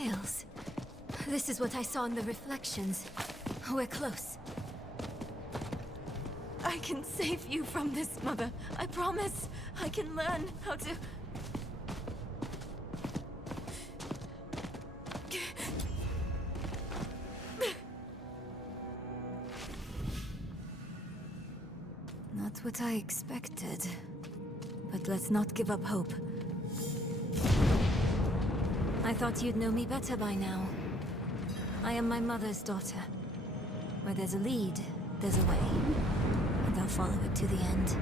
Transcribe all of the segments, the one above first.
scales. This is what I saw in the reflections. We're close. I can save you from this, Mother. I promise. I can learn how to... Not what I expected. But let's not give up hope. I thought you'd know me better by now. I am my mother's daughter. Where there's a lead, there's a way. And I'll follow it to the end.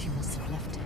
She must have left it.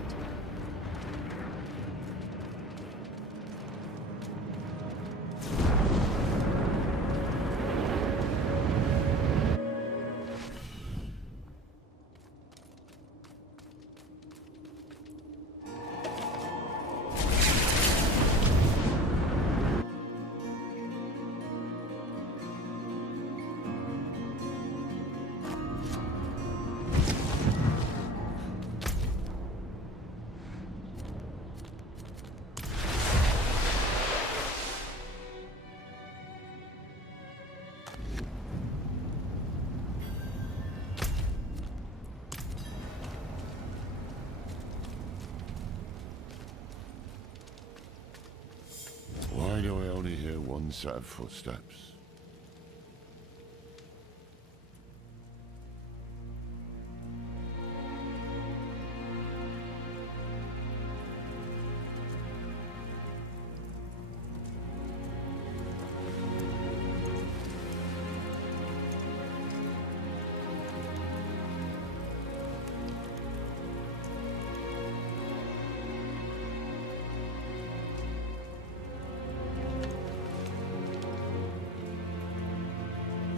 Why do I only hear one set of footsteps?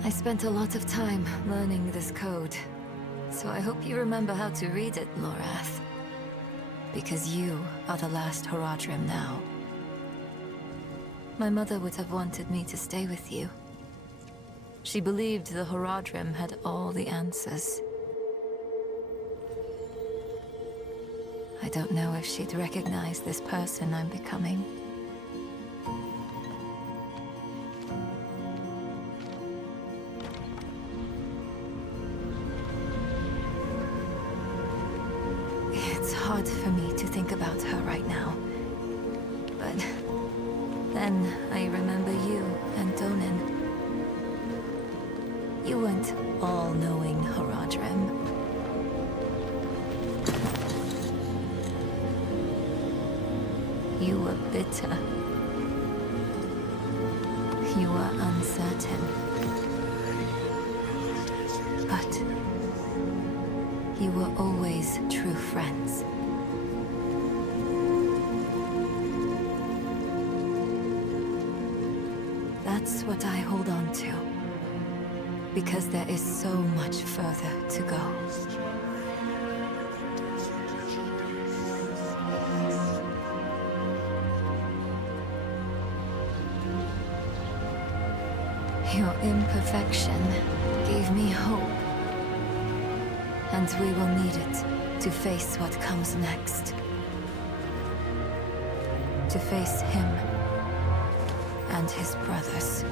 I spent a lot of time learning this code, so I hope you remember how to read it, Lorath. Because you are the last Horadrim now. My mother would have wanted me to stay with you. She believed the Horadrim had all the answers. I don't know if she'd recognize this person I'm becoming. It's hard for me to think about her right now. But then I remember you and Donan. You weren't all-knowing Horadrim. You were bitter. You were uncertain. But you were always true friends. That's what I hold on to. Because there is so much further to go. Your imperfection gave me hope. And we will need it to face what comes next. To face him and his brothers.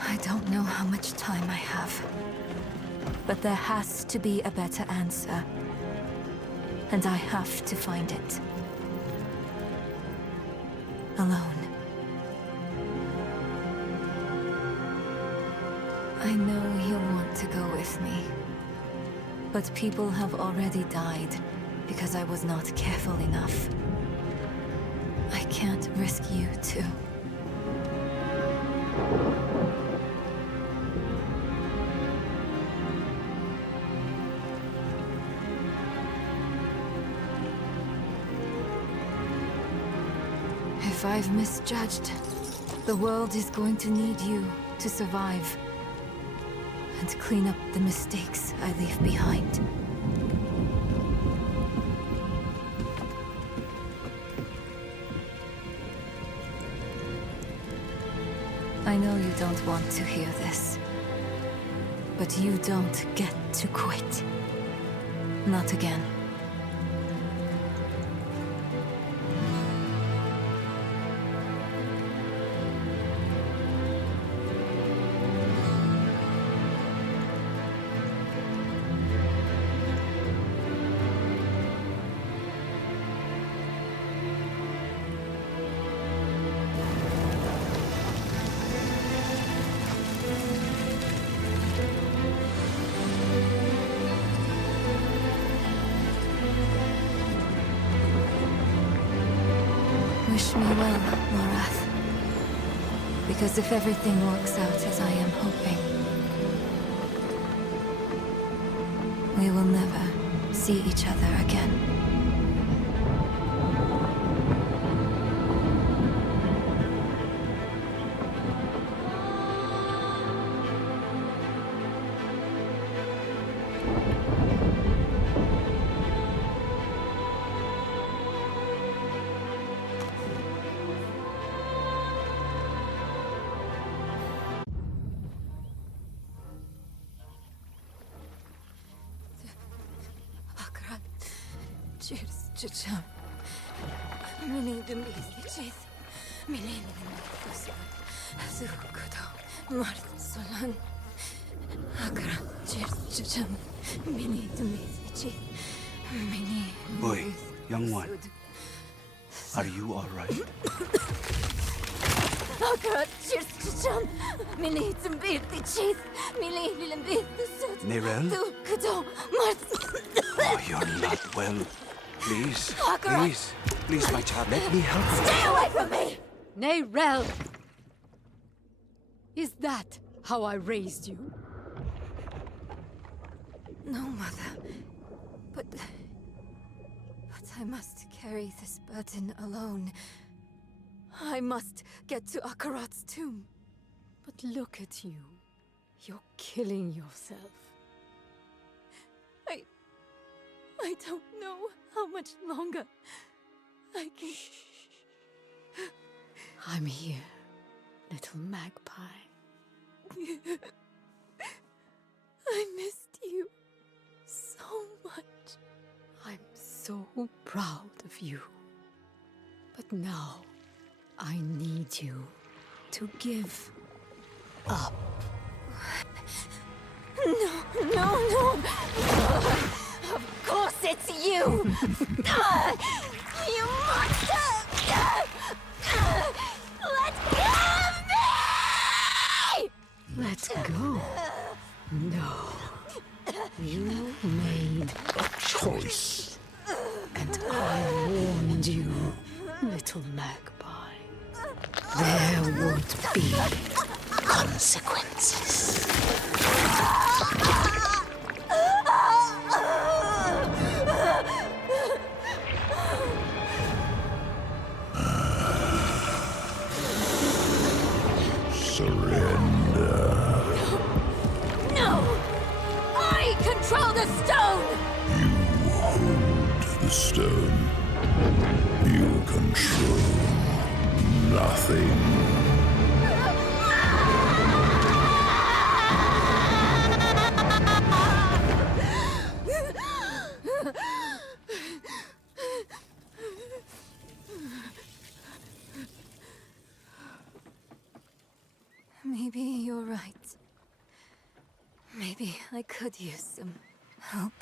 I don't know how much time I have. But there has to be a better answer. And I have to find it. Alone. I know you'll want to go with me. But people have already died because I was not careful enough. I can't risk you too. If I've misjudged, the world is going to need you to survive and clean up the mistakes I leave behind. I know you don't want to hear this, but you don't get to quit. Not again. Wish me well, Morath. Because if everything works out as I am hoping, we will never see each other again. Cheers, Chicham. Mini de Cheers. Mini Zukudo. Mart Solan. Akra. Cheers, Chicham. Mini de Cheers. Mini. Boy, young one. Are you all right? Akra. Cheers, Chicham. Mini de Cheers. Mini de Nerel? Zukudo. Mart. Oh, you're not well. Please, please, my child, let me help you. Stay away from me! Nerel! Is that how I raised you? No, Mother. But I must carry this burden alone. I must get to Akarat's tomb. But look at you. You're killing yourself. I don't know how much longer I can... I'm here, little magpie. I missed you so much. I'm so proud of you. But now, I need you to give up. No. Of course it's you! You monster! Let go of me! Let go. No. You made a choice. And I warned you, little magpie. There would be consequences. Control the stone! You hold the stone. You control nothing. Maybe you're right. Maybe I could use some help.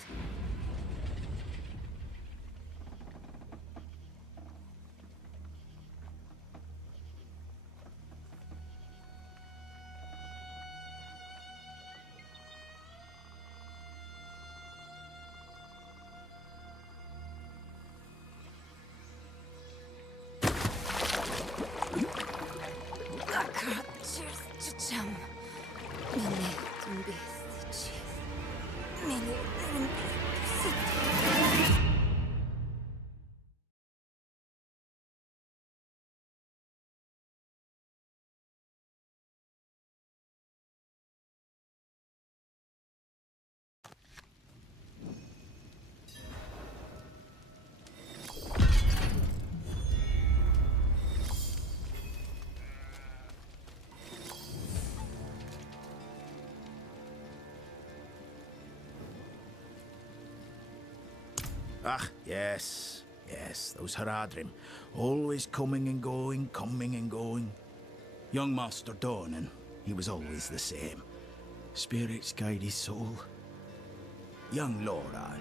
Ah, yes. Yes, those Haradrim. Always coming and going, coming and going. Young Master Dornan, he was always the same. Spirits guide his soul. Young Laura,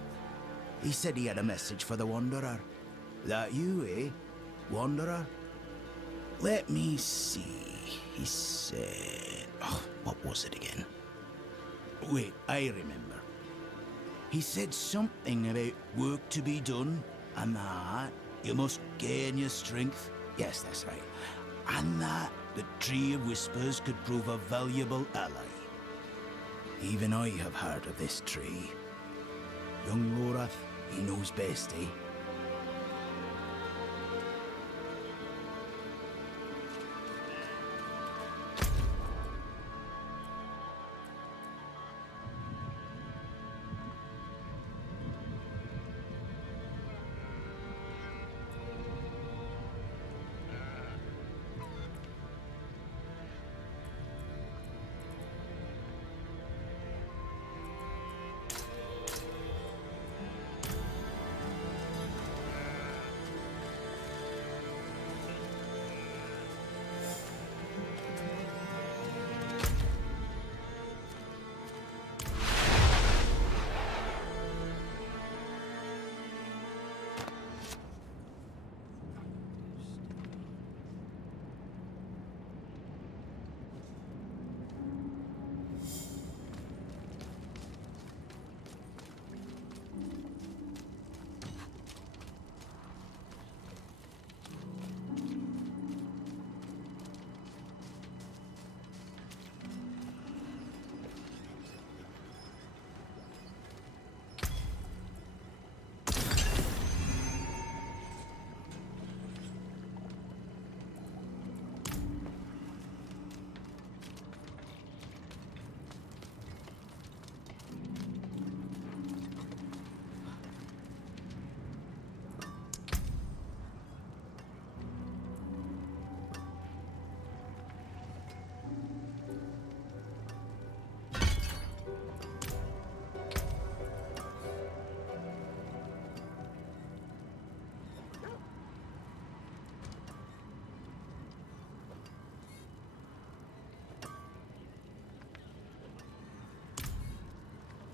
he said he had a message for the Wanderer. That you, eh? Wanderer? Let me see. He said... Oh, what was it again? Wait, I remember. He said something about work to be done, and that you must gain your strength. Yes, that's right. And that the Tree of Whispers could prove a valuable ally. Even I have heard of this tree. Young Lorath, he knows best, eh?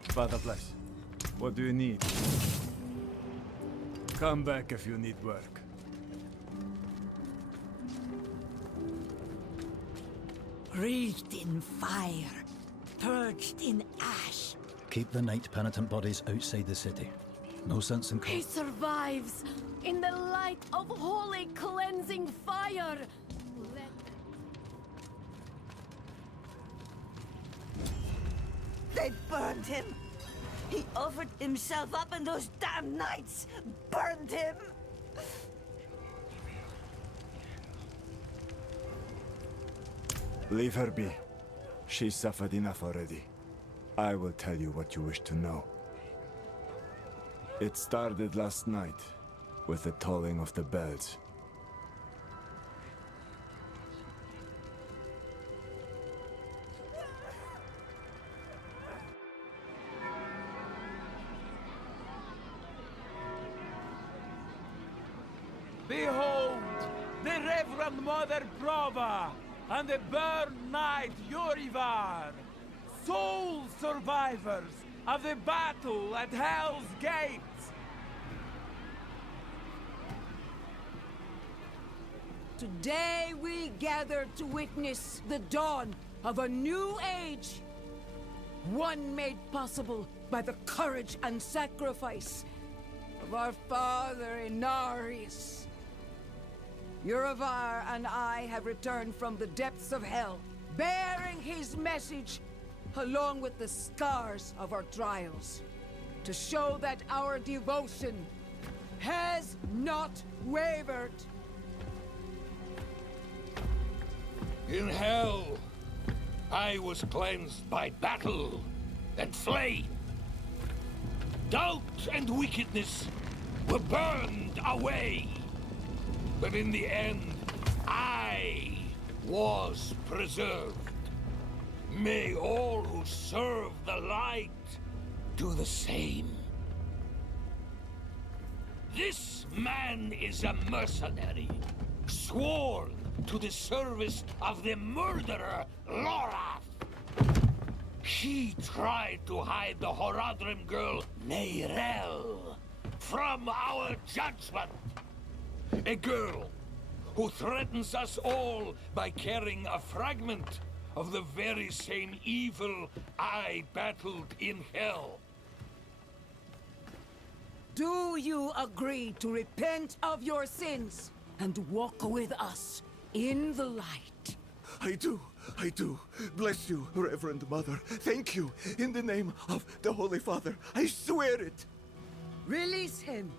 Father bless. What do you need? Come back if you need work. Wreathed in fire, purged in ash. Keep the Knight Penitent bodies outside the city. No sense in... He survives in the light of holy cleansing fire. They burned him. He offered himself up and those damn knights burned him. Leave her be. She suffered enough already. I will tell you what you wish to know. It started last night, with the tolling of the bells. Behold, the Reverend Mother Prova and the Burn Knight Yorivar, sole survivors of the battle at Hell's Gate. Today we gather to witness the dawn of a new age. One made possible by the courage and sacrifice of our father Inarius. Yuravar and I have returned from the depths of hell, bearing his message along with the scars of our trials, to show that our devotion has not wavered. In hell, I was cleansed by battle and flame. Doubt and wickedness were burned away. But in the end, I was preserved. May all who serve the light do the same. This man is a mercenary, sworn to the service of the murderer, Lorath. He tried to hide the Horadrim girl, Neyrel, from our judgment. A girl who threatens us all by carrying a fragment of the very same evil I battled in hell. Do you agree to repent of your sins and walk with us in the light? I do. Bless you, Reverend Mother. Thank you. In the name of the Holy Father, I swear it. Release him.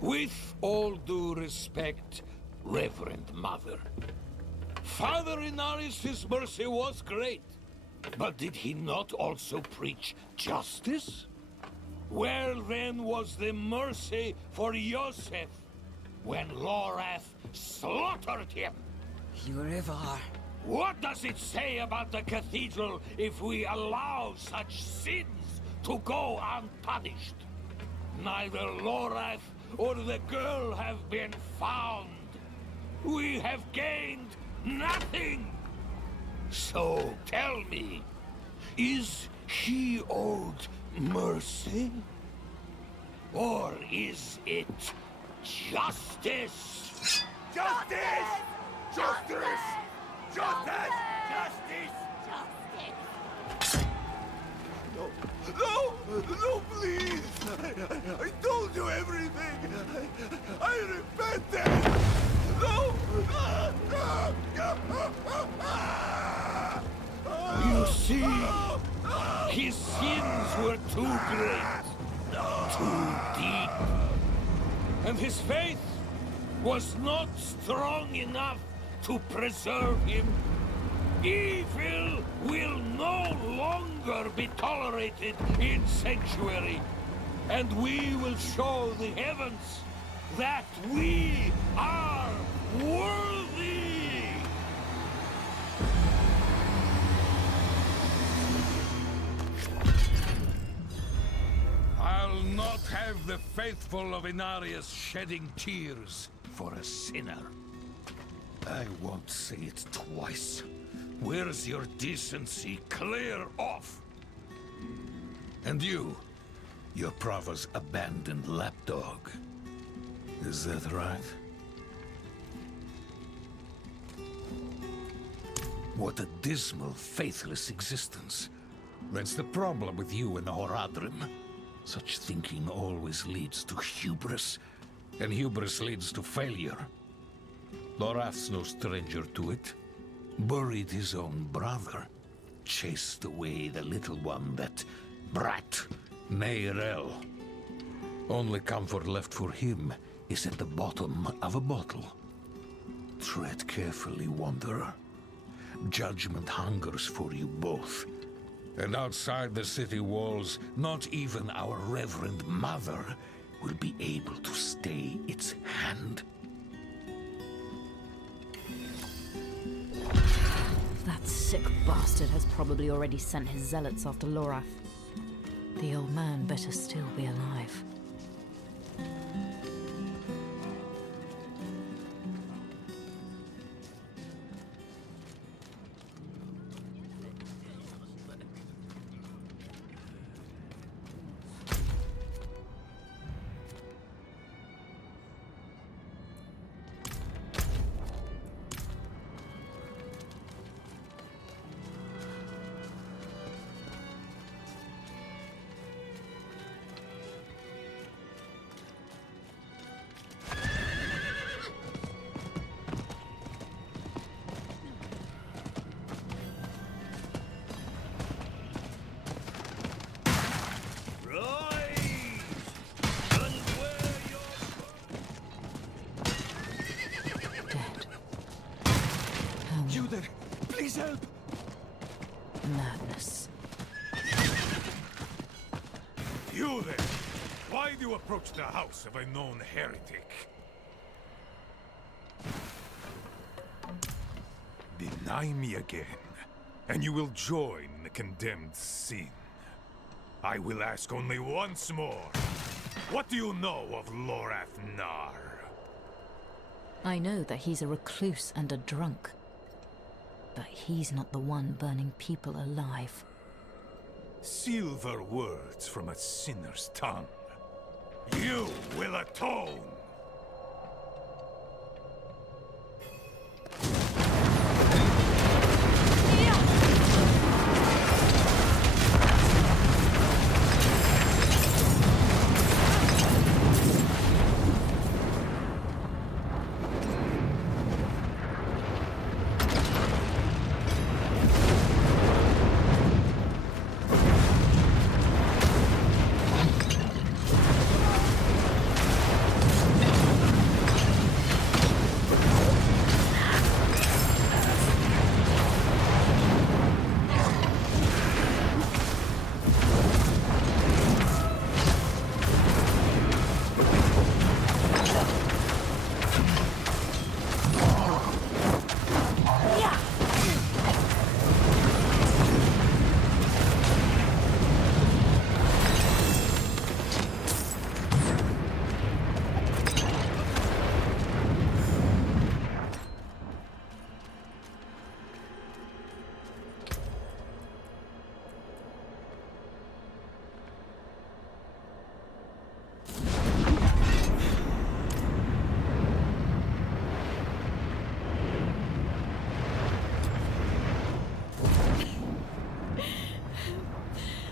With all due respect, Reverend Mother, Father Inarius' mercy was great, but did he not also preach justice? Where then was the mercy for Yosef when Lorath slaughtered him? Yurivar. What does it say about the cathedral if we allow such sins to go unpunished? Neither Lorath or the girl have been found. We have gained nothing. So tell me, is he owed mercy? Or is it justice? Justice! Justice! Justice! Justice! No, please! I told you everything! I repented! No! You see, his sins were too great, too deep. And his faith was not strong enough to preserve him. Evil will no longer be tolerated in Sanctuary, and we will show the heavens that we are worthy! I'll not have the faithful of Inarius shedding tears for a sinner. I won't say it twice. Where's your decency? Clear off! And you, your Prava's abandoned lapdog. Is that right? What a dismal, faithless existence. That's the problem with you and the Horadrim. Such thinking always leads to hubris, and hubris leads to failure. Lorath's no stranger to it. Buried his own brother. Chased away the little one, that brat, Neyrel. Only comfort left for him is at the bottom of a bottle. Tread carefully, Wanderer. Judgment hungers for you both. And outside the city walls, not even our Reverend Mother will be able to stay its hand. That sick bastard has probably already sent his zealots after Lorath. The old man better still be alive. Please help! Madness. You there! Why do you approach the house of a known heretic? Deny me again, and you will join the condemned sin. I will ask only once more. What do you know of Lorath Nar? I know that he's a recluse and a drunk. But he's not the one burning people alive. Silver words from a sinner's tongue. You will atone!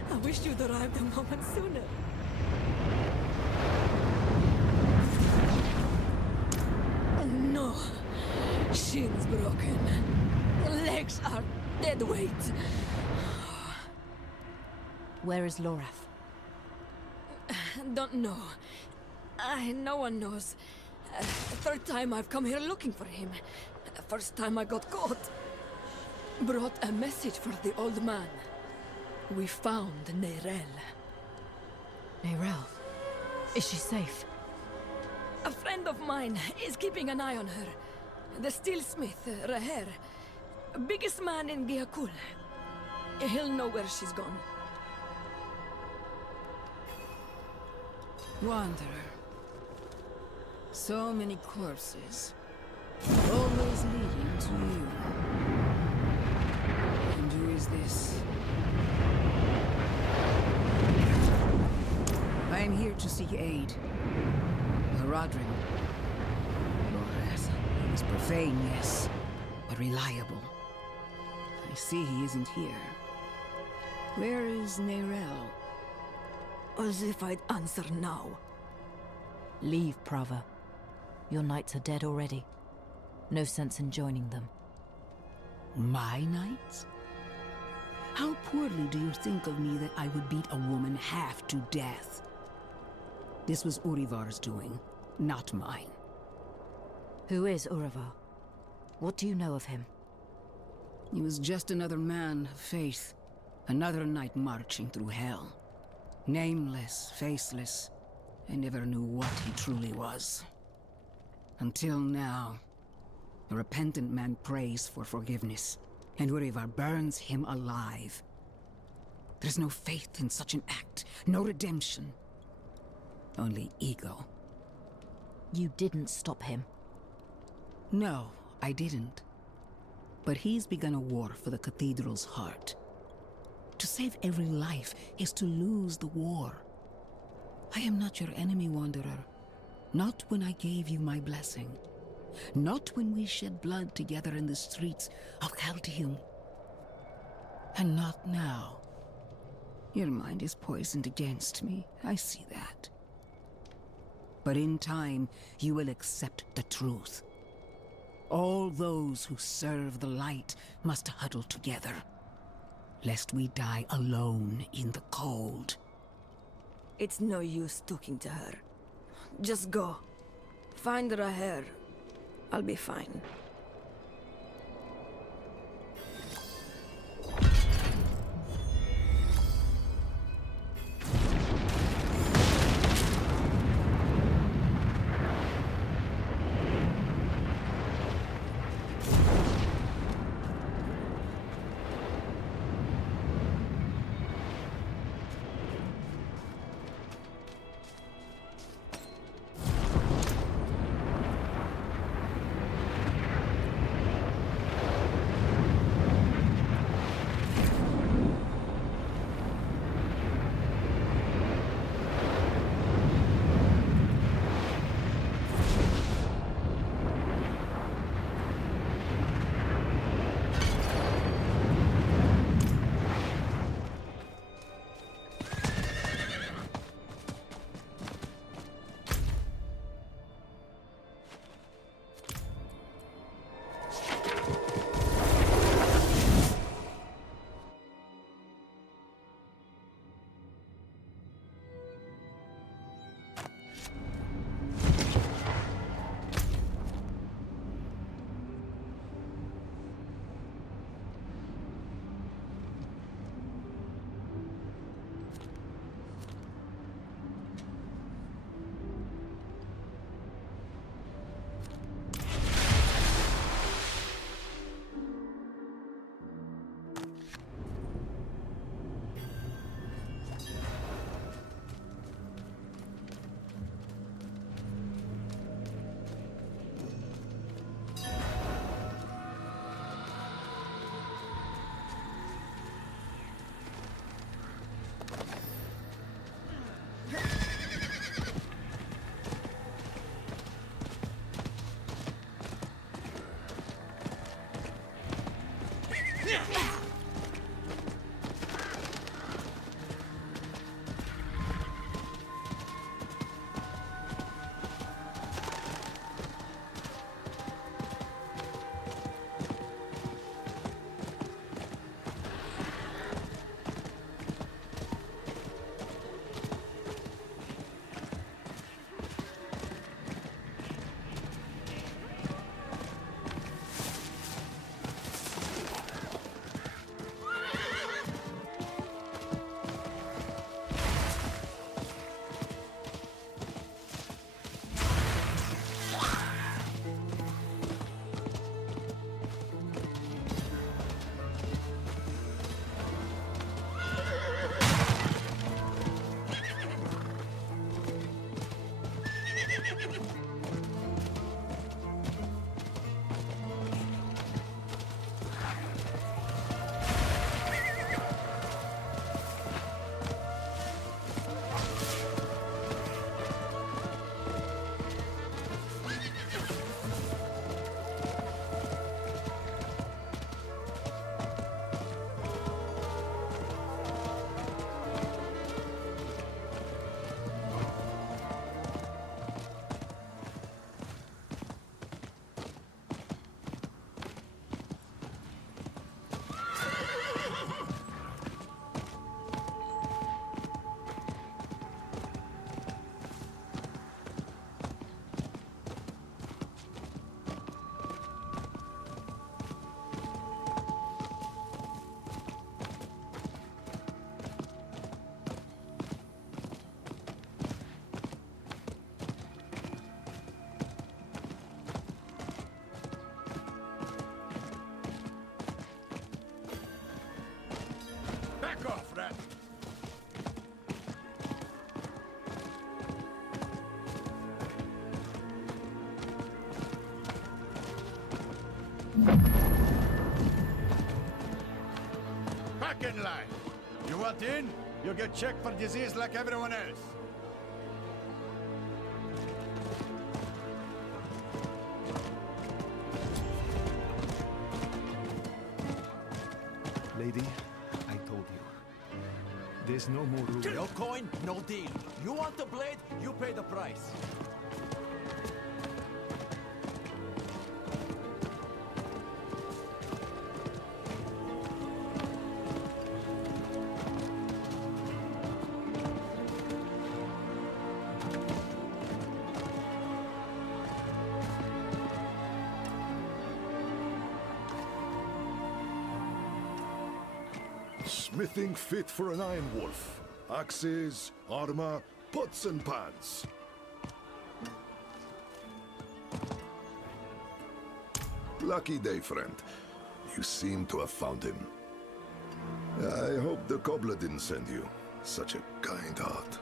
I wish you'd arrived a moment sooner. No. Shins broken. Legs are dead weight. Where is Lorath? Don't know. No one knows. Third time I've come here looking for him. First time I got caught. Brought a message for the old man. We found Neyrelle. Neyrelle? Is she safe? A friend of mine is keeping an eye on her. The steelsmith, Raher. Biggest man in Giakul. He'll know where she's gone. Wanderer. So many corpses. Always leading to you. And who is this? I am here to seek aid. Haradrim. Lorath. He is profane, yes, but reliable. I see he isn't here. Where is Neyrelle? As if I'd answer now. Leave, Prava. Your knights are dead already. No sense in joining them. My knights? How poorly do you think of me that I would beat a woman half to death? This was Urivar's doing, not mine. Who is Urivar? What do you know of him? He was just another man of faith. Another knight marching through hell. Nameless, faceless. I never knew what he truly was. Until now. A repentant man prays for forgiveness, and Urivar burns him alive. There's no faith in such an act, no redemption. Only ego. You didn't stop him. No, I didn't. But he's begun a war for the cathedral's heart. To save every life is to lose the war. I am not your enemy, Wanderer. Not when I gave you my blessing. Not when we shed blood together in the streets of Chaldeum. And not now. Your mind is poisoned against me. I see that. But in time, you will accept the truth. All those who serve the light must huddle together, lest we die alone in the cold. It's no use talking to her. Just go. Find Raher. I'll be fine. Back in line. You want in? You'll get checked for disease like everyone else. Lady, I told you. There's no more room. No coin, no deal. You want the blade, you pay the price. Smithing fit for an iron wolf. Axes, armor, pots and pans. Lucky day, friend. You seem to have found him. I hope the cobbler didn't send you. Such a kind heart.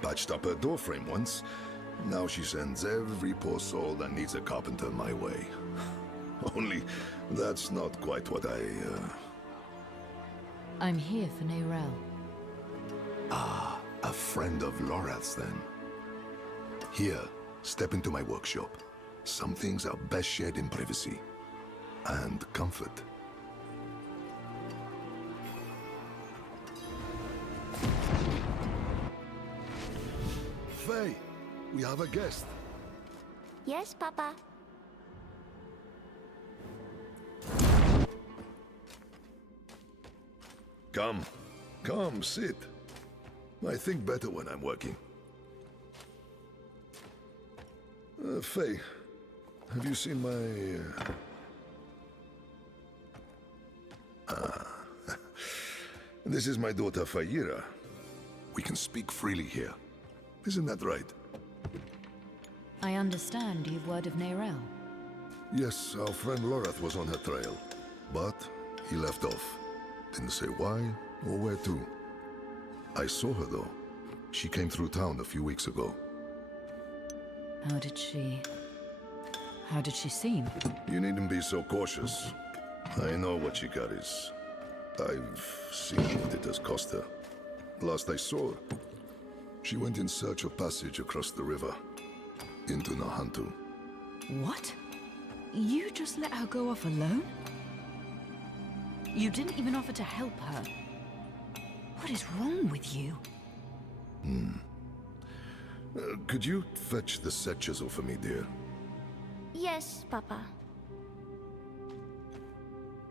Patched up her doorframe once. Now she sends every poor soul that needs a carpenter my way. Only that's not quite what I'm here for Neyrelle. Ah, a friend of Lorath's then. Here, step into my workshop. Some things are best shared in privacy. And comfort. Faye, we have a guest. Yes, Papa. Come, sit. I think better when I'm working. Faye, have you seen my... This is my daughter, Fayira. We can speak freely here. Isn't that right? I understand you've word of Neyrelle. Yes, our friend Lorath was on her trail, but he left off. Didn't say why or where to. I saw her though. She came through town a few weeks ago. How did she seem? You needn't be so cautious. I know what she carries. I've seen what it has cost her. Last I saw her, she went in search of passage across the river, into Nahantu. What? You just let her go off alone? You didn't even offer to help her. What is wrong with you? Could you fetch the set chisel for me, dear? Yes, Papa.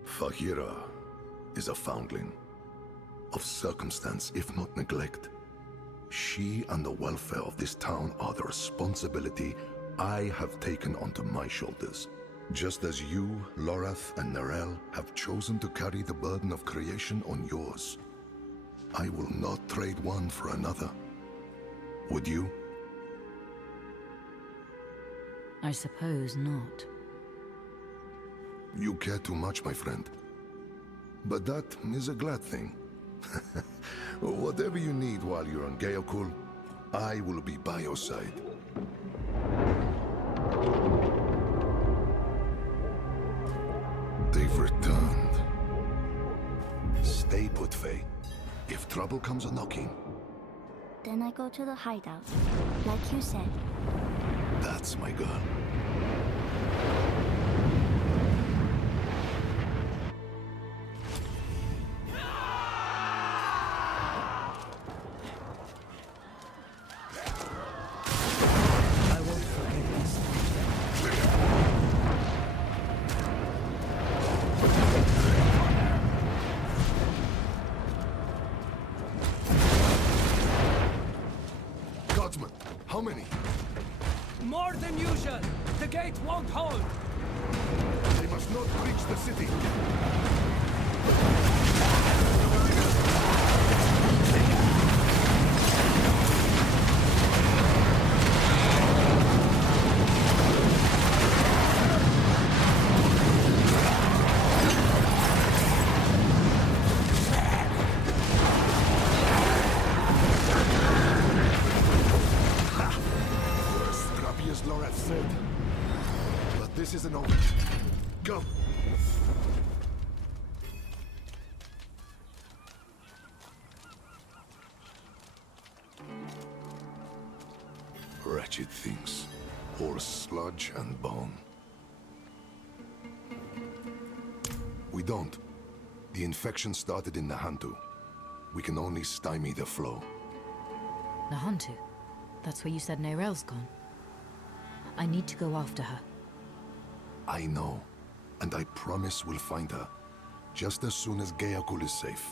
Fahira is a foundling. Of circumstance, if not neglect. She and the welfare of this town are the responsibility I have taken onto my shoulders. Just as you, Lorath, and Neyrelle have chosen to carry the burden of creation on yours. I will not trade one for another. Would you? I suppose not. You care too much, my friend. But that is a glad thing. Whatever you need while you're on Geokul, I will be by your side. They've returned. Stay put, Faye. If trouble comes a-knocking... Then I go to the hideout, like you said. That's my girl. How many? More than usual. The gate won't hold. They must not breach the city. This isn't over. Come. wretched things. All sludge and bone. We don't. The infection started in Nahantu. We can only stymie the flow. Nahantu? That's where you said Neyrel's gone. I need to go after her. I know. And I promise we'll find her. Just as soon as Geakul is safe.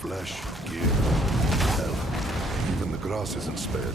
Flesh, gear, hell, even the grass isn't spared.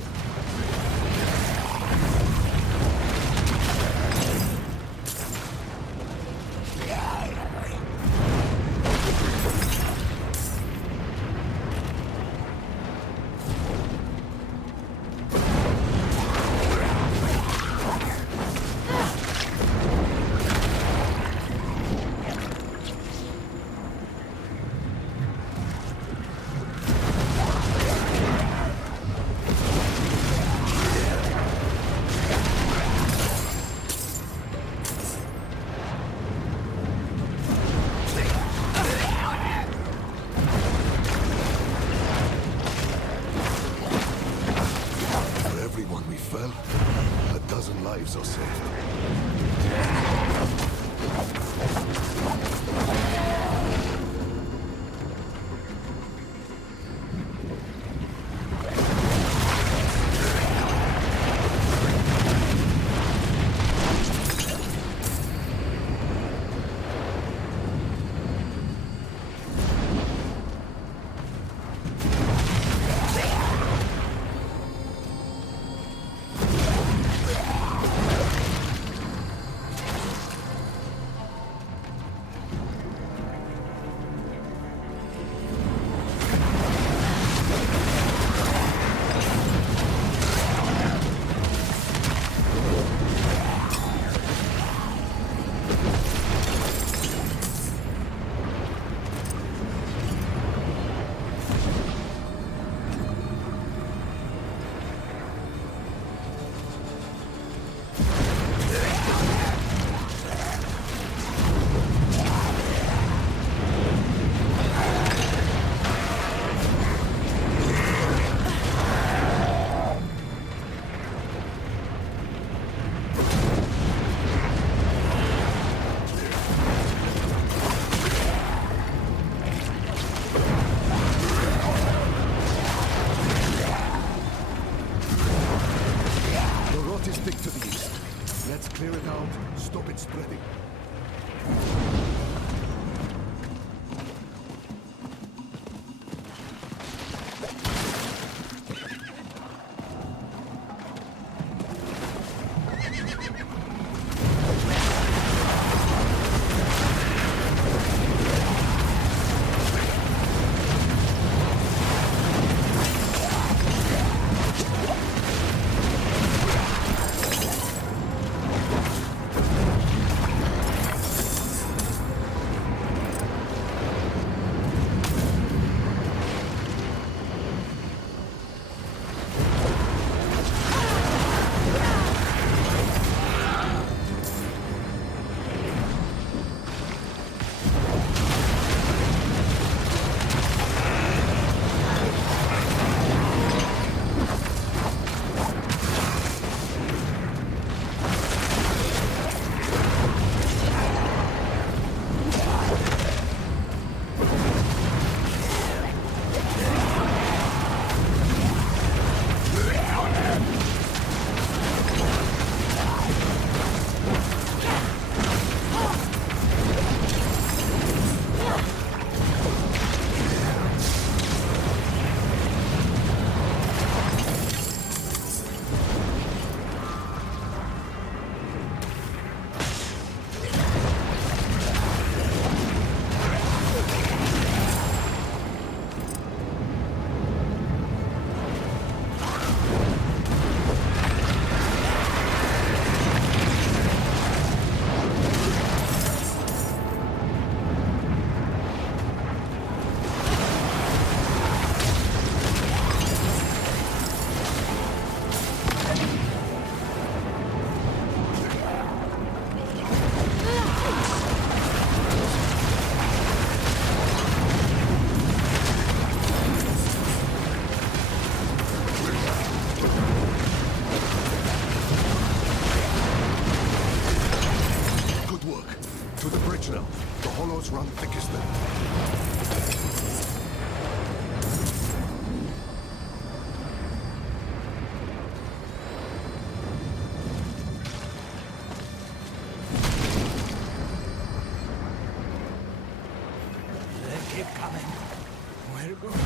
We're going to die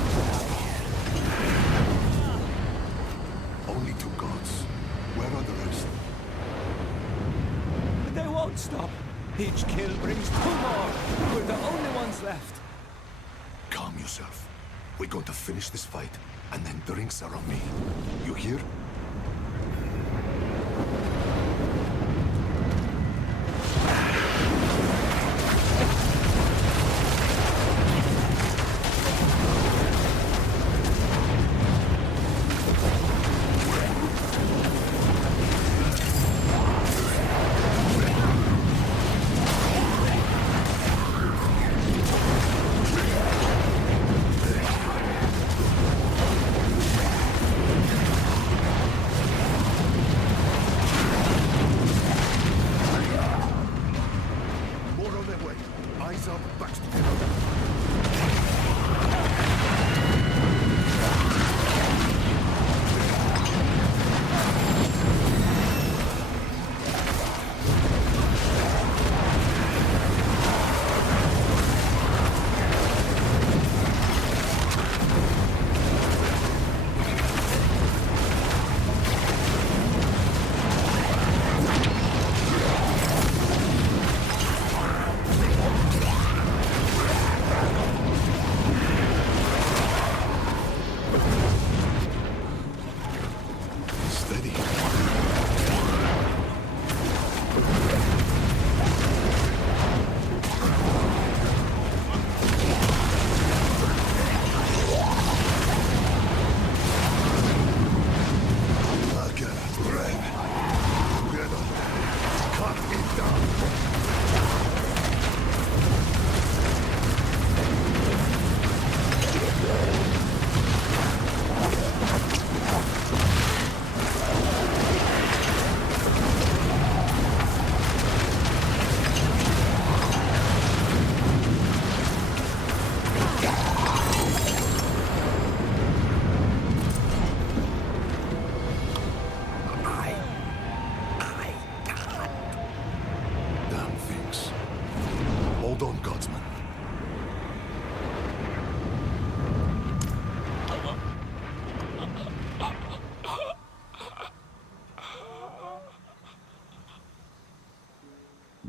here. Only two gods. Where are the rest? They won't stop. Each kill brings two more. We're the only ones left. Calm yourself. We're going to finish this fight, and then drinks are on me. You hear?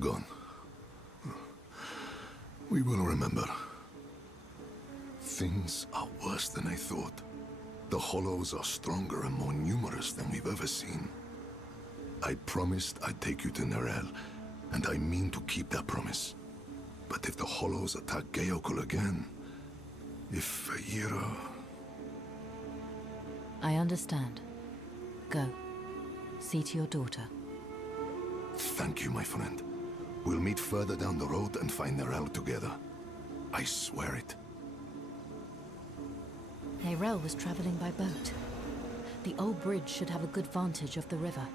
Gone. We will remember. Things are worse than I thought. The Hollows are stronger and more numerous than we've ever seen. I promised I'd take you to Nerel, and I mean to keep that promise. But if the Hollows attack Geokul again, if Yira... I understand. Go. See to your daughter. Thank you, my friend. We'll meet further down the road and find Nerel together. I swear it. Nerel was traveling by boat. The old bridge should have a good vantage of the river.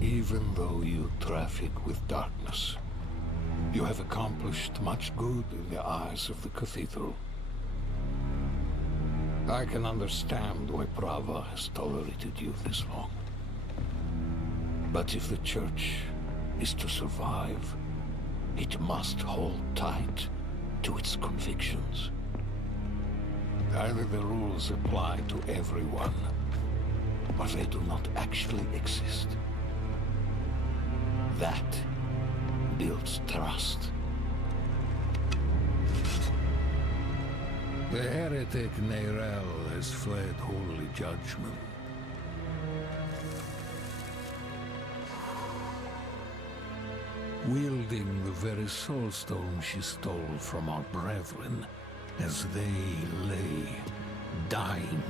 Even though you traffic with darkness, you have accomplished much good in the eyes of the Cathedral. I can understand why Prava has tolerated you this long. But if the Church is to survive, it must hold tight to its convictions. Either the rules apply to everyone, or they do not actually exist. That builds trust. The heretic Nerel has fled holy judgment. wielding the very soulstone she stole from our brethren as they lay dying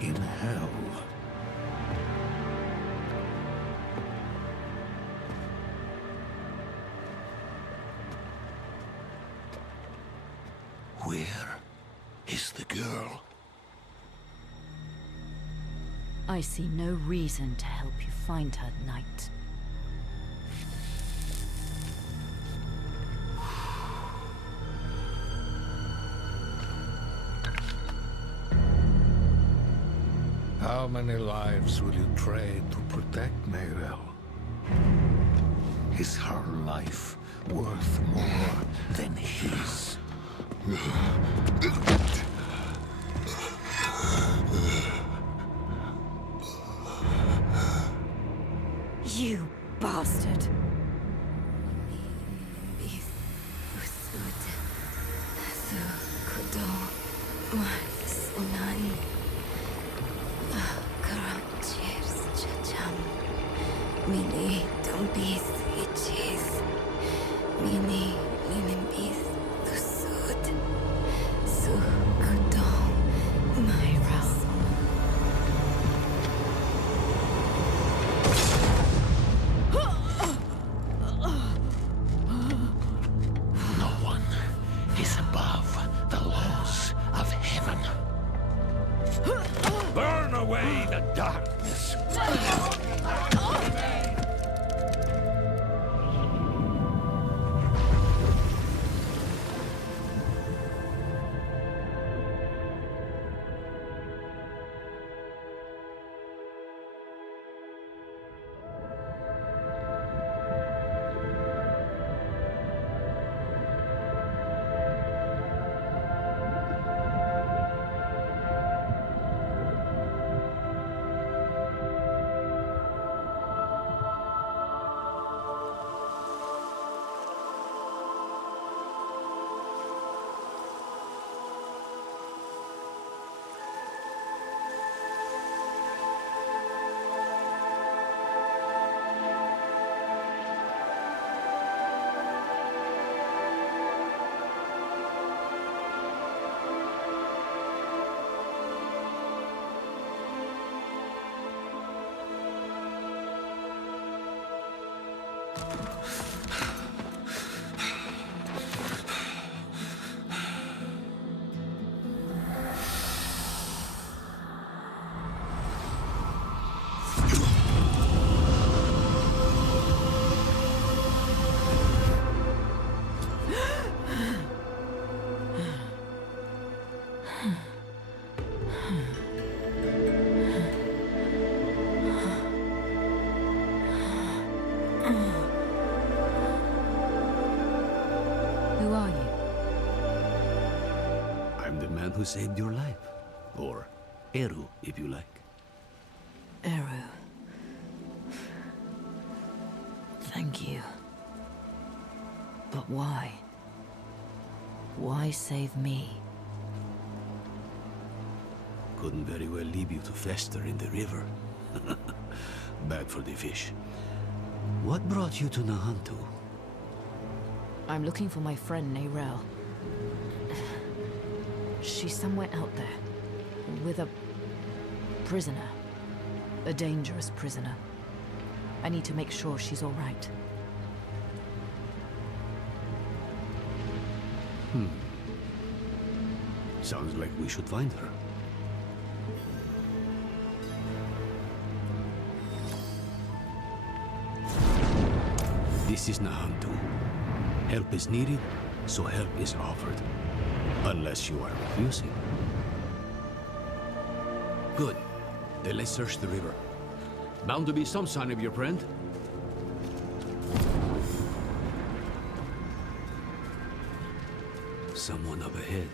in hell. Where is the girl? I see no reason to help you find her, Knight. How many lives will you trade to protect Neyrelle? Is her life worth more than his? You bastard! Burn away the darkness! Who saved your life. Or Eru, if you like. Eru. Thank you. But why? Why save me? Couldn't very well leave you to fester in the river. Bad for the fish. What brought you to Nahantu? I'm looking for my friend Neyrelle. She's somewhere out there, with a prisoner. A dangerous prisoner. I need to make sure she's all right. Sounds like we should find her. This is Nahantu. Help is needed, so help is offered. Unless you are refusing. Good. Then let's search the river. Bound to be some sign of your friend. Someone up ahead.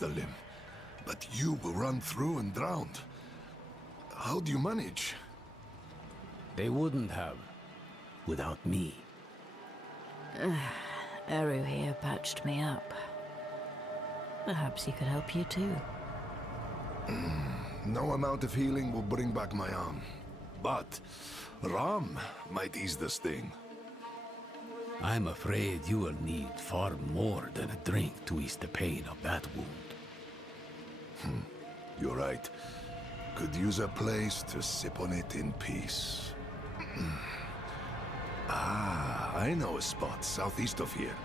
lost a limb, but you will run through and drowned. How do you manage? They wouldn't have, without me. Eru here patched me up. Perhaps he could help you too. No amount of healing will bring back my arm. But Ram might ease the sting. I'm afraid you will need far more than a drink to ease the pain of that wound. You're right. Could use a place to sip on it in peace. I know a spot southeast of here.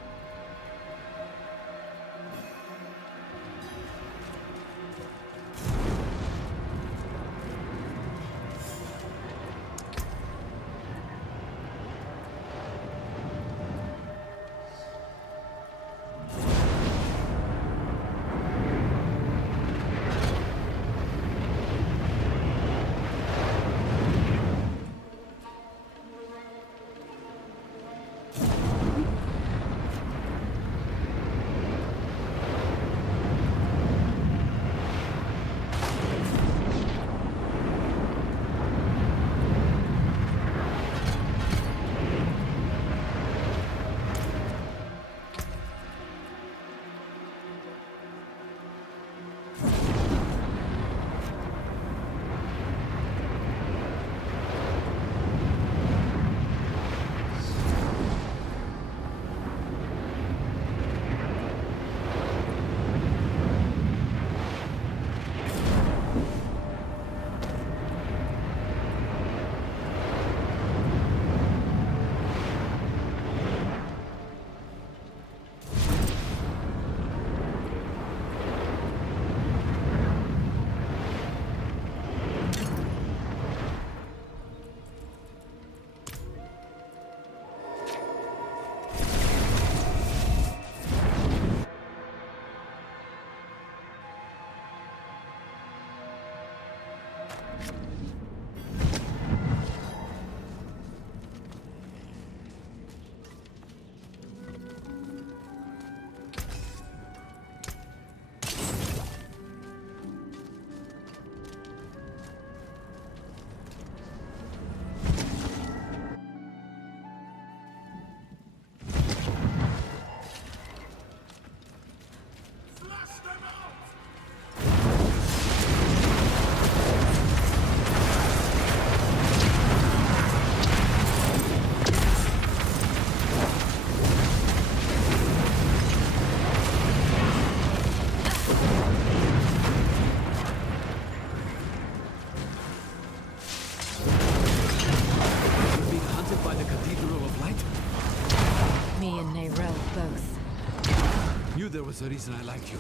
There was a reason I liked you.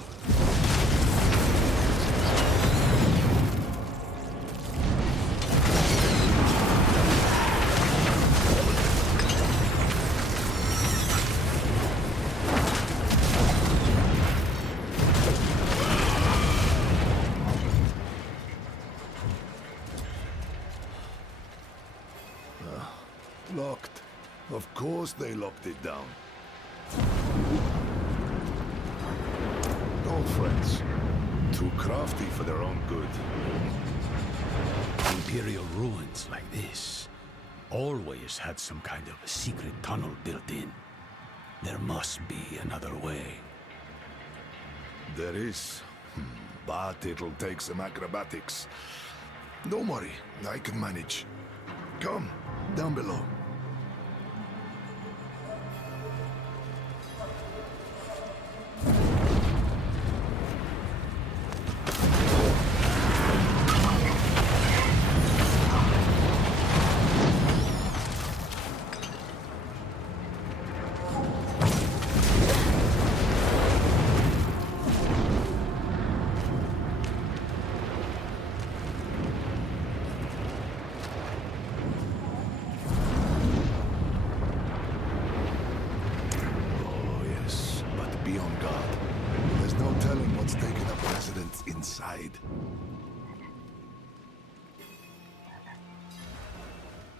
Locked. Of course they locked it down. Old friends. Too crafty for their own good. Imperial ruins like this always had some kind of a secret tunnel built in. There must be another way. There is. But it'll take some acrobatics. Don't worry, I can manage. Come, down below.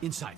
Inside.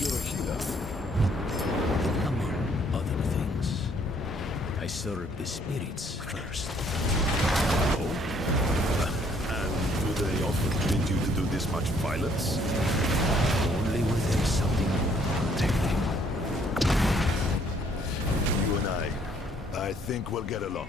you're a healer. Among other things. I serve the spirits first. Oh? And do they often treat you to do this much violence? Only when there's something protecting. You and I think we'll get along.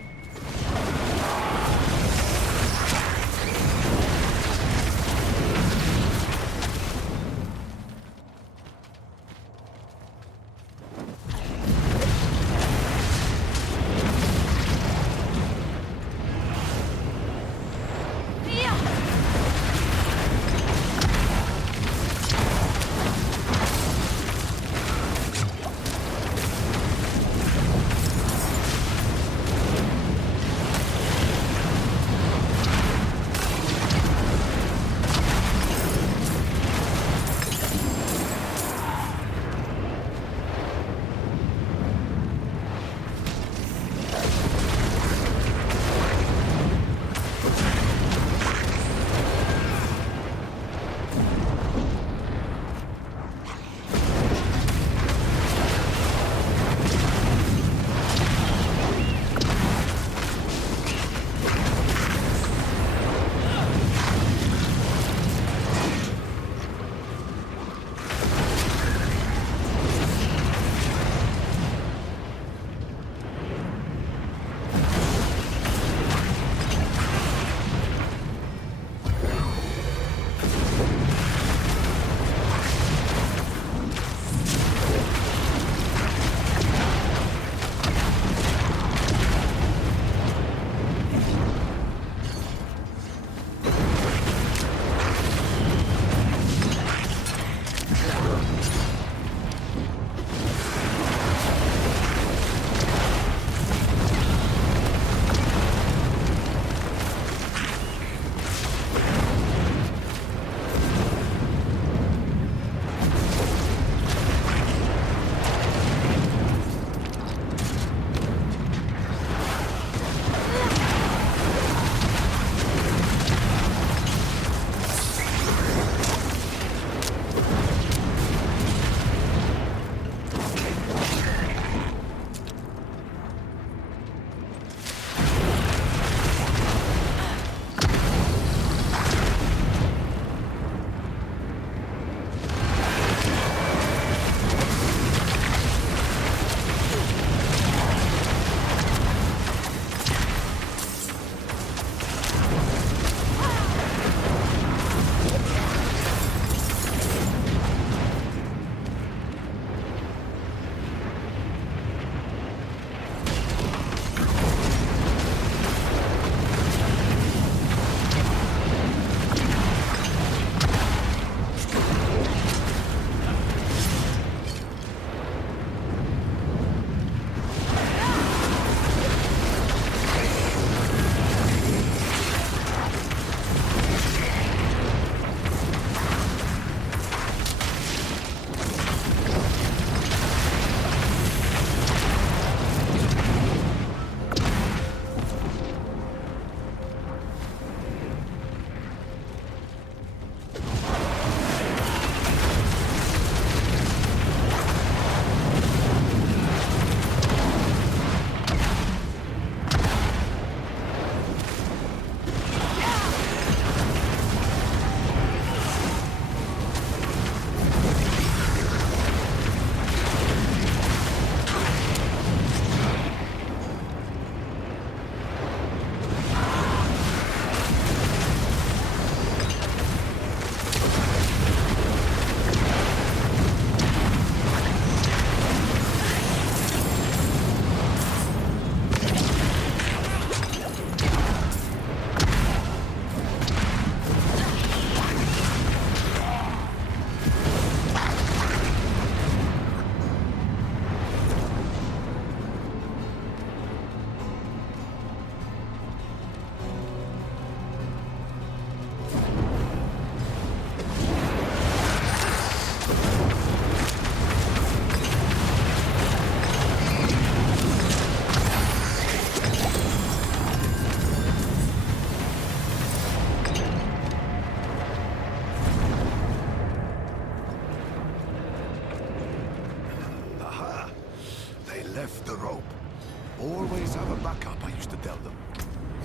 Always have a backup, I used to tell them.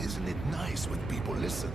Isn't it nice when people listen?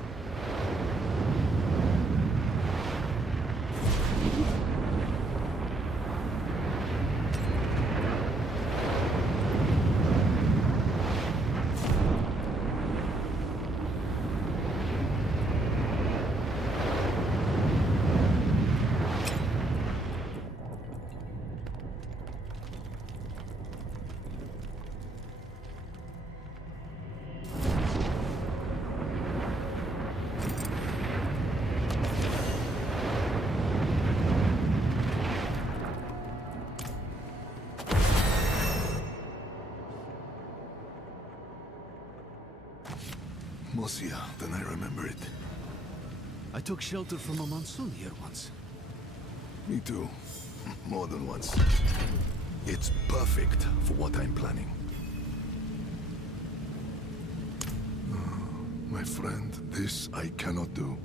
Mosia, then I remember it. I took shelter from a monsoon here once. Me too. More than once. It's perfect for what I'm planning. My friend, this I cannot do.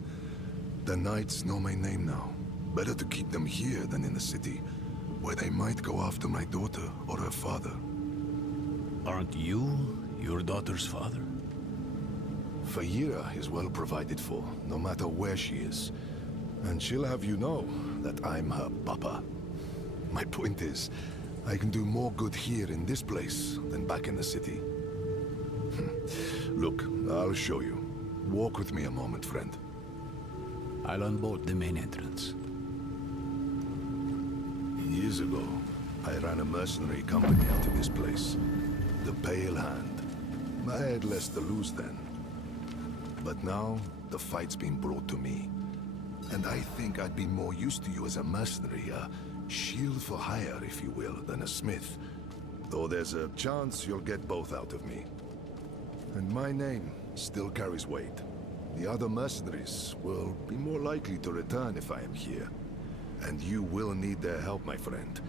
The knights know my name now. Better to keep them here than in the city, where they might go after my daughter or her father. Aren't you your daughter's father? Fayira is well provided for, no matter where she is. And she'll have you know that I'm her papa. My point is, I can do more good here in this place than back in the city. Look, I'll show you. Walk with me a moment, friend. I'll unbolt the main entrance. Years ago, I ran a mercenary company out of this place. The Pale Hand. I had less to lose then. But now, the fight's been brought to me. And I think I'd be more used to you as a mercenary, a shield for hire, if you will, than a smith. Though there's a chance you'll get both out of me. And my name still carries weight. The other mercenaries will be more likely to return if I am here. And you will need their help, my friend.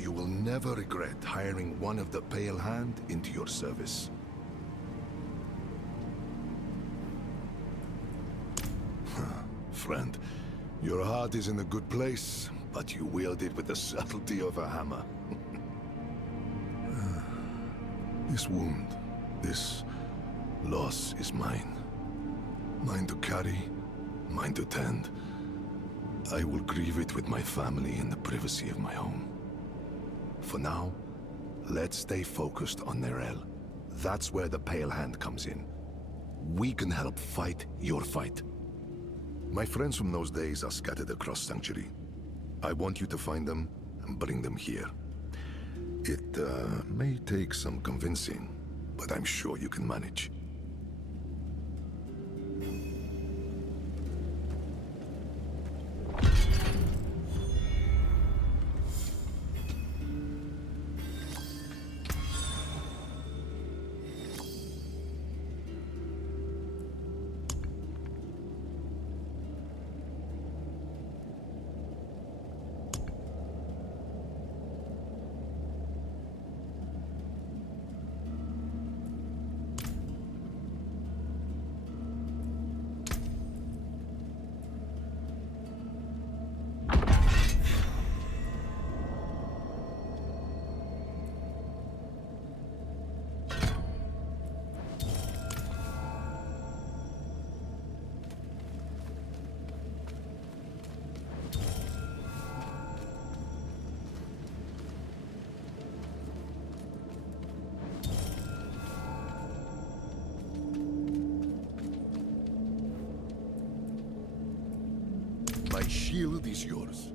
You will never regret hiring one of the Pale Hand into your service. Friend, your heart is in a good place, but you wield it with the subtlety of a hammer. This wound, this loss is mine. Mine to carry, mine to tend. I will grieve it with my family in the privacy of my home. For now, let's stay focused on Nerel. That's where the Pale Hand comes in. We can help fight your fight. My friends from those days are scattered across Sanctuary. I want you to find them and bring them here. It may take some convincing, but I'm sure you can manage. My shield is yours.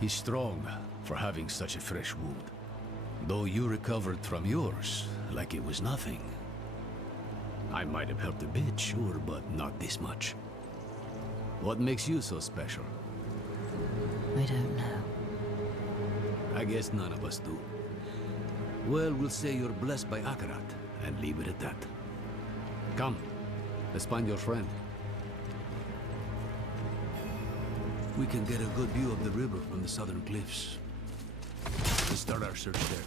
He's strong for having such a fresh wound. Though you recovered from yours like it was nothing. I might have helped a bit, sure, but not this much. What makes you so special? I don't know. I guess none of us do. Well, we'll say you're blessed by Akarat, and leave it at that. Come, let's find your friend. We can get a good view of the river from the southern cliffs. Let's start our search there.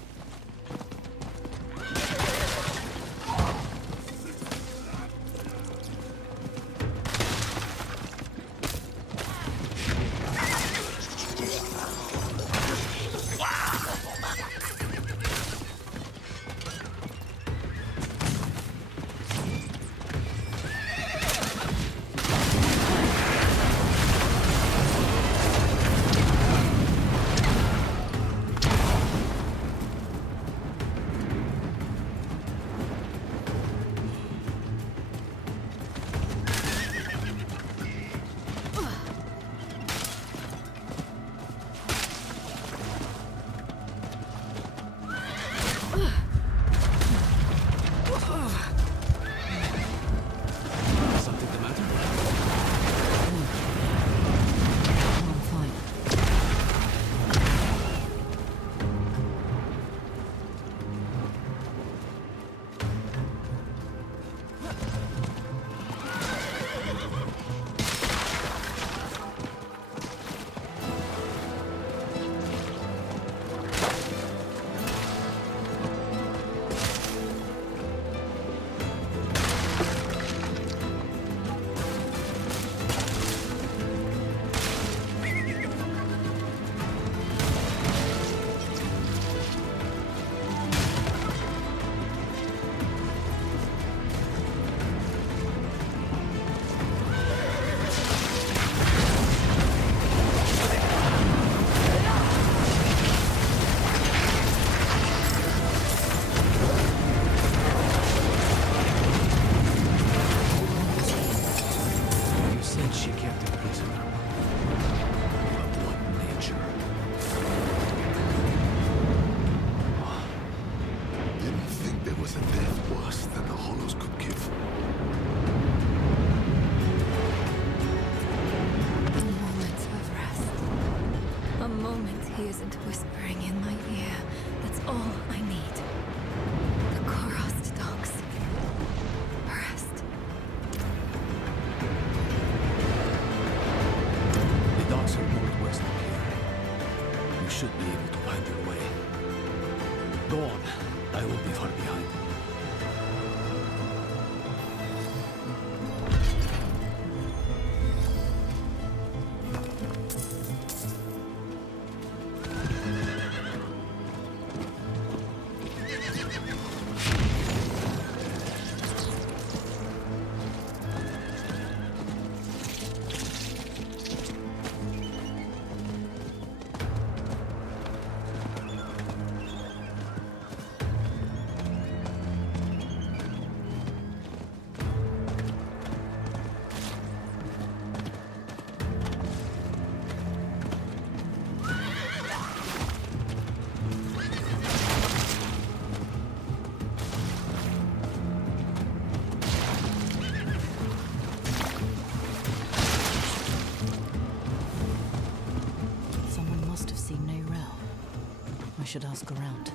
Should ask around.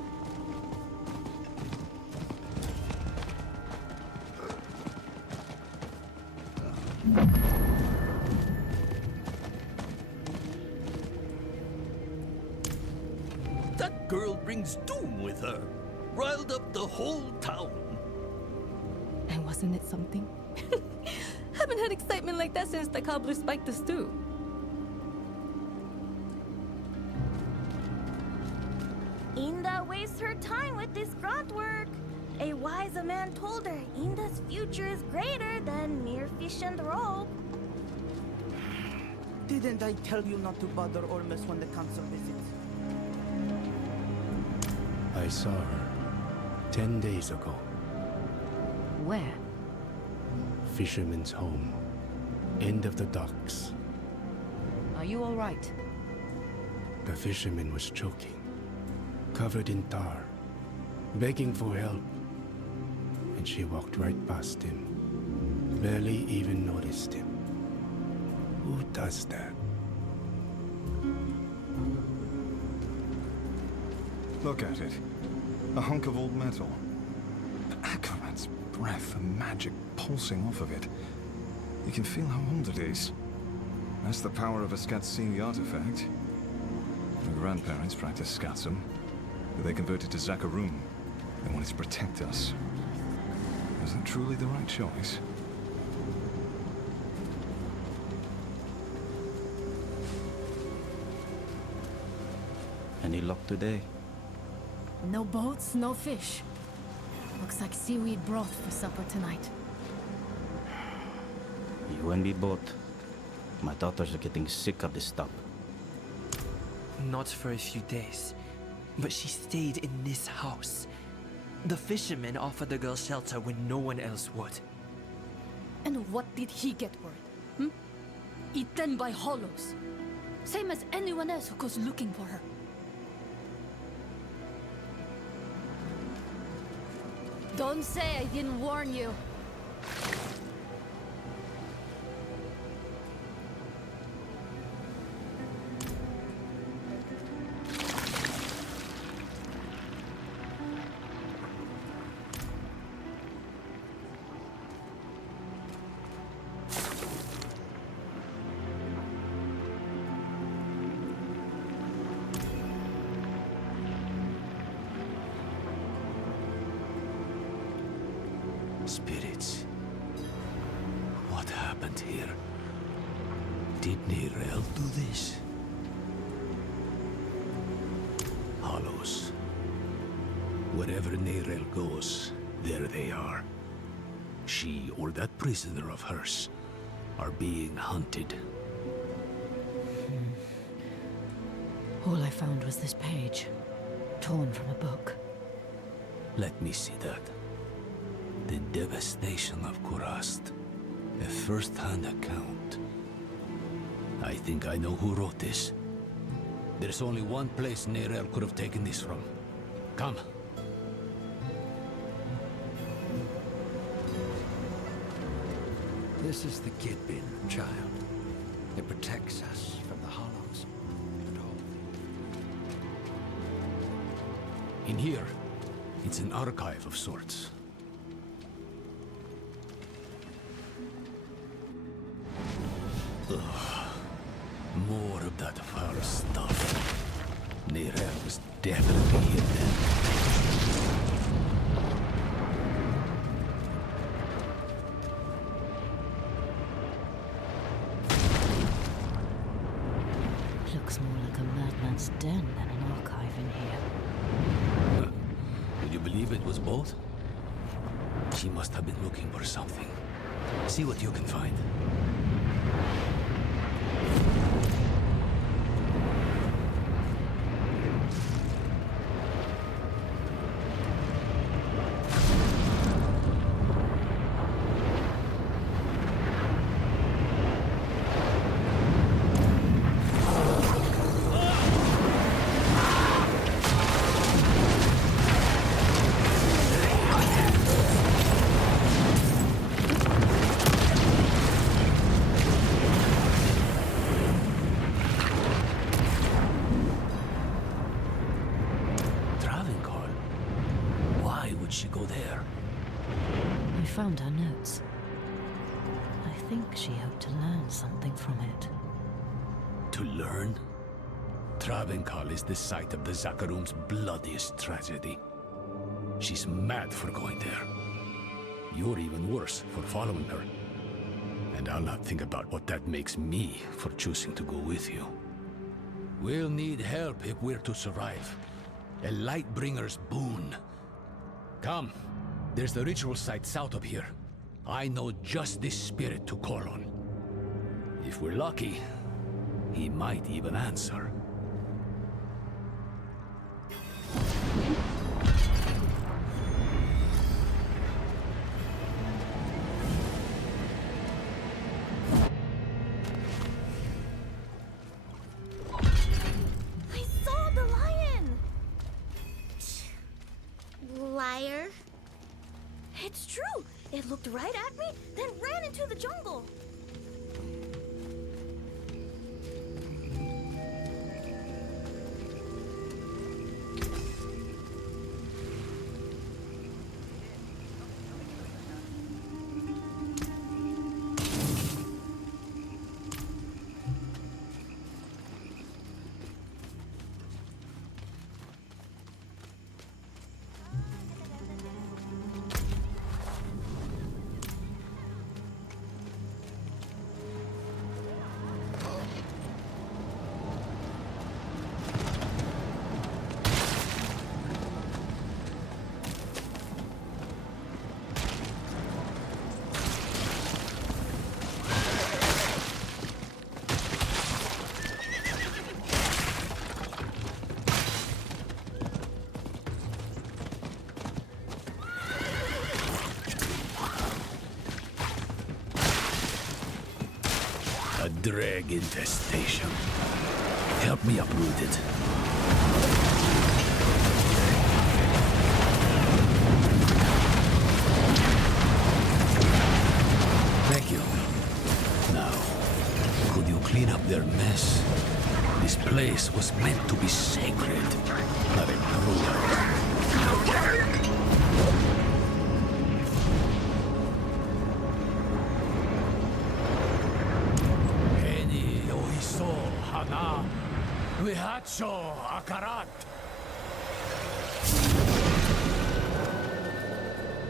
That girl brings doom with her. Riled up the whole town. And wasn't it something? Haven't had excitement like that since the cobbler spiked the stew. Inda wastes her time with this grunt work. A wise man told her Inda's future is greater than mere fish and rope. Didn't I tell you not to bother Ormus when the council visits? I saw her 10 days ago. Where? Fisherman's home. End of the docks. Are you all right? The fisherman was choking, covered in tar, begging for help. And she walked right past him, barely even noticed him. Who does that? Look at it. A hunk of old metal. But Akarat's breath and magic pulsing off of it. You can feel how old it is. That's the power of a Skatsini artifact. My grandparents practiced Skatsum, but they converted to Zakarum. They wanted to protect us. Was that truly the right choice? Any luck today? No boats, no fish. Looks like seaweed broth for supper tonight. You and me both. My daughters are getting sick of this stuff. Not for a few days, but she stayed in this house. The fisherman offered the girl shelter when no one else would. And what did he get word? Eaten by hollows. Same as anyone else who goes looking for her. Don't say I didn't warn you. Spirits. What happened here? Did Nirel do this? Hollows. Wherever Nirel goes, there they are. She or that prisoner of hers are being hunted. All I found was this page, torn from a book. Let me see that. The devastation of Kurast. A first-hand account. I think I know who wrote this. There's only one place Nerel could have taken this from. Come. This is the Kidbin, child. It protects us from the Hollows and all. In here, it's an archive of sorts. Ugh. More of that foul stuff. Nerel was definitely here then. Looks more like a madman's den than an archive in here. Huh. Would you believe it was both? She must have been looking for something. See what you can find. Found her notes. I think she hoped to learn something from it. To learn? Travenkal is the site of the Zakarum's bloodiest tragedy. She's mad for going there. You're even worse for following her. And I'll not think about what that makes me for choosing to go with you. We'll need help if we're to survive. A Lightbringer's boon. Come. There's the ritual site south of here. I know just this spirit to call on. If we're lucky, he might even answer. I looked right at me, then ran into the jungle. A drag infestation. Help me uproot it. Thank you. Now, could you clean up their mess? This place was meant to be sacred, not a brewer. Vihacho Akarat.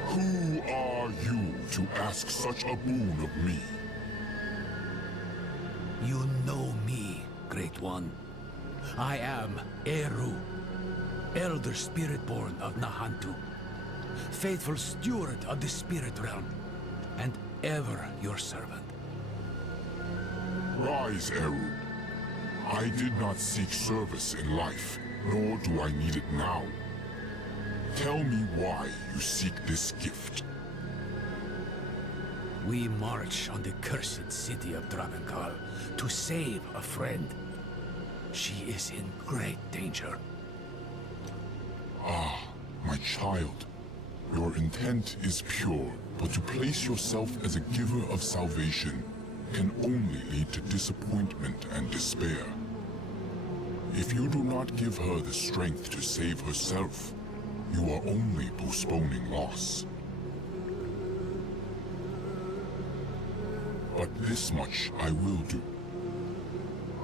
Who are you to ask such a boon of me? You know me, Great One. I am Eru, Elder Spiritborn of Nahantu, faithful steward of the Spirit Realm, and ever your servant. Rise, Eru. I did not seek service in life, nor do I need it now. Tell me why you seek this gift. We march on the cursed city of Travenkal to save a friend. She is in great danger. Ah, my child. Your intent is pure, but to place yourself as a giver of salvation can only lead to disappointment and despair. If you do not give her the strength to save herself, you are only postponing loss. But this much I will do.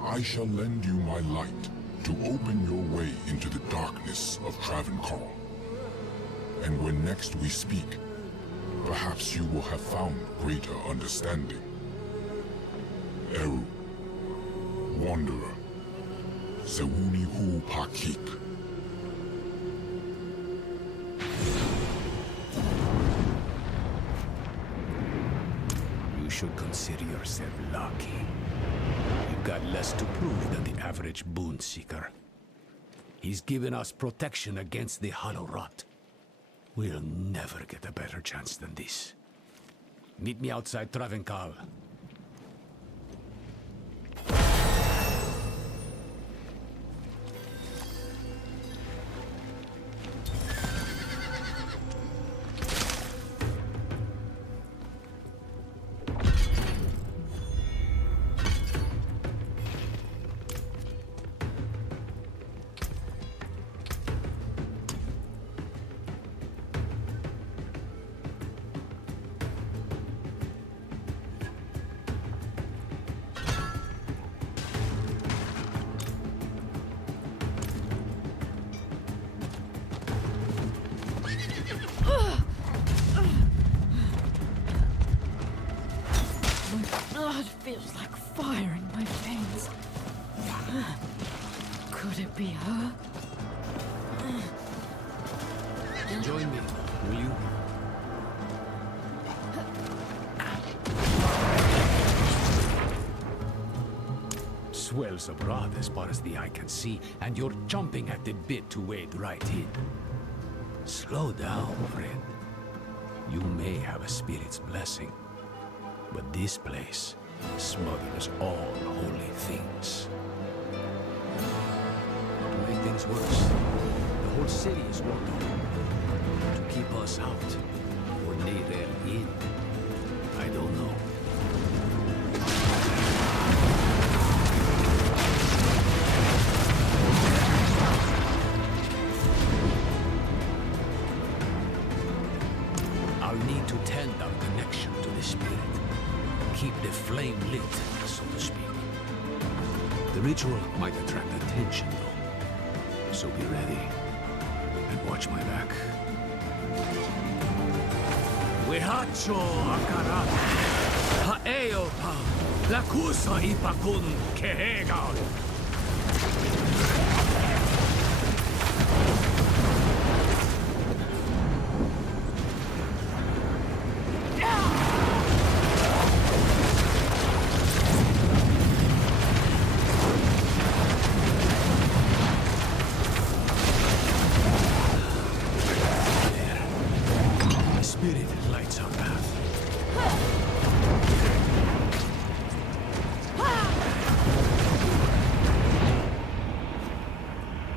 I shall lend you my light to open your way into the darkness of Travenkal. And when next we speak, perhaps you will have found greater understanding. Eru, Wanderer, Sewuni Hu Pakik. You should consider yourself lucky. You've got less to prove than the average boon seeker. He's given us protection against the Hollow Rot. We'll never get a better chance than this. Meet me outside Travenkal. Blood feels like fire in my veins. Could it be her? Join me, will you? Swells abroad as far as the eye can see, and you're jumping at the bit to wade right in. Slow down, friend. You may have a spirit's blessing, but this place smothers all holy things. To make things worse, the whole city is walked over to keep us out, or Nerer in. I don't know. I'll need to tend our connection to the spirit. Keep the flame lit, so to speak. The ritual might attract attention, though. So be ready. And watch my back. Wehacho akarat. Haeo pa. Lakusa ipakun kehegal.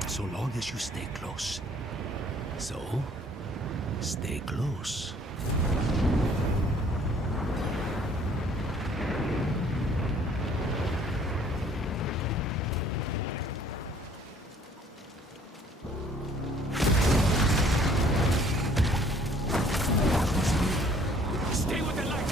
So long as you stay close. So, stay close. Stay with the light!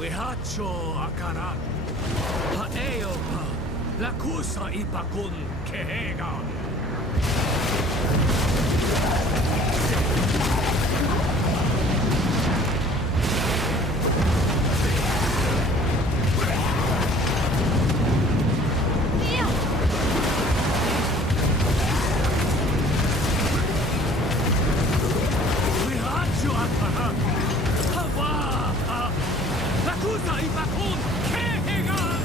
Wehacho akarat. Haeo pa. Lakusa ipakun kehegal. Wehacho akarat. Hawa. Lakusa ipakun kehegal.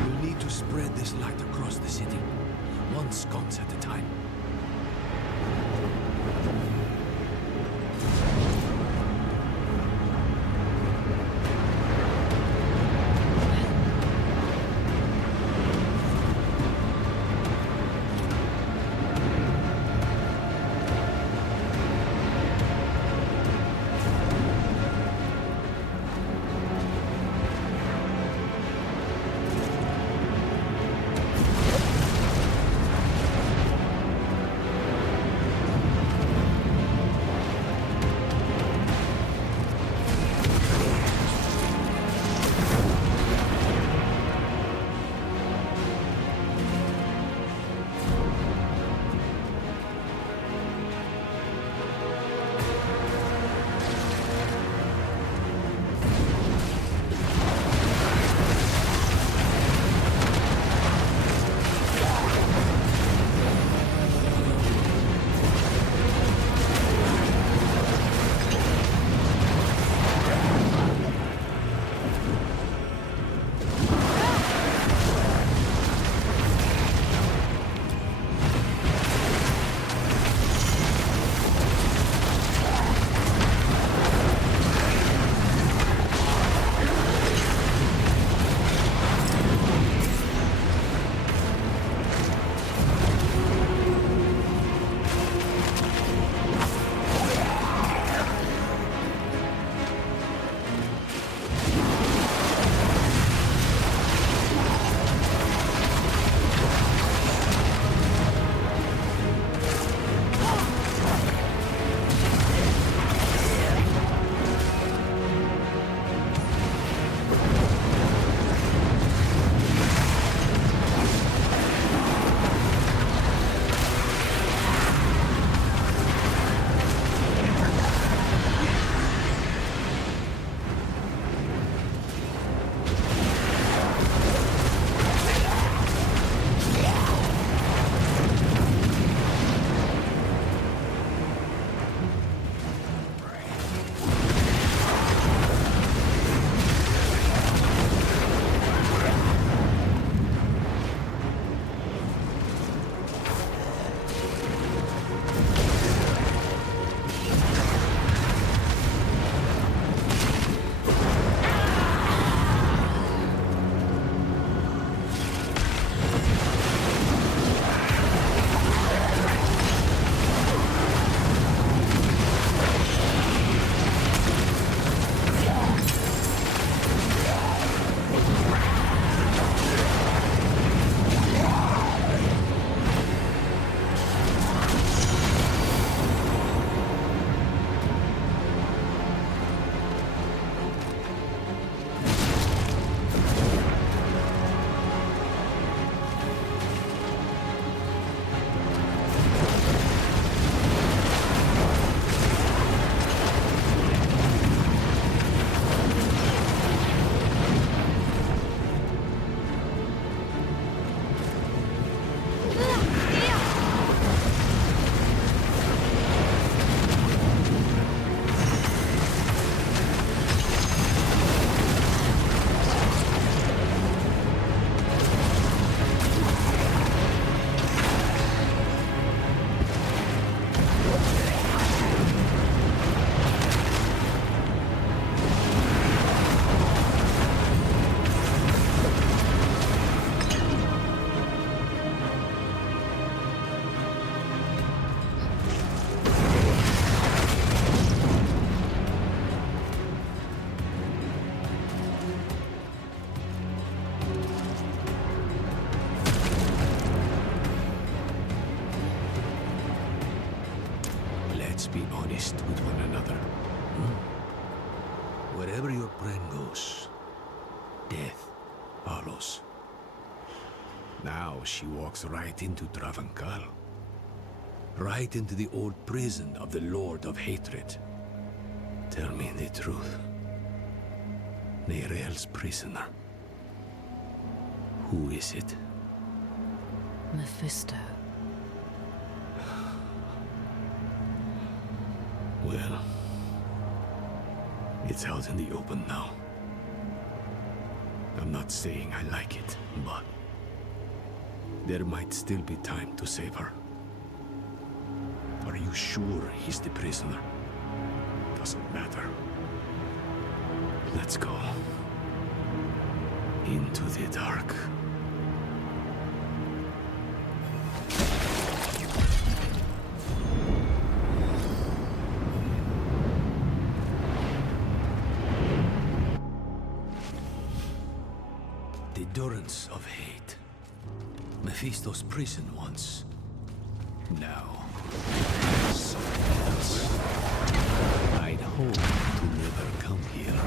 We'll need to spread this light across the city, one sconce at a time. Let's be honest with one another. Wherever your brain goes, death follows. Now she walks right into Travancal. Right into the old prison of the Lord of Hatred. Tell me the truth. Nereal's prisoner. Who is it? Mephisto. Well, it's out in the open now. I'm not saying I like it, but there might still be time to save her. Are you sure he's the prisoner? Doesn't matter. Let's go. Into the dark. The durance of hate. Mephisto's prison once. Now, something else. I'd hope to never come here.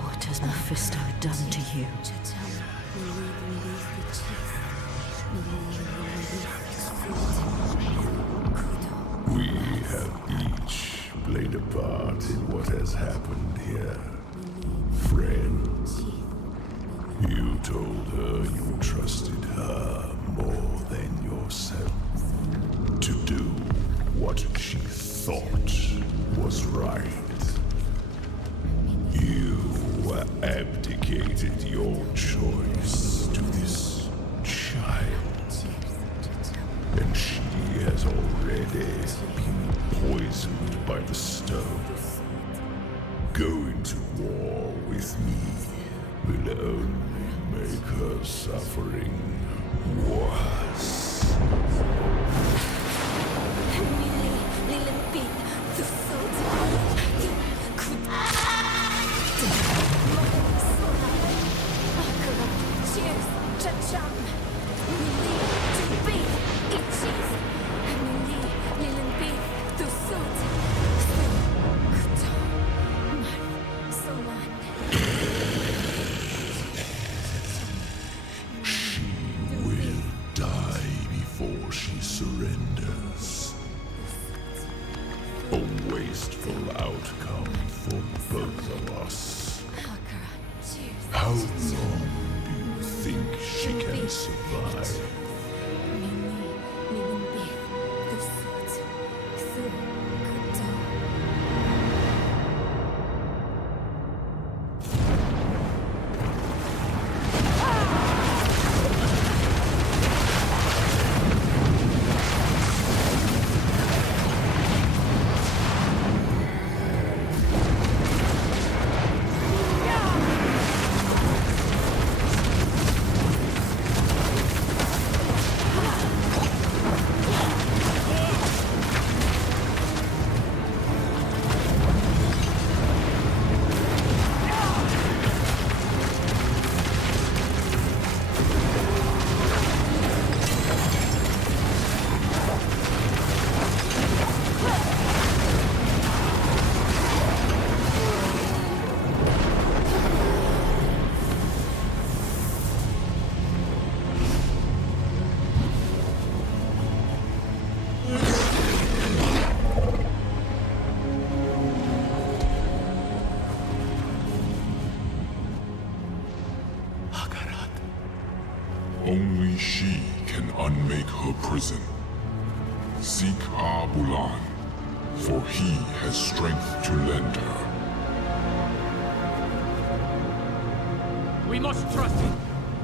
What has Mephisto done to you? We have each played a part in what has happened here. Friends, you told her you trusted her more than yourself to do what she thought was right. You abdicated your choice to this child, and she has already been poisoned by the stone. Going to war with me will only make her suffering worse. She surrenders. A wasteful outcome for both of us. How long do you think she can survive? Only she can unmake her prison. Seek Abulan, for he has strength to lend her. We must trust him.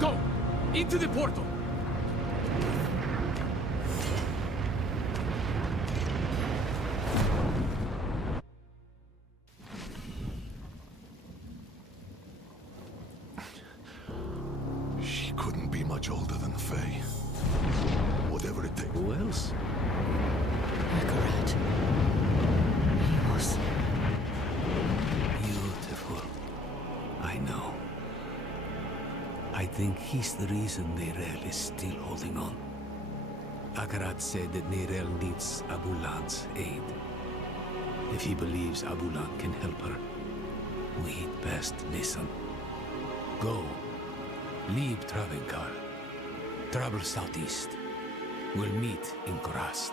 Go! Into the portal! She couldn't be much older than the Fae. Whatever it takes. Who else? Akarat. He was beautiful. I know. I think he's the reason Nirel is still holding on. Akarat said that Nirel needs Abulan's aid. If he believes Abulan can help her, we'd best listen. Go. Leave Travenkar. Travel southeast. We'll meet in Korast.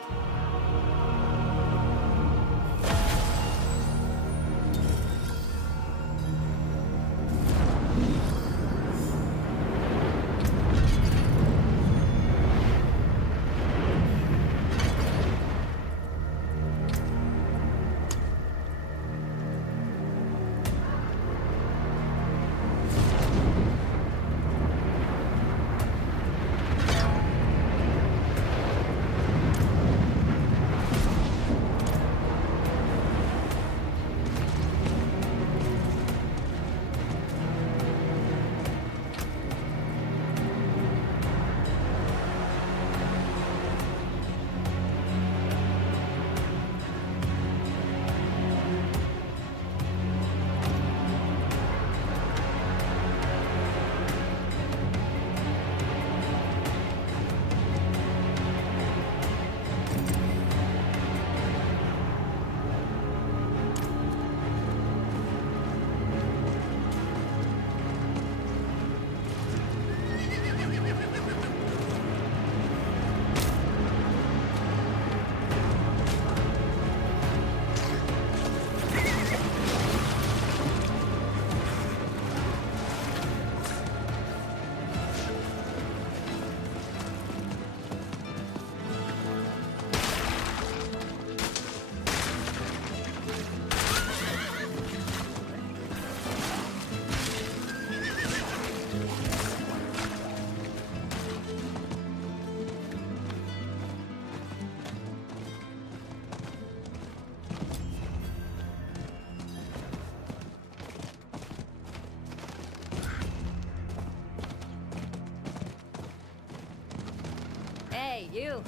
You.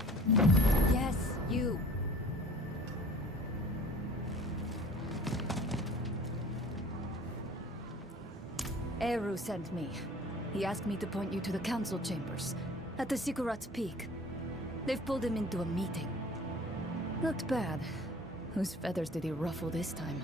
Yes, you. Eru sent me. He asked me to point you to the council chambers, at the Sikurat's Peak. They've pulled him into a meeting. Looked bad. Whose feathers did he ruffle this time?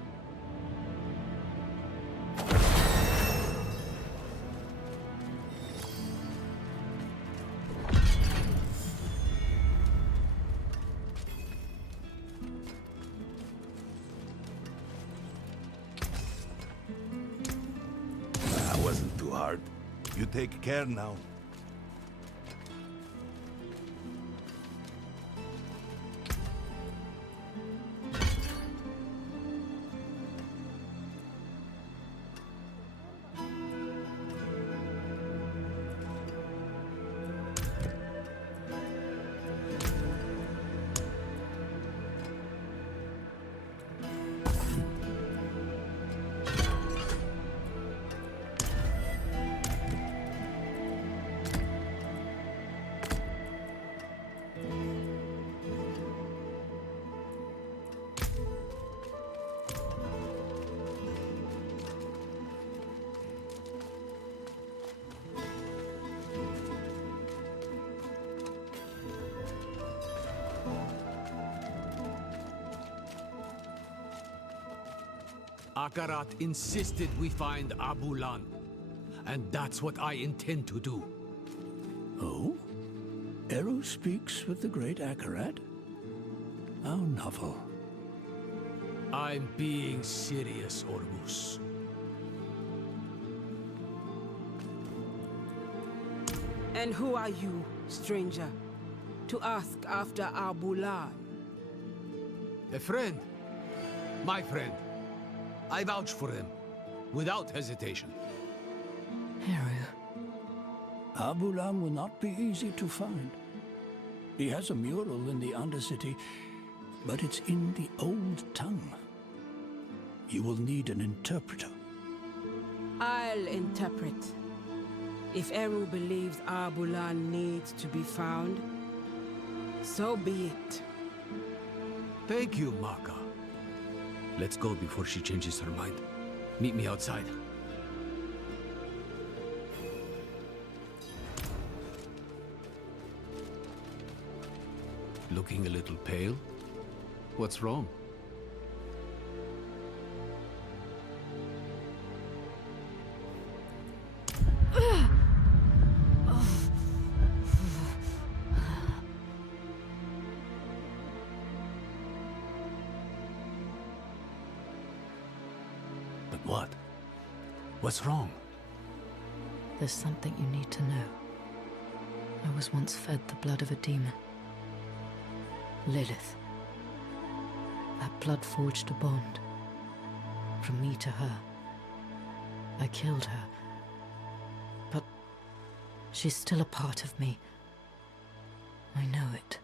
That wasn't too hard. You take care now. Akarat insisted we find Abulan, and that's what I intend to do. Oh? Eru speaks with the great Akarat? How novel. I'm being serious, Ormus. And who are you, stranger, to ask after Abulan? A friend. My friend. I vouch for him, without hesitation. Abulan will not be easy to find. He has a mural in the Undercity, but it's in the old tongue. You will need an interpreter. I'll interpret. If Eru believes Abulan needs to be found, so be it. Thank you, Maka. Let's go before she changes her mind. Meet me outside. Looking a little pale? What's wrong? But what? What's wrong? There's something you need to know. I was once fed the blood of a demon. Lilith. That blood forged a bond. From me to her. I killed her. But she's still a part of me. I know it.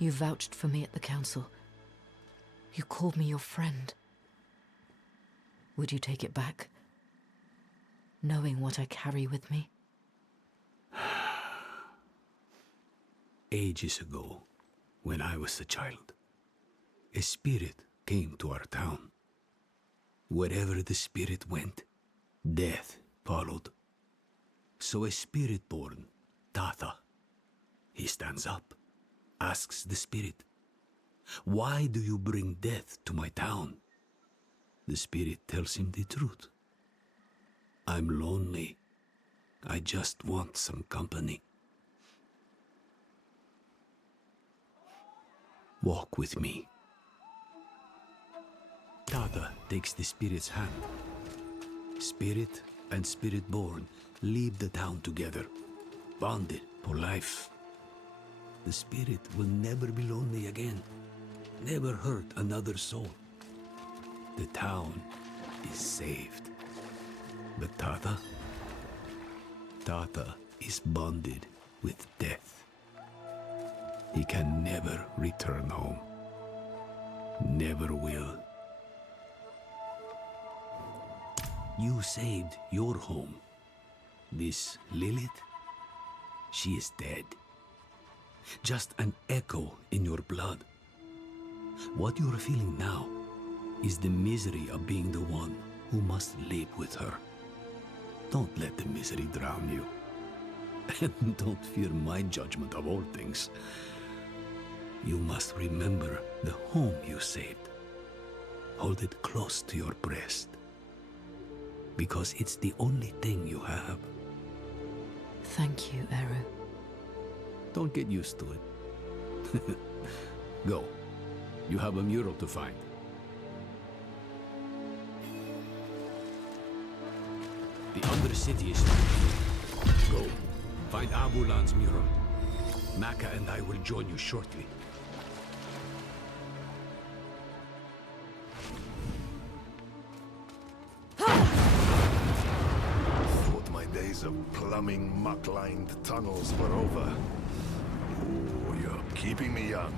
You vouched for me at the council. You called me your friend. Would you take it back? Knowing what I carry with me? Ages ago, when I was a child, a spirit came to our town. Wherever the spirit went, death followed. So a spirit born, Tatha, he stands up, asks the spirit, "Why do you bring death to my town?" The spirit tells him the truth. "I'm lonely. I just want some company. Walk with me." Tata takes the spirit's hand. Spirit and spirit-born leave the town together, bonded for life. The spirit will never be lonely again, never hurt another soul. The town is saved. But Tata is bonded with death. He can never return home. Never will. You saved your home. This Lilith, she is dead. just an echo in your blood. What you're feeling now is the misery of being the one who must live with her. Don't let the misery drown you. And don't fear my judgment of all things. You must remember the home you saved. Hold it close to your breast, because it's the only thing you have. Thank you, Eru. Don't get used to it. Go. You have a mural to find. The Undercity is go. Find Abulan's mural. Maka and I will join you shortly. Thought my days of plumbing muck-lined tunnels were over. Oh, you're keeping me young.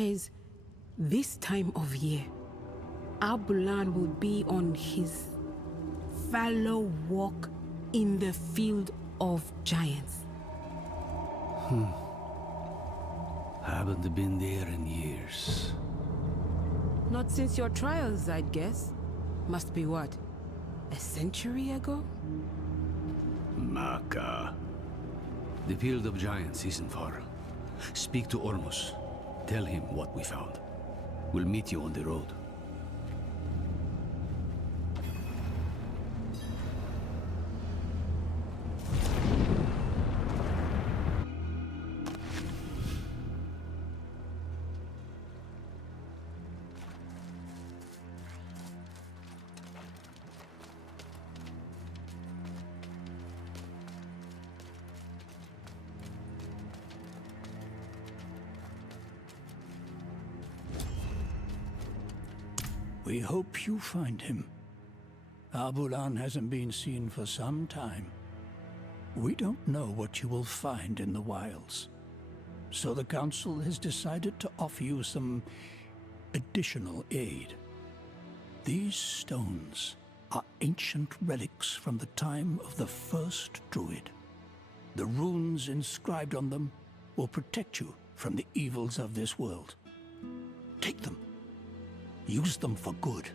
says this time of year, Abulan will be on his fallow walk in the field of giants. Haven't been there in years. Not since your trials, I'd guess. Must be what? A century ago? Maka. The field of giants isn't far. Speak to Ormus. Tell him what we found. We'll meet you on the road. We hope you find him. Abulan hasn't been seen for some time. We don't know what you will find in the wilds. So the Council has decided to offer you some additional aid. These stones are ancient relics from the time of the first Druid. The runes inscribed on them will protect you from the evils of this world. Take them. Use them for good.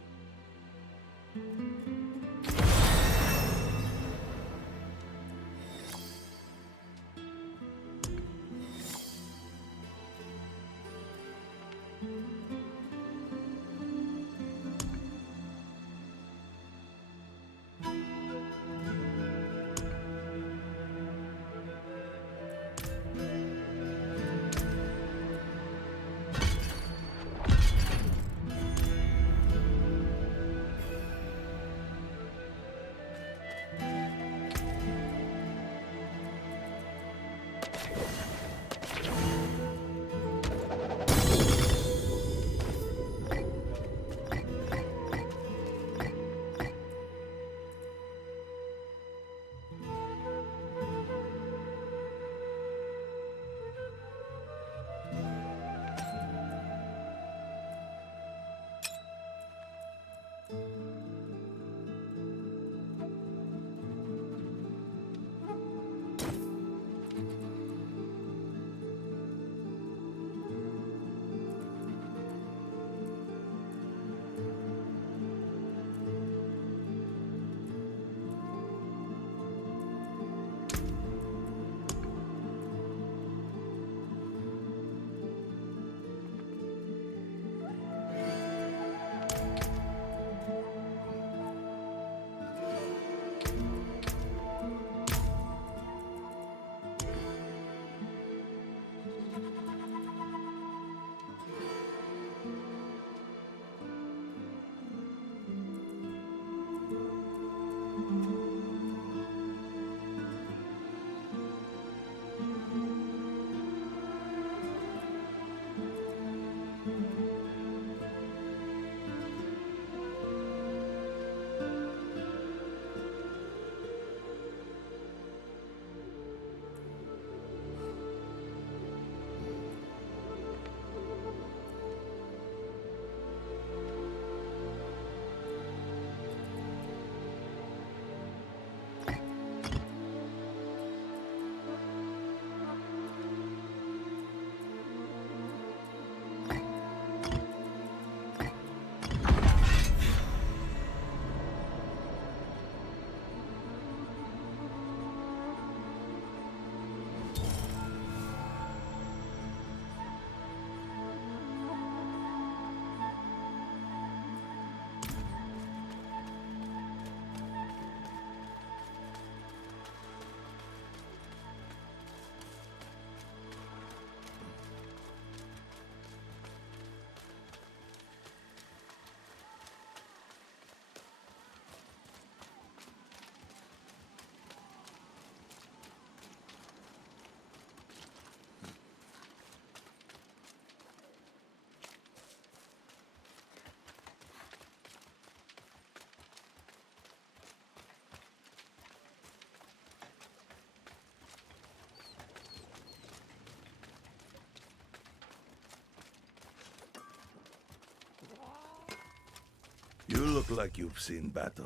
look like you've seen battle.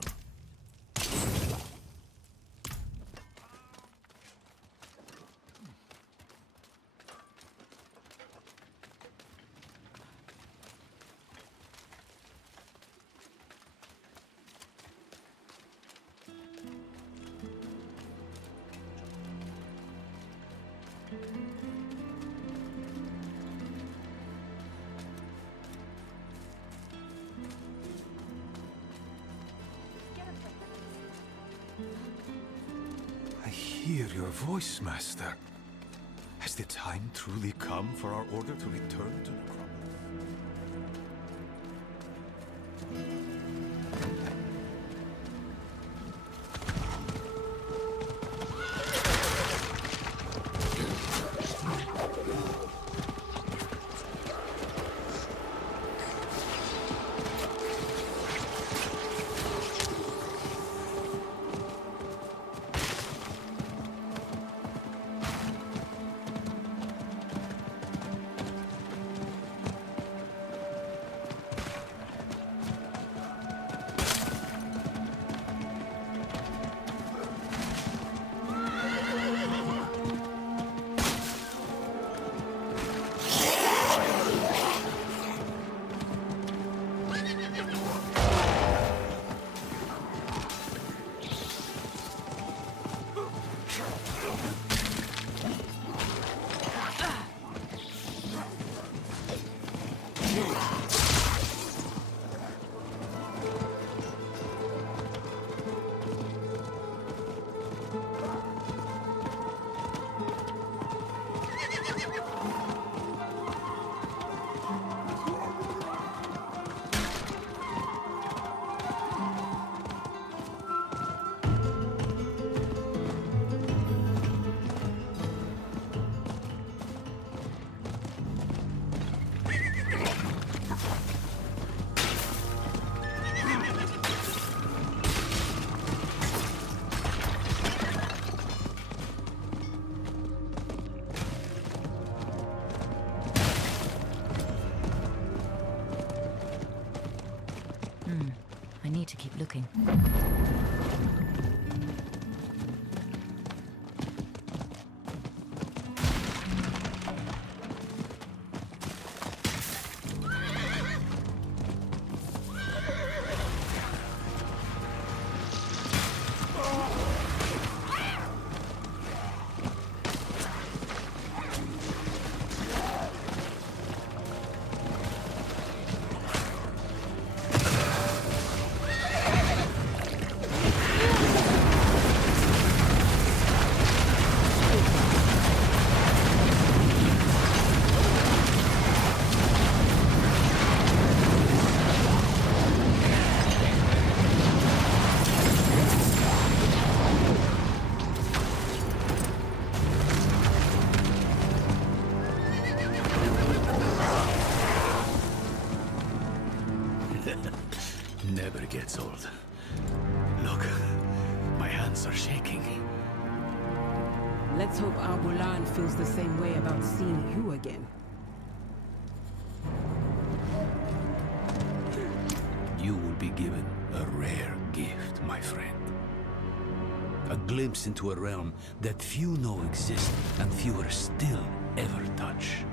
I hear your voice, Master. Has the time truly come for our order to return to Necropolis? I need to keep looking. Never gets old. Look, my hands are shaking. Let's hope Abulan feels the same way about seeing you again. You will be given a rare gift, my friend. A glimpse into a realm that few know exists and fewer still ever touch.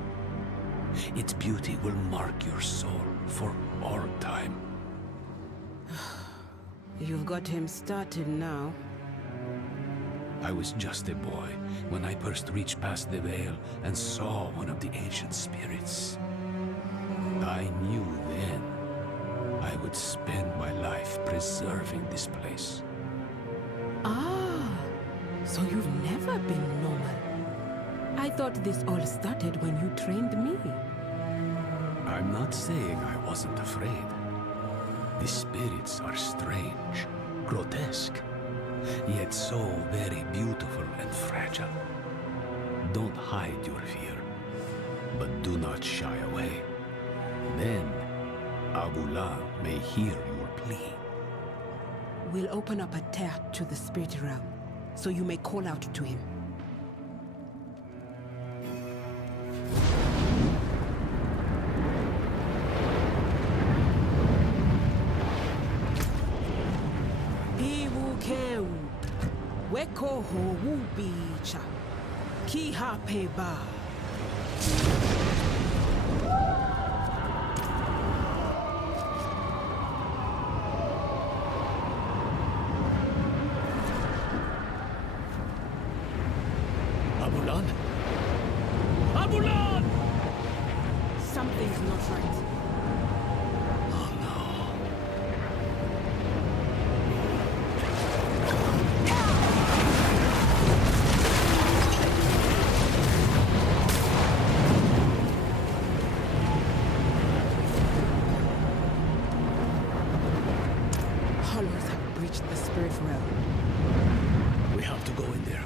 Its beauty will mark your soul for all time. You've got him started now. I was just a boy when I first reached past the veil and saw one of the ancient spirits. I knew then I would spend my life preserving this place. Ah, so you've never been normal. I thought this all started when you trained me. I'm not saying I wasn't afraid. The spirits are strange, grotesque, yet so very beautiful and fragile. Don't hide your fear, but do not shy away. Then, Abulan may hear your plea. We'll open up a tear to the spirit realm, so you may call out to him. Weko ho wubicha. Ki ha pe ba. Abulan? Abulan! Something's not right. Oh no. Hollows have breached the spirit realm. We have to go in there.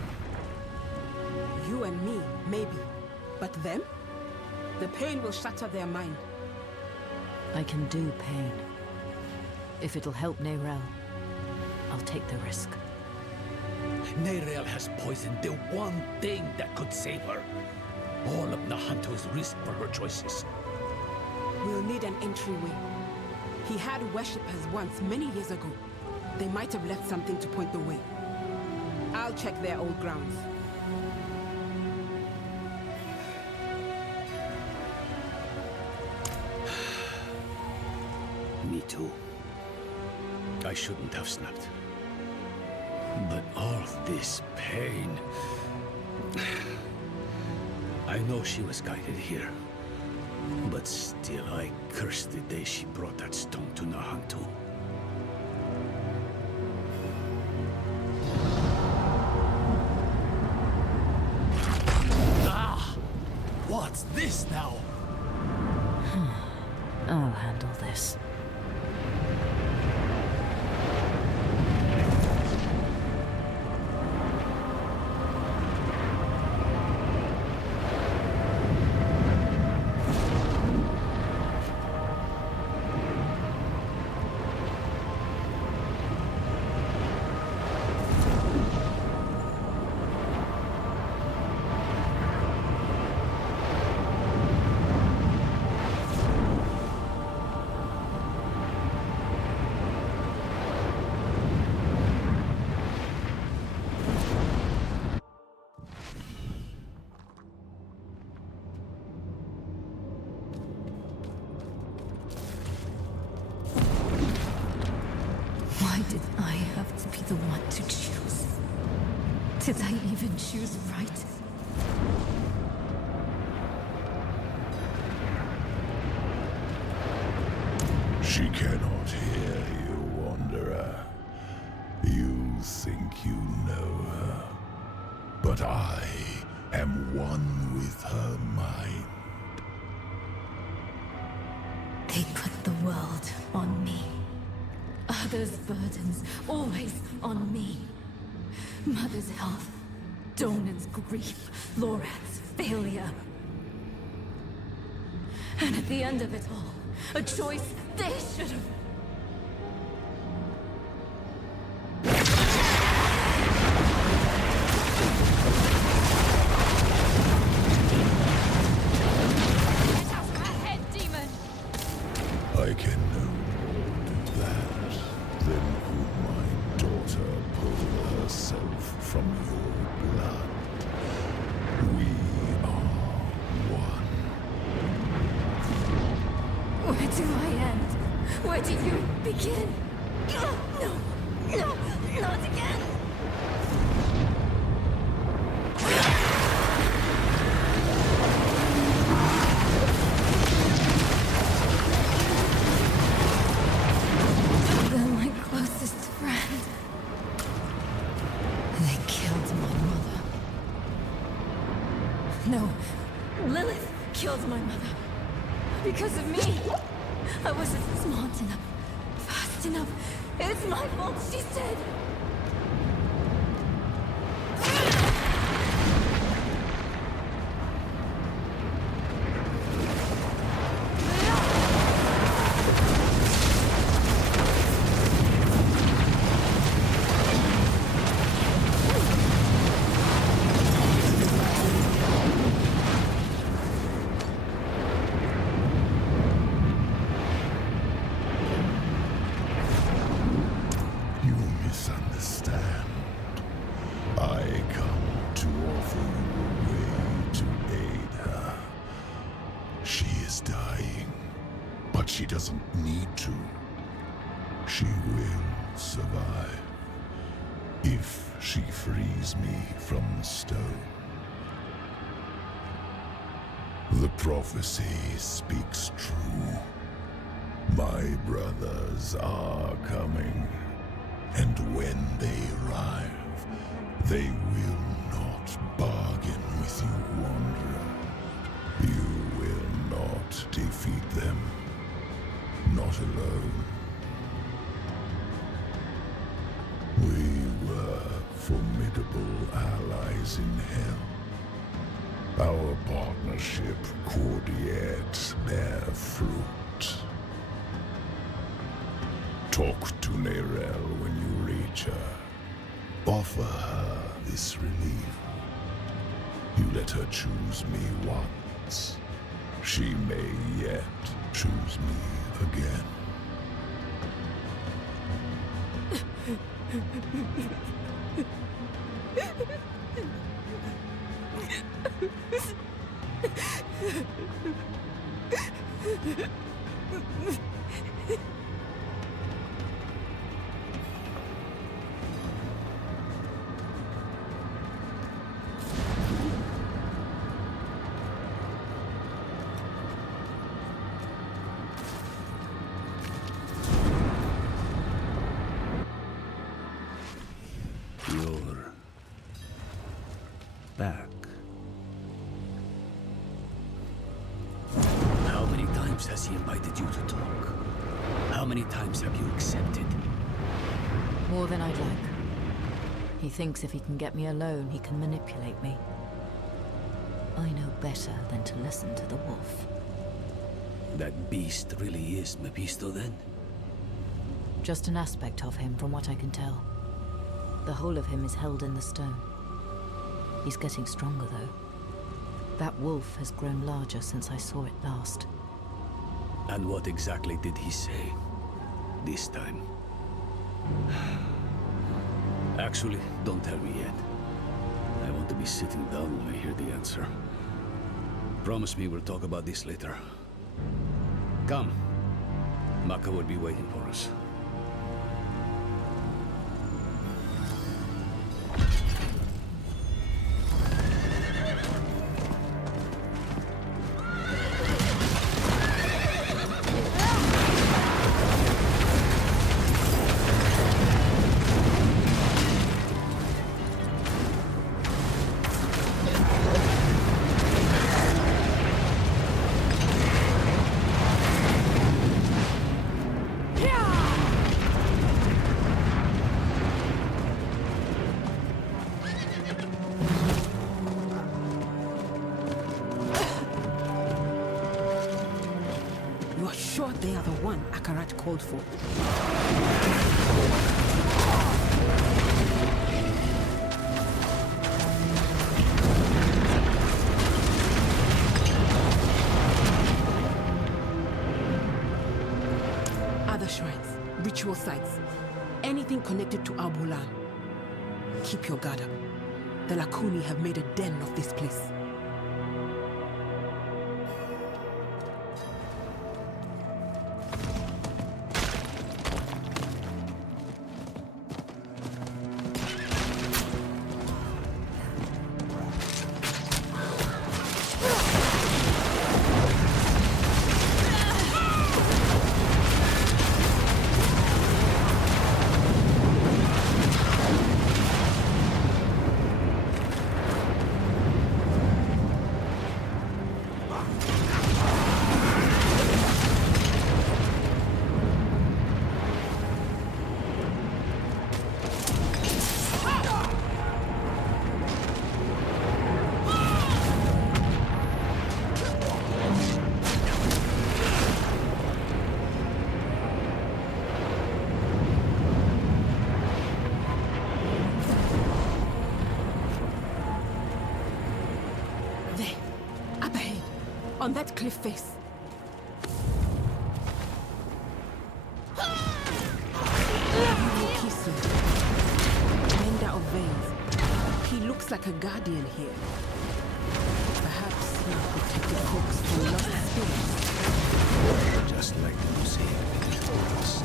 You and me, maybe. But them? The pain will shatter their mind. I can do pain. If it'll help Neyrel, I'll take the risk. Neyrel has poisoned the one thing that could save her. All of Nahanto's risk for her choices. We'll need an entryway. He had worshippers once, many years ago. They might have left something to point the way. I'll check their old grounds. Me too. I shouldn't have snapped. But all this pain... I know she was guided here. But still, I curse the day she brought that stone to Nahanto. Ah! What's this now? I'll handle this. Why did I have to be the one to choose? Did I even choose right? She cannot hear you, Wanderer. You think you know her, but I am one with her mind. They put the world on me. Others' burdens always on me. Mother's health, Donan's grief, Lorath's failure. And at the end of it all, a choice they should have. I can no more do that than would my daughter pull herself from your blood. We are one. Where do I end? Where do you begin? No, not again! They're my closest friend. They killed my mother. No, Lilith killed my mother. Because of me. I wasn't smart enough, fast enough. It's my fault, she said. You misunderstand. doesn't need to. She will survive if she frees me from the stone. The prophecy speaks true. My brothers are coming, and when they arrive, they will not bargain with you, Wanderer. You will not defeat them, not alone. We were formidable allies in hell. Our partnership could yet bear fruit. Talk to Nerel when you reach her. Offer her this relief. You let her choose me once. She may yet choose me again. You're back. How many times has he invited you to talk? How many times have you accepted? More than I'd like. He thinks if he can get me alone, he can manipulate me. I know better than to listen to the wolf. That beast really is Mephisto then? Just an aspect of him, from what I can tell. The whole of him is held in the stone. He's getting stronger, though. That wolf has grown larger since I saw it last. And what exactly did he say this time? Actually, don't tell me yet. I want to be sitting down when I hear the answer. Promise me we'll talk about this later. Come. Maka will be waiting for us. They are the one Akarat called for. Other shrines, ritual sites, anything connected to Abulan. Keep your guard up. The Lakuni have made a den of this place. On that cliff face. Kisu, mender of veins. He looks like a guardian here. Perhaps he protected folks from lost spirits. just like the mosaic before us.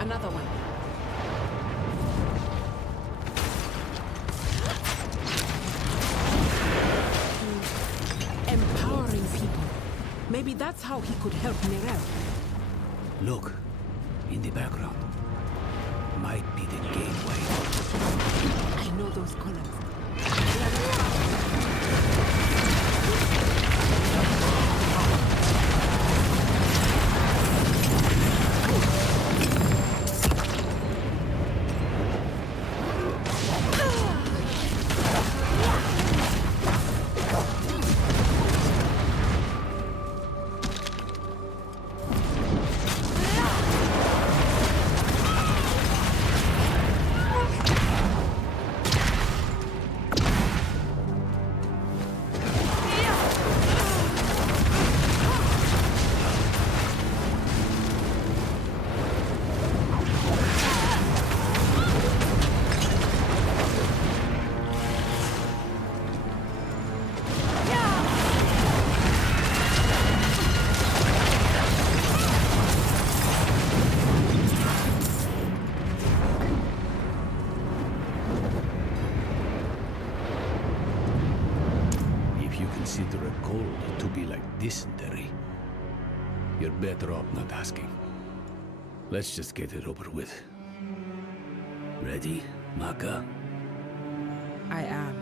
Another one. Empowering people. Maybe that's how he could help Mirel. Look, in the background. Might be the gateway. I know those colors. Consider a cold to be like dysentery. You're better off not asking. Let's just get it over with. Ready, Maka? I am.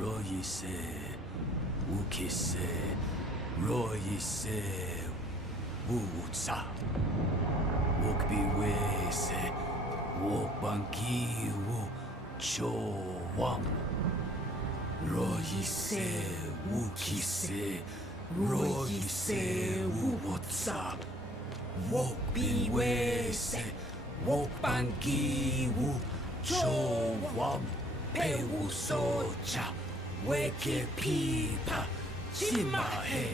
Royise, Ukise, Royise, Wutsa. Wokbiwese, Wokbanki, Chowam. Royise, Wukise, Royise, Wutsa. Wokbiwese, Wokbanki, Chowam. Pewusocha. Weke pipa, chimahe,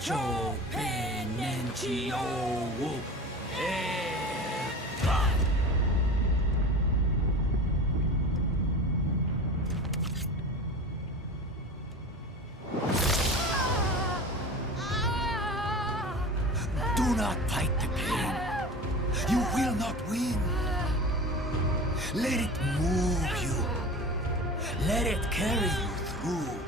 chope nenchio, epa. Do not fight the pain. You will not win. Let it move you. Let it carry you through.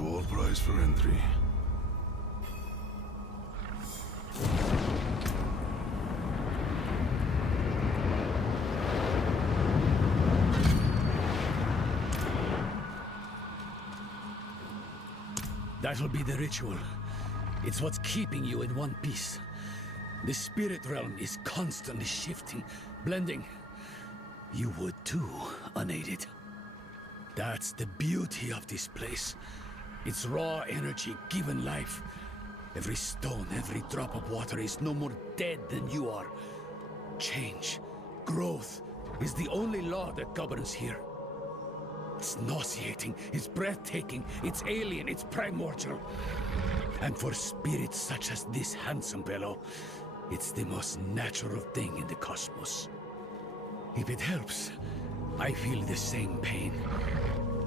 Small price for entry. That'll be the ritual. It's what's keeping you in one piece. The spirit realm is constantly shifting, blending. You would too, unaided. That's the beauty of this place. It's raw energy given life. Every stone, every drop of water is no more dead than you are. Change, growth is the only law that governs here. It's nauseating, it's breathtaking, it's alien, it's primordial. And for spirits such as this handsome fellow, it's the most natural thing in the cosmos. If it helps, I feel the same pain.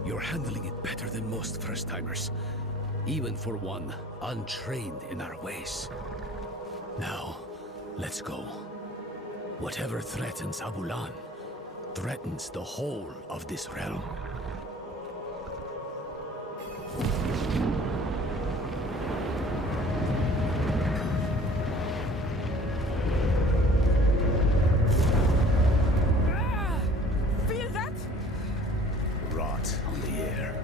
You're handling it better than most first-timers, even for one untrained in our ways. Now, let's go. Whatever threatens Abulan, threatens the whole of this realm. Feel that? Rot on the air.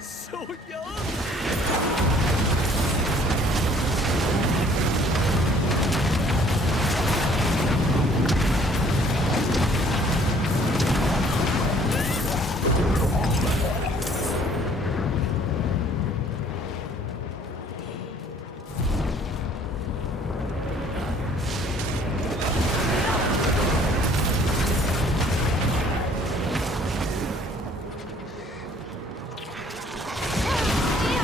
So young! Yeah!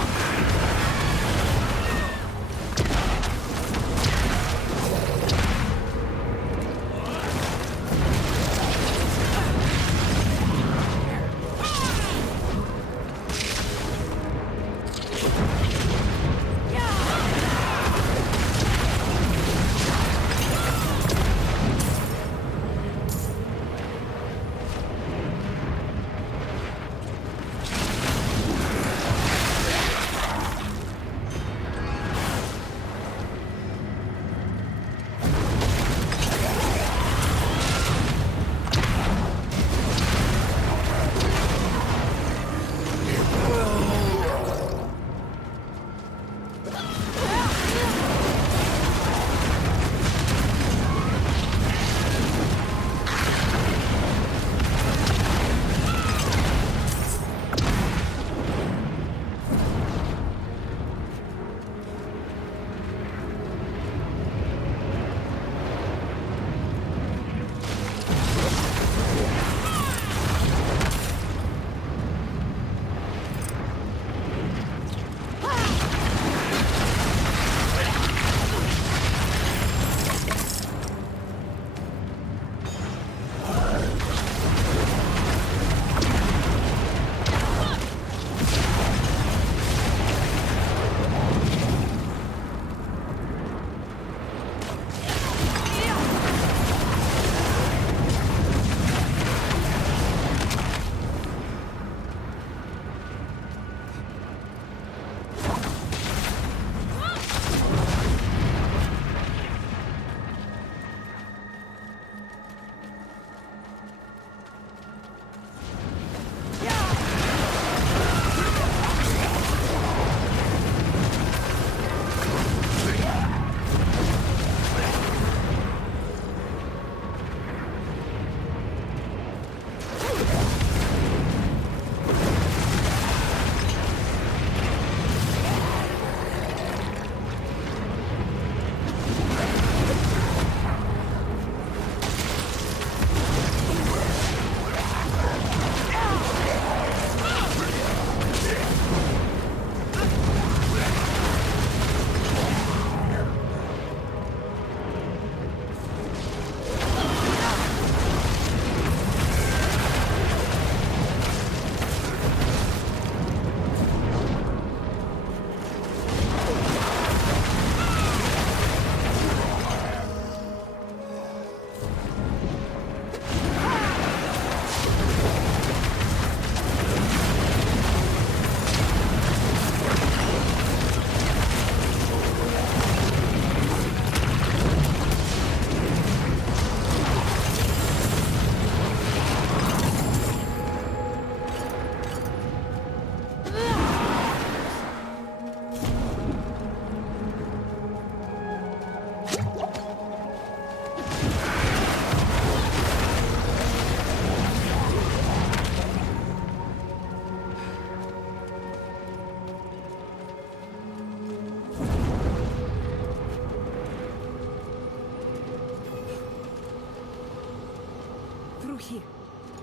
here.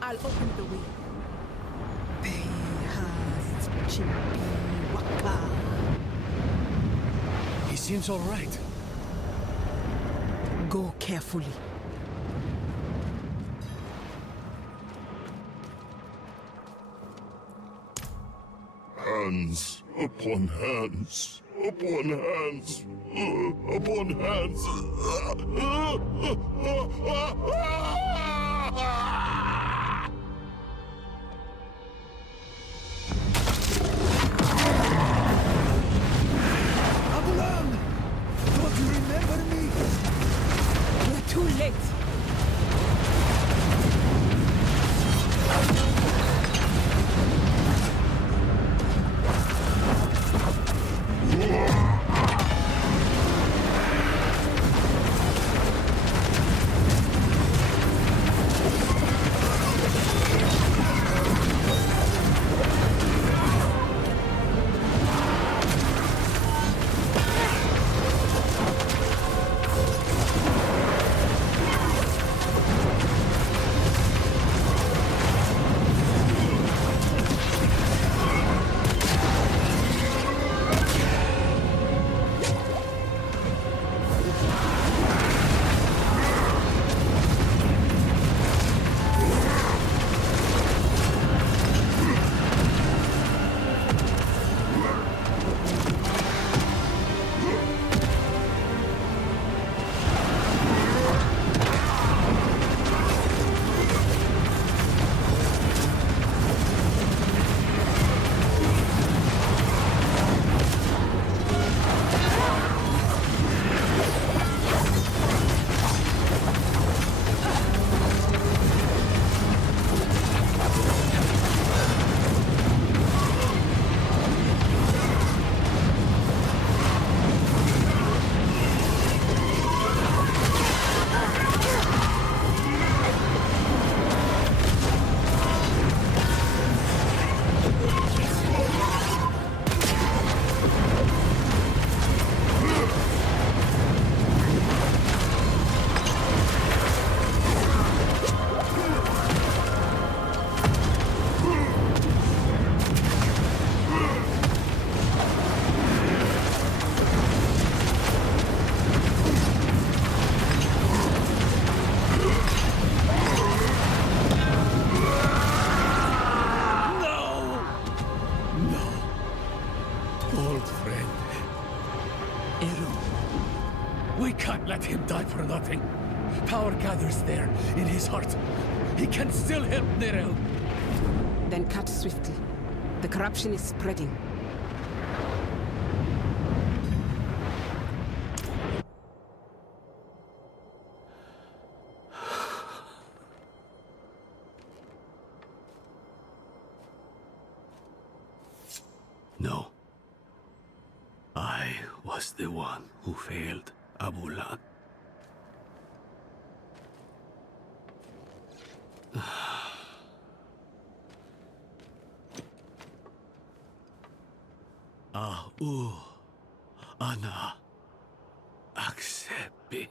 I'll open the way. Behas Chimpiwaka. He seems all right. Go carefully. Hands upon hands, upon hands, upon hands. Abulam! Don't you remember me? We're too late. Let him die for nothing. Power gathers there, in his heart. He can still help Nerel. Then cut swiftly. The corruption is spreading. No. I was the one who failed Abulan. Ana accepi.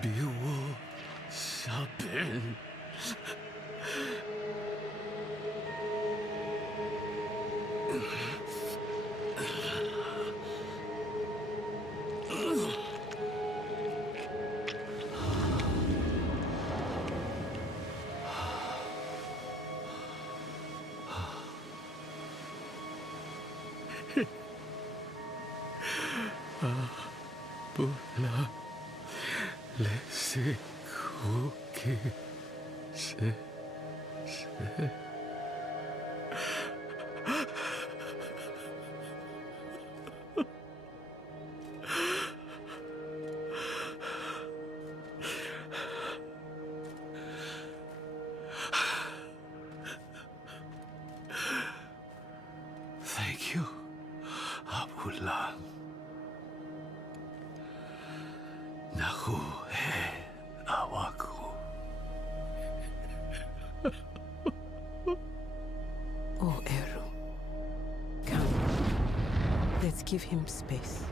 Biwo Sabin. Abula lesi kuki se Thank you, Abulan. Naku awaku. Oh, Eru. Come. Let's give him space.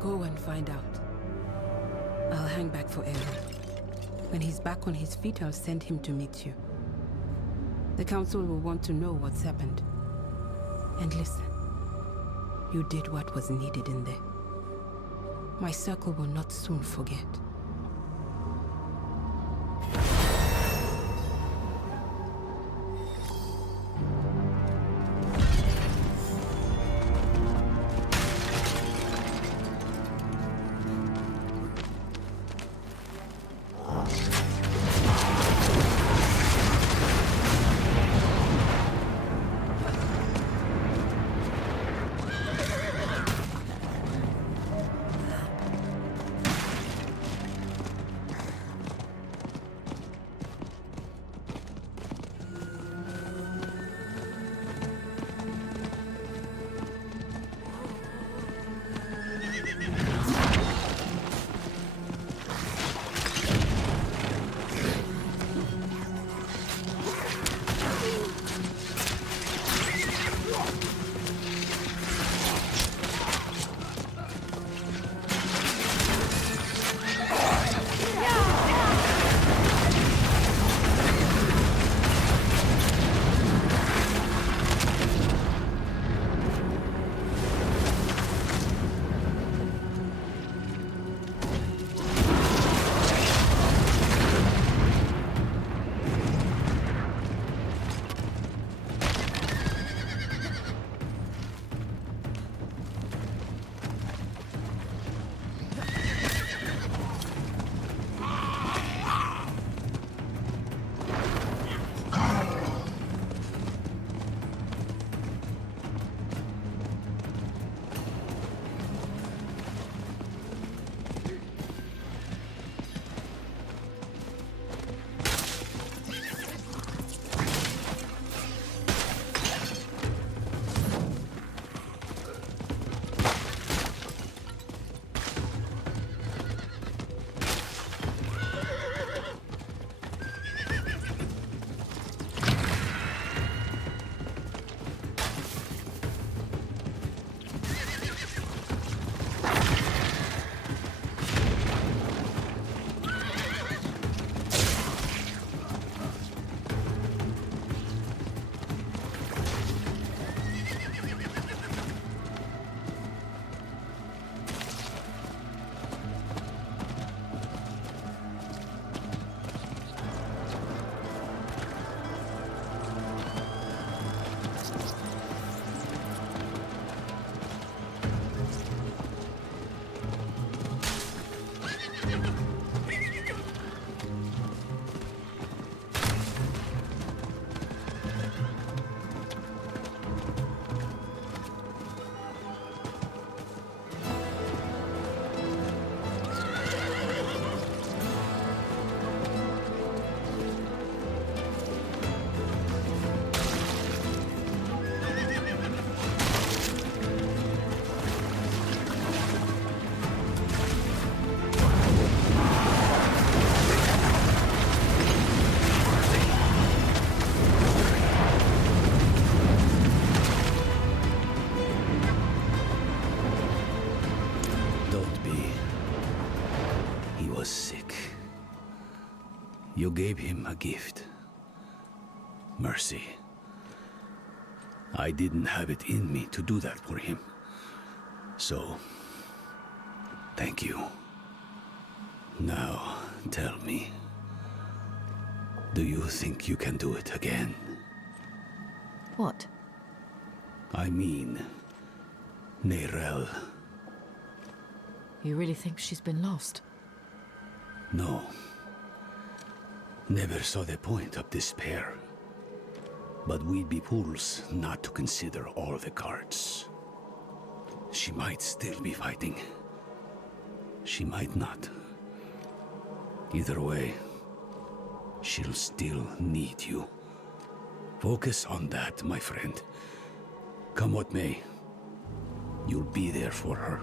Go and find out. I'll hang back for Eru. When he's back on his feet, I'll send him to meet you. The council will want to know what's happened. And listen, you did what was needed in there. My circle will not soon forget. You gave him a gift. Mercy. I didn't have it in me to do that for him. So, thank you. Now, tell me. Do you think you can do it again? What? I mean, Neyrelle. You really think she's been lost? No. Never saw the point of despair. But we'd be fools not to consider all the cards. She might still be fighting. She might not. Either way, she'll still need you. Focus on that, my friend. Come what may, you'll be there for her.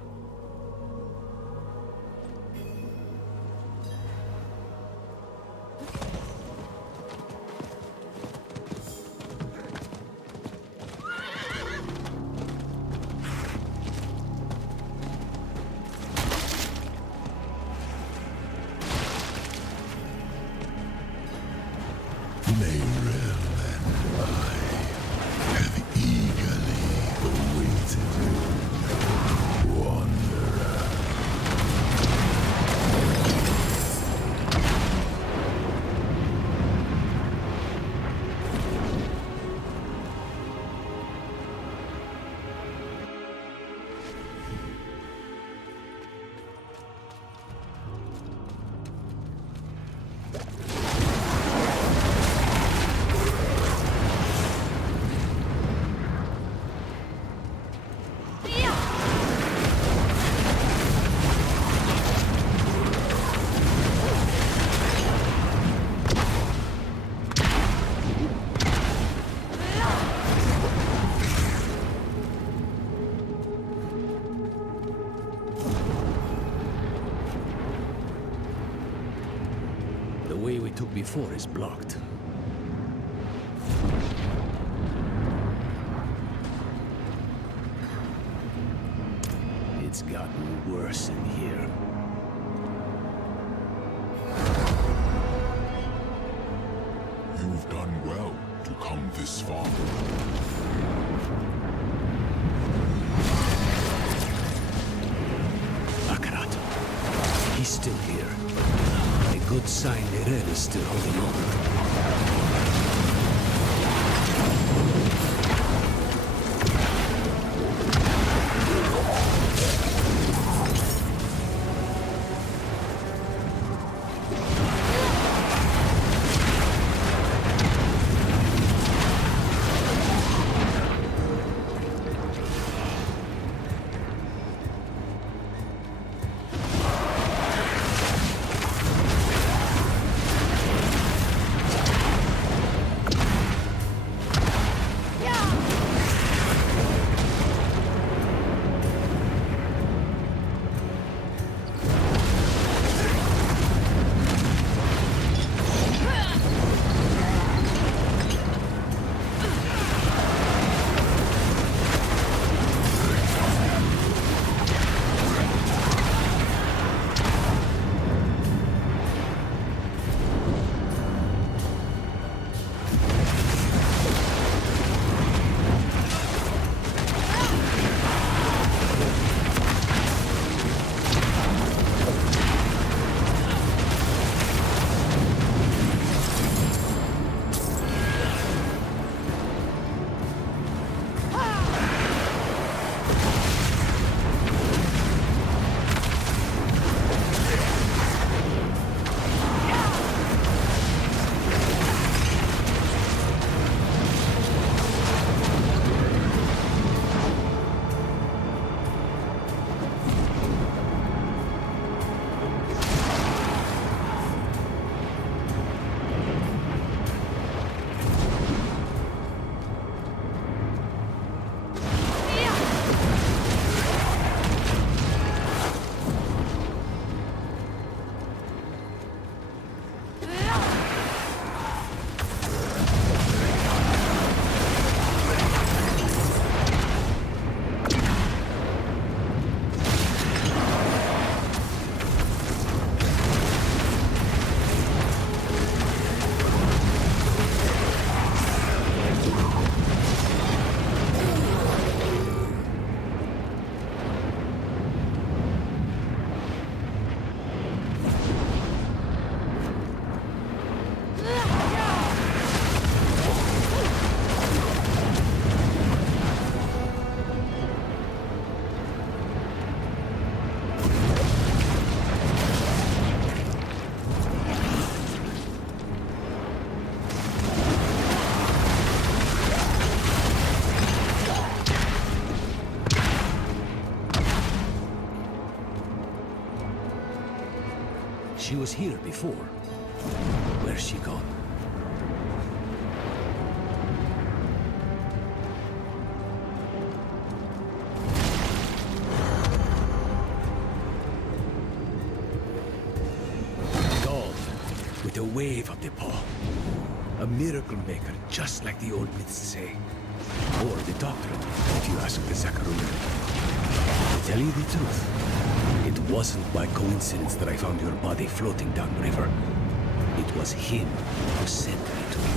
The way we took before is blocked. It's gotten worse in here. You've done well to come this far. Akarat. He's still here. A good sign Neyrelle is still holding on. She was here before. Where's she gone? Gone with a wave of the paw. A miracle maker, just like the old myths say. Or the doctrine, if you ask the Zakaruman. To tell you the truth, it wasn't by coincidence that I found your body floating downriver. It was him who sent me to you.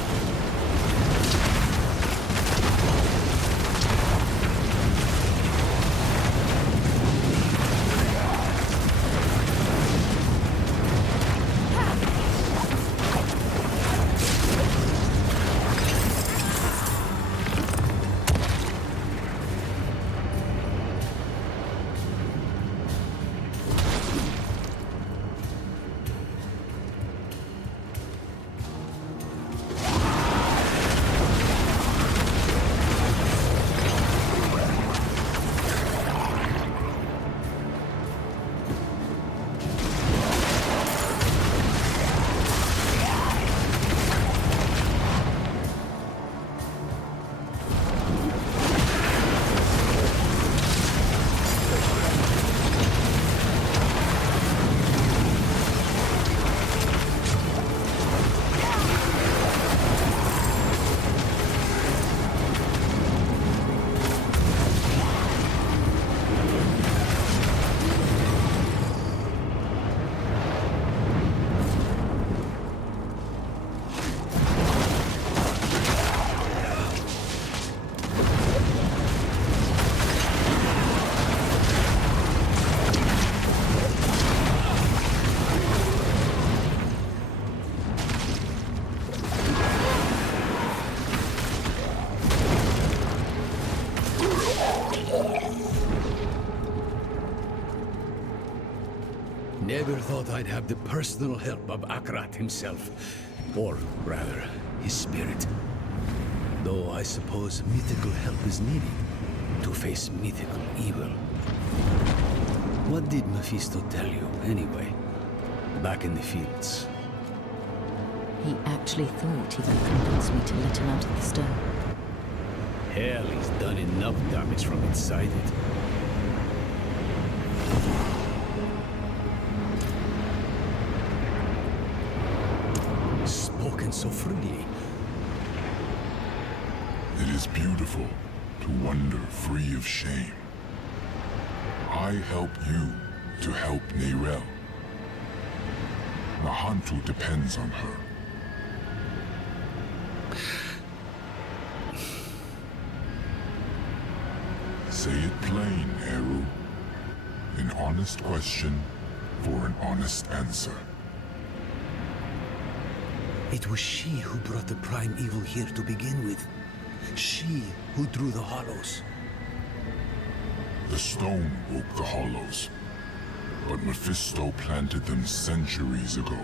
Never thought I'd have the personal help of Akrat himself. Or, rather, his spirit. Though I suppose mythical help is needed to face mythical evil. What did Mephisto tell you, anyway? Back in the fields. He actually thought he could convince me to let him out of the stone. Hell, he's done enough damage from inside it. Spoken so freely. It is beautiful to wander free of shame. I help you to help Neyrelle. Nahantu depends on her. Say it plain, Eru. An honest question for an honest answer. It was she who brought the prime evil here to begin with. She who drew the hollows. The stone woke the hollows, but Mephisto planted them centuries ago.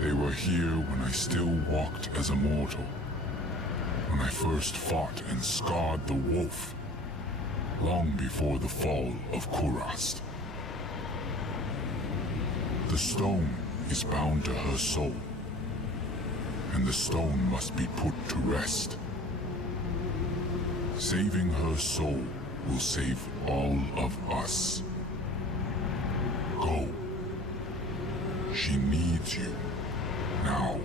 They were here when I still walked as a mortal. When I first fought and scarred the wolf, long before the fall of Kurast. The stone is bound to her soul, and the stone must be put to rest. Saving her soul will save all of us. Go. She needs you now.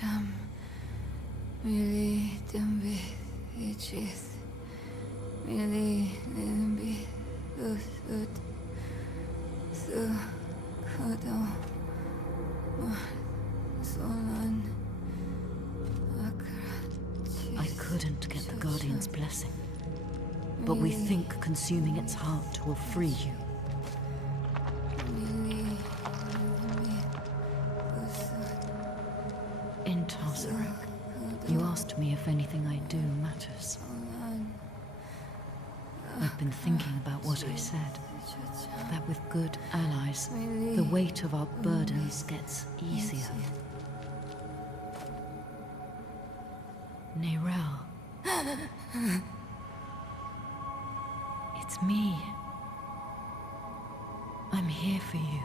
Sham Mili Dimbi Ichith Mili Limbi Ut Su Kodo Solan I couldn't get the Guardian's blessing, but we think consuming its heart will free you. In Sorcerer, you asked me if anything I do matters. I've been thinking about what I said. That with good allies, the weight of our burdens gets easier. Nerel. It's me. I'm here for you.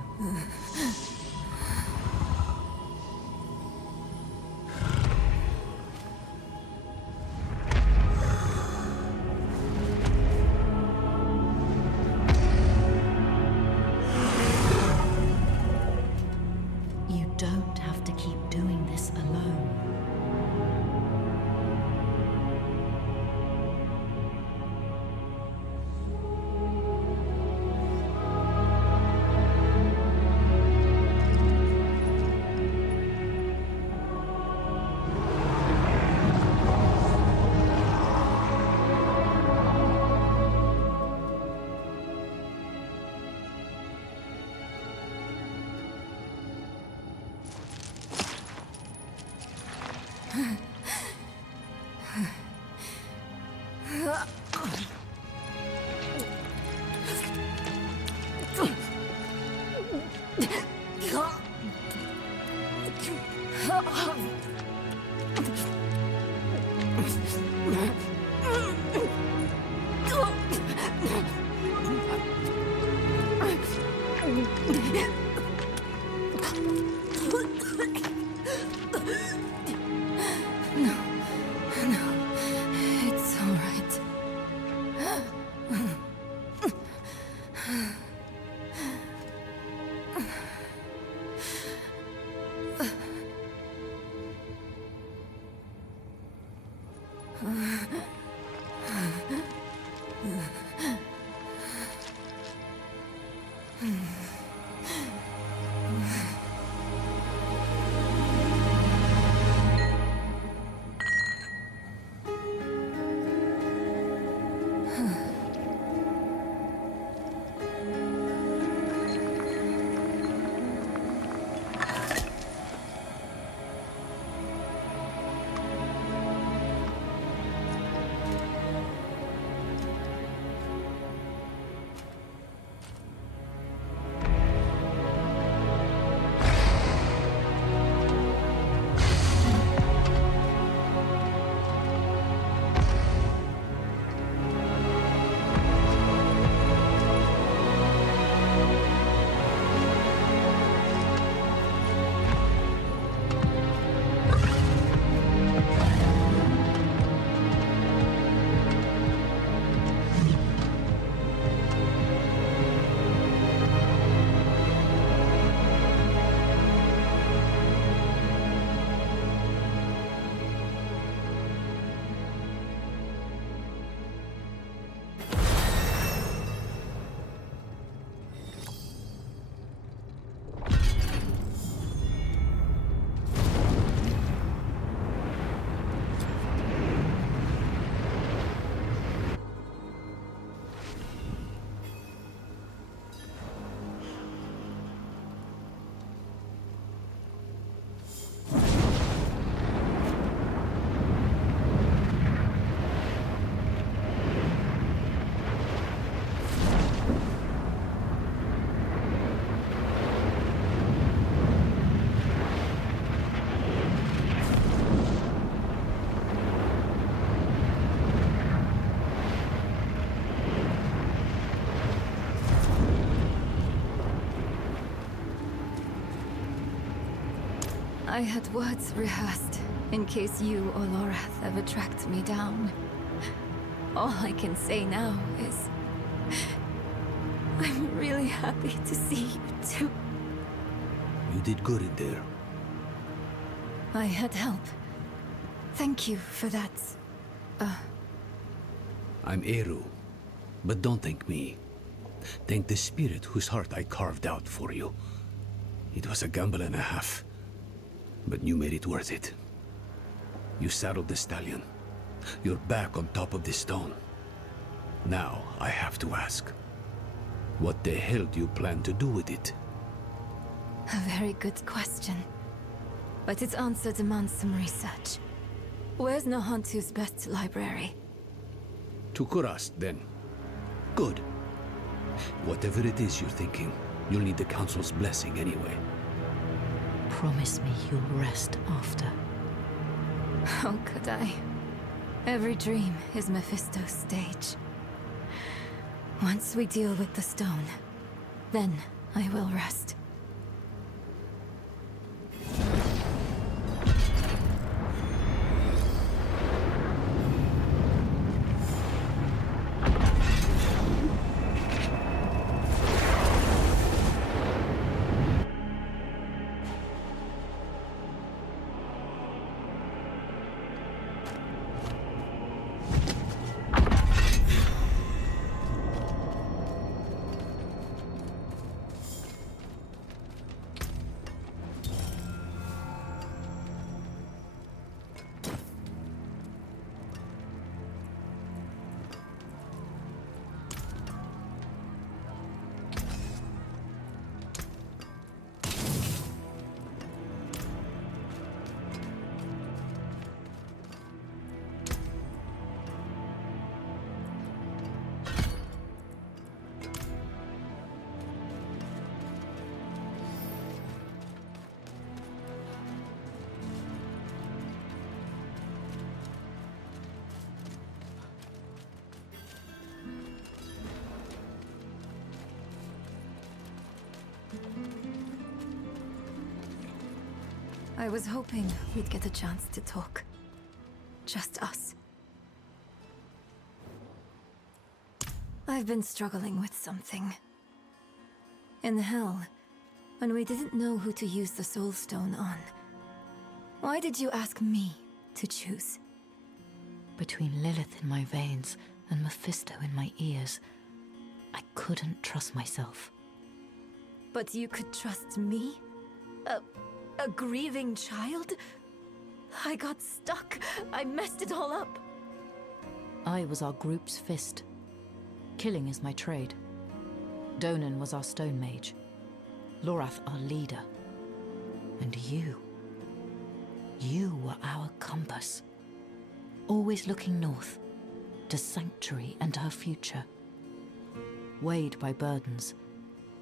You don't have to keep doing this alone. I had words rehearsed, in case you or Lorath ever tracked me down. All I can say now is... I'm really happy to see you too. You did good in there. I had help. Thank you for that. I'm Eru, but don't thank me. Thank the spirit whose heart I carved out for you. It was a gamble and a half, but you made it worth it. You saddled the stallion. You're back on top of the stone. Now, I have to ask, what the hell do you plan to do with it? A very good question. But its answer demands some research. Where's Nahantu's best library? To Kurast, then. Good. Whatever it is you're thinking, you'll need the Council's blessing anyway. Promise me you'll rest after. How could I? Every dream is Mephisto's stage. Once we deal with the stone, then I will rest. I was hoping we'd get a chance to talk. Just us. I've been struggling with something. In hell, when we didn't know who to use the Soul Stone on, why did you ask me to choose? Between Lilith in my veins and Mephisto in my ears, I couldn't trust myself. But you could trust me? A grieving child? I got stuck. I messed it all up. I was our group's fist. Killing is my trade. Donan was our stone mage. Lorath our leader. And you were our compass. Always looking north, to Sanctuary and her future. Weighed by burdens,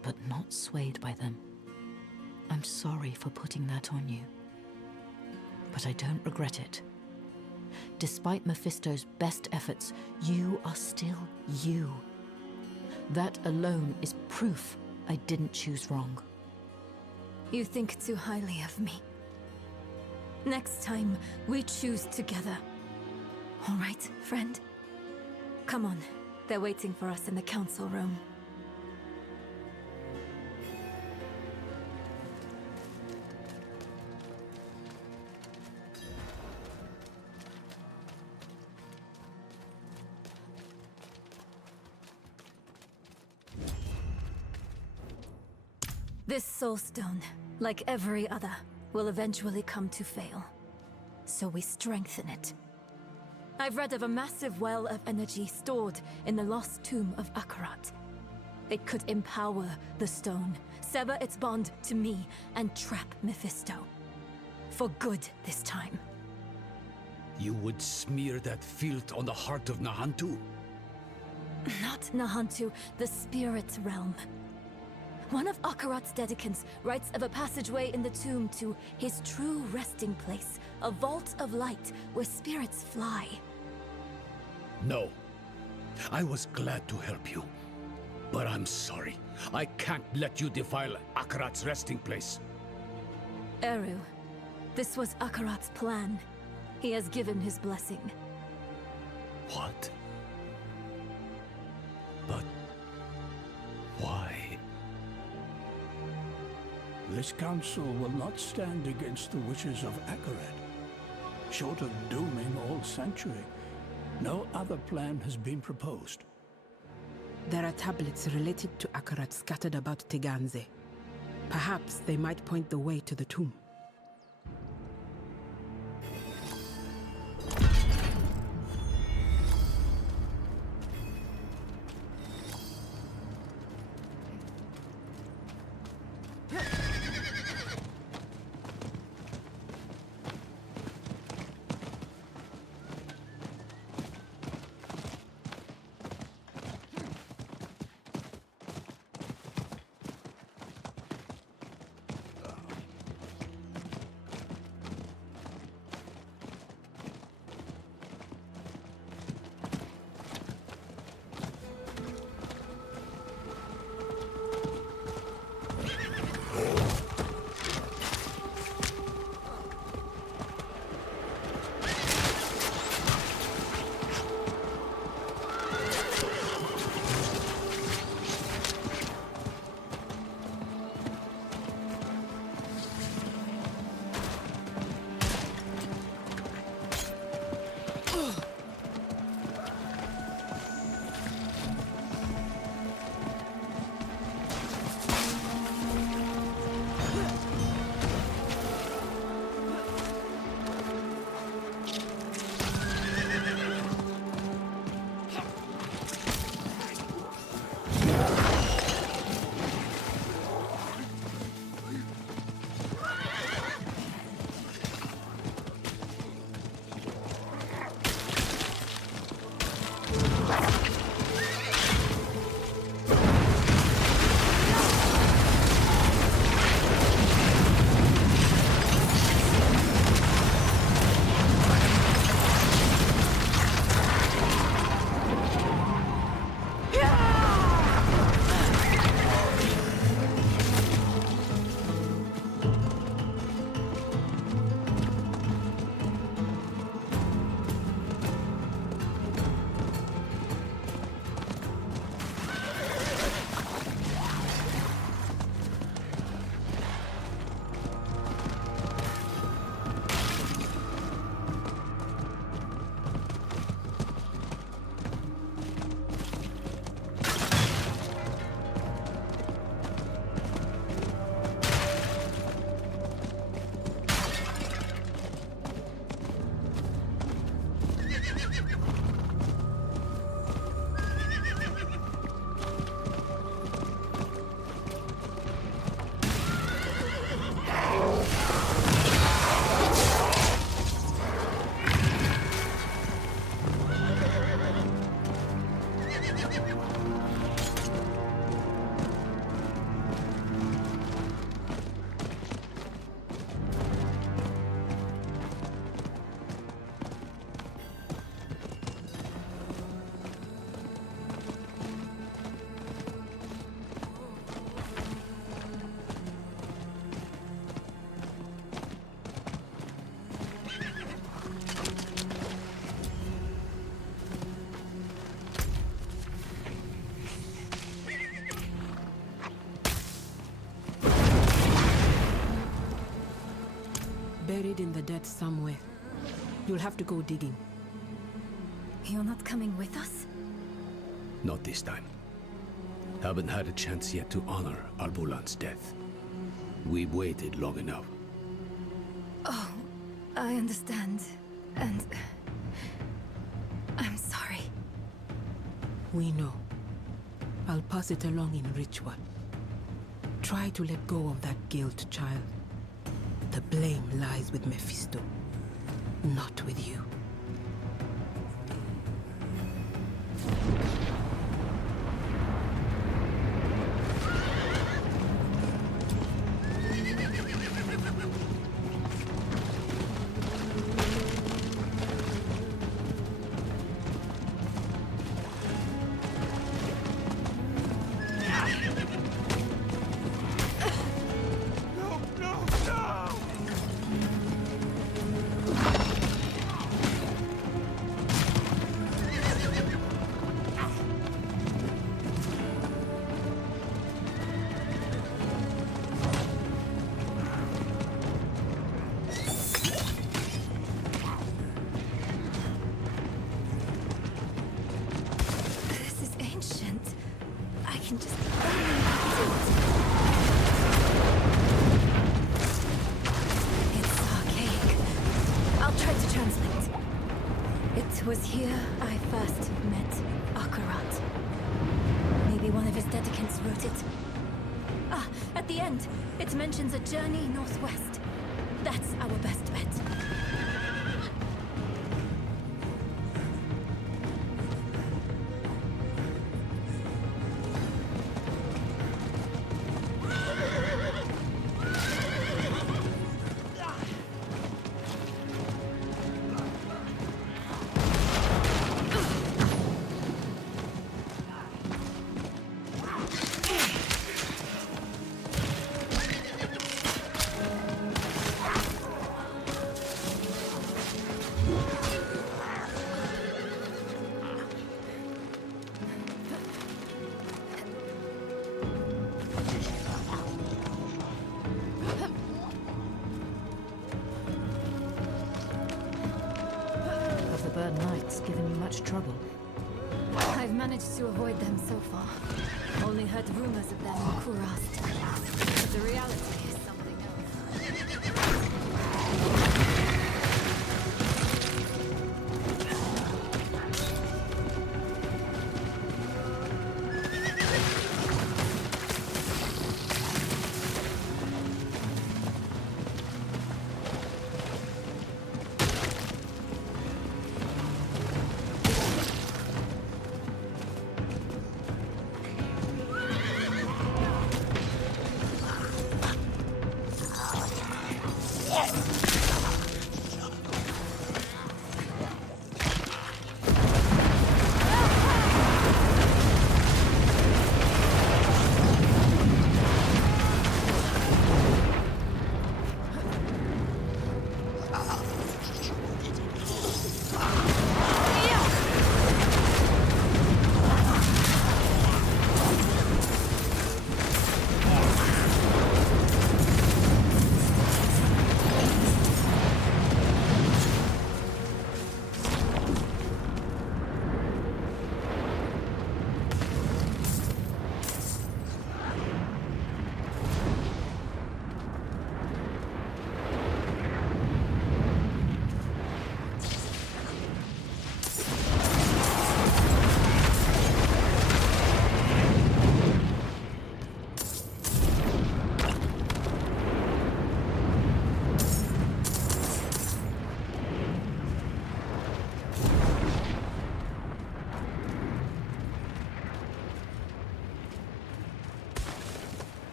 but not swayed by them. I'm sorry for putting that on you. But I don't regret it. Despite Mephisto's best efforts, you are still you. That alone is proof I didn't choose wrong. You think too highly of me. Next time, we choose together. All right, friend? Come on. They're waiting for us in the council room. This Soul Stone, like every other, will eventually come to fail. So we strengthen it. I've read of a massive well of energy stored in the lost tomb of Akarat. It could empower the stone, sever its bond to me, and trap Mephisto. For good this time. You would smear that filth on the heart of Nahantu? Not Nahantu, the spirit realm. One of Akarat's dedicants writes of a passageway in the tomb to his true resting place, a vault of light where spirits fly. No. I was glad to help you. But I'm sorry. I can't let you defile Akarat's resting place. Eru, this was Akarat's plan. He has given his blessing. What? But why? This council will not stand against the wishes of Akarat. Short of dooming all Sanctuary, no other plan has been proposed. There are tablets related to Akarat scattered about Teganze. Perhaps they might point the way to the tomb. Buried in the dead somewhere. You'll have to go digging. You're not coming with us? Not this time. Haven't had a chance yet to honor Albulan's death. We've waited long enough. Oh, I understand. And... I'm sorry. We know. I'll pass it along in ritual. Try to let go of that guilt, child. The blame lies with Mephisto, not with you. I can just... It's archaic. I'll try to translate. It was here I first met Akarat. Maybe one of his dedicants wrote it. Ah, at the end, it mentions a journey northwest. That's our best bet. Have the Bird Knights given you much trouble? I've managed to avoid them so far. Only heard rumors of them in Kurast. But the reality is something else.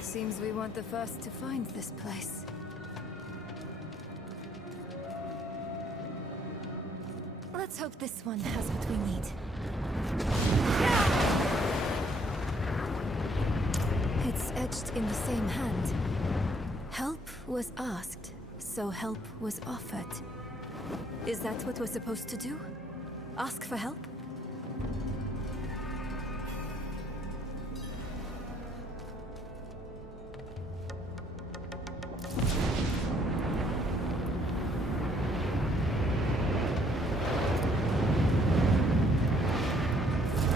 Seems we weren't the first to find this place. Let's hope this one has what we need. It's etched in the same hand. Help was asked, so help was offered. Is that what we're supposed to do? Ask for help?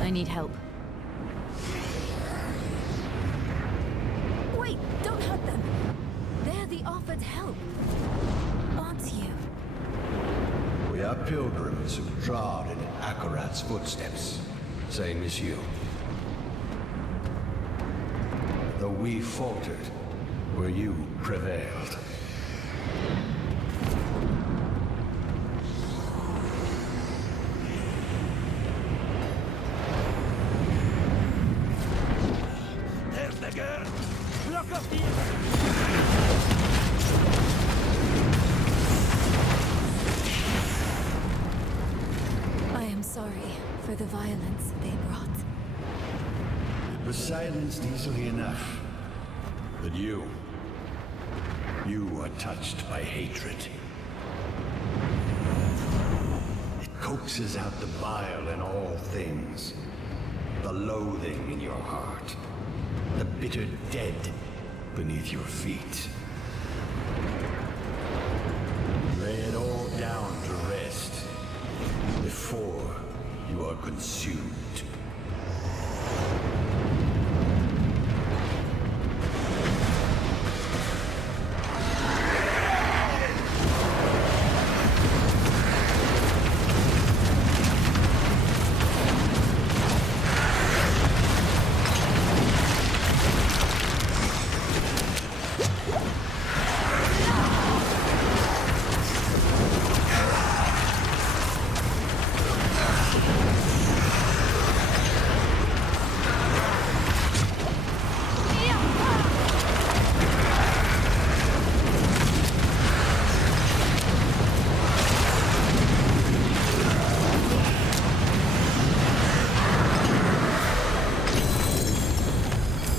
I need help. Wait, don't hurt them. They're the offered help. Aren't you? We are pilgrims who trod in Akarat's footsteps, same as you. Though we faltered, where you prevailed. There's the girl! Block off the... I am sorry for the violence they brought. It was silenced easily enough. But you are touched by hatred. It coaxes out the vile in all things. The loathing in your heart. The bitter dead beneath your feet. Lay it all down to rest before you are consumed.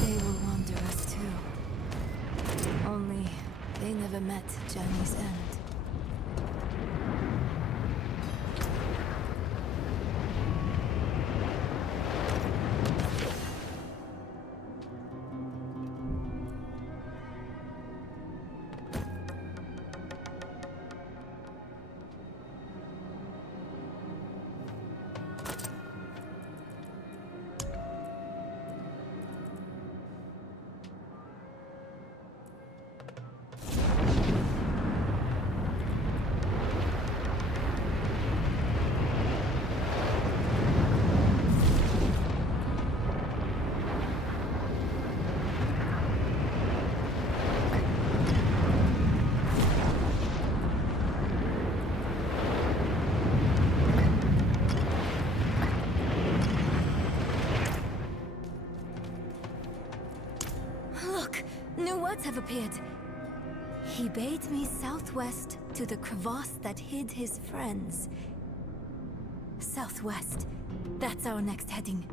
They will wander us too. Only they never met Journey's end. Look! New words have appeared. He bade me southwest to the crevasse that hid his friends. Southwest. That's our next heading.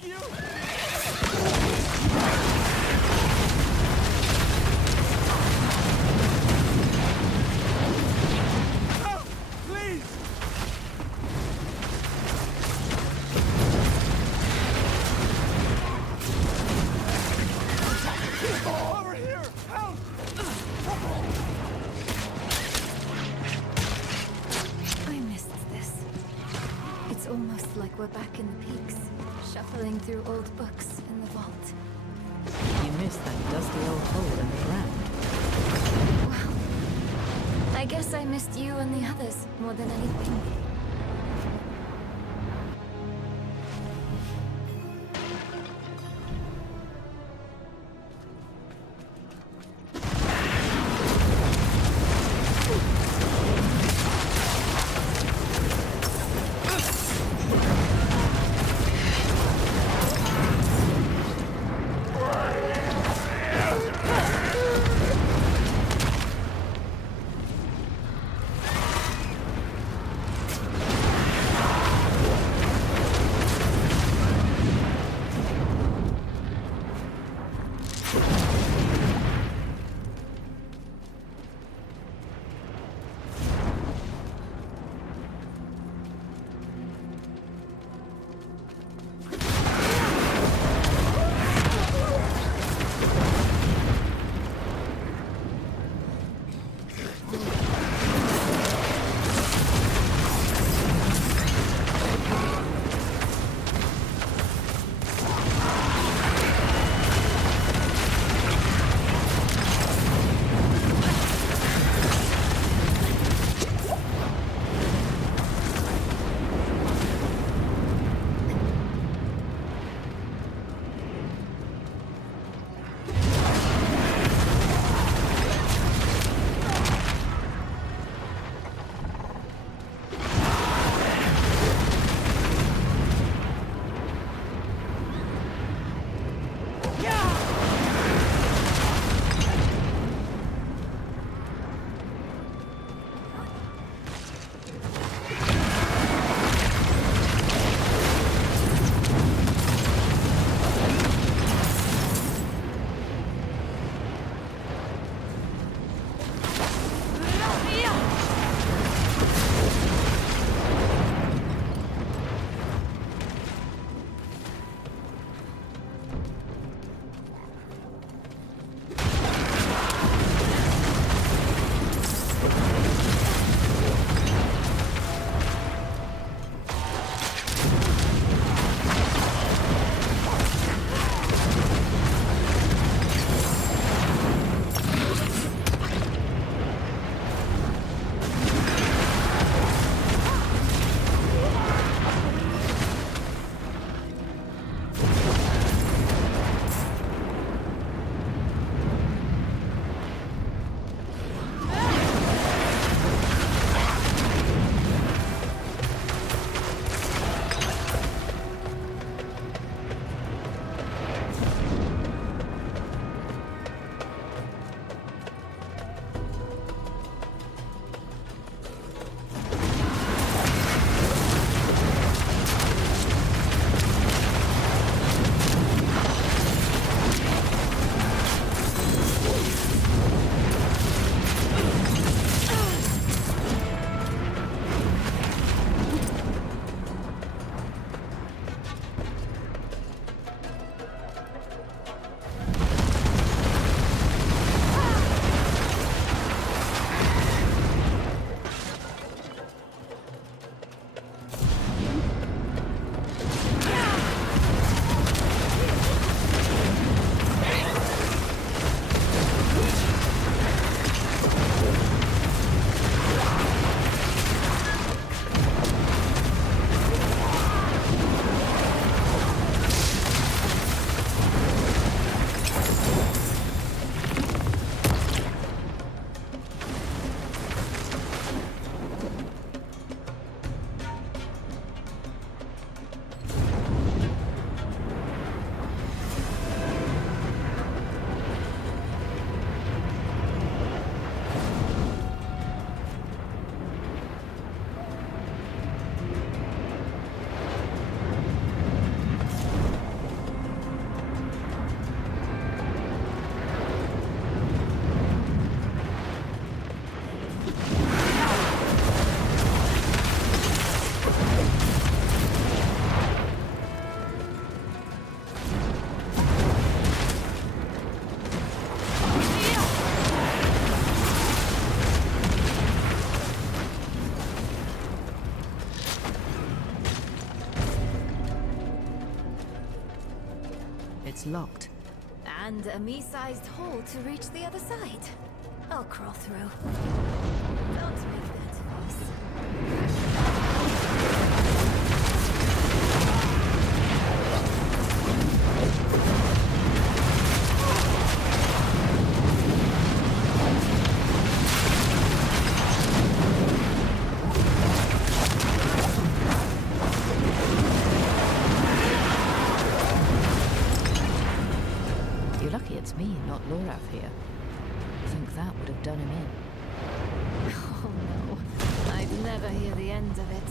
Thank you! Help! Please! Over here! Help! I missed this. It's almost like we're back in the peaks, shuffling through old books in the vault. You missed that dusty old hole in the ground. Well, I guess I missed you and the others more than anything. it's locked. And a me-sized hole to reach the other side. I'll crawl through. Don't make that face. You're lucky it's me, not Lorath here. I think that would have done him in. Oh no, I'd never hear the end of it.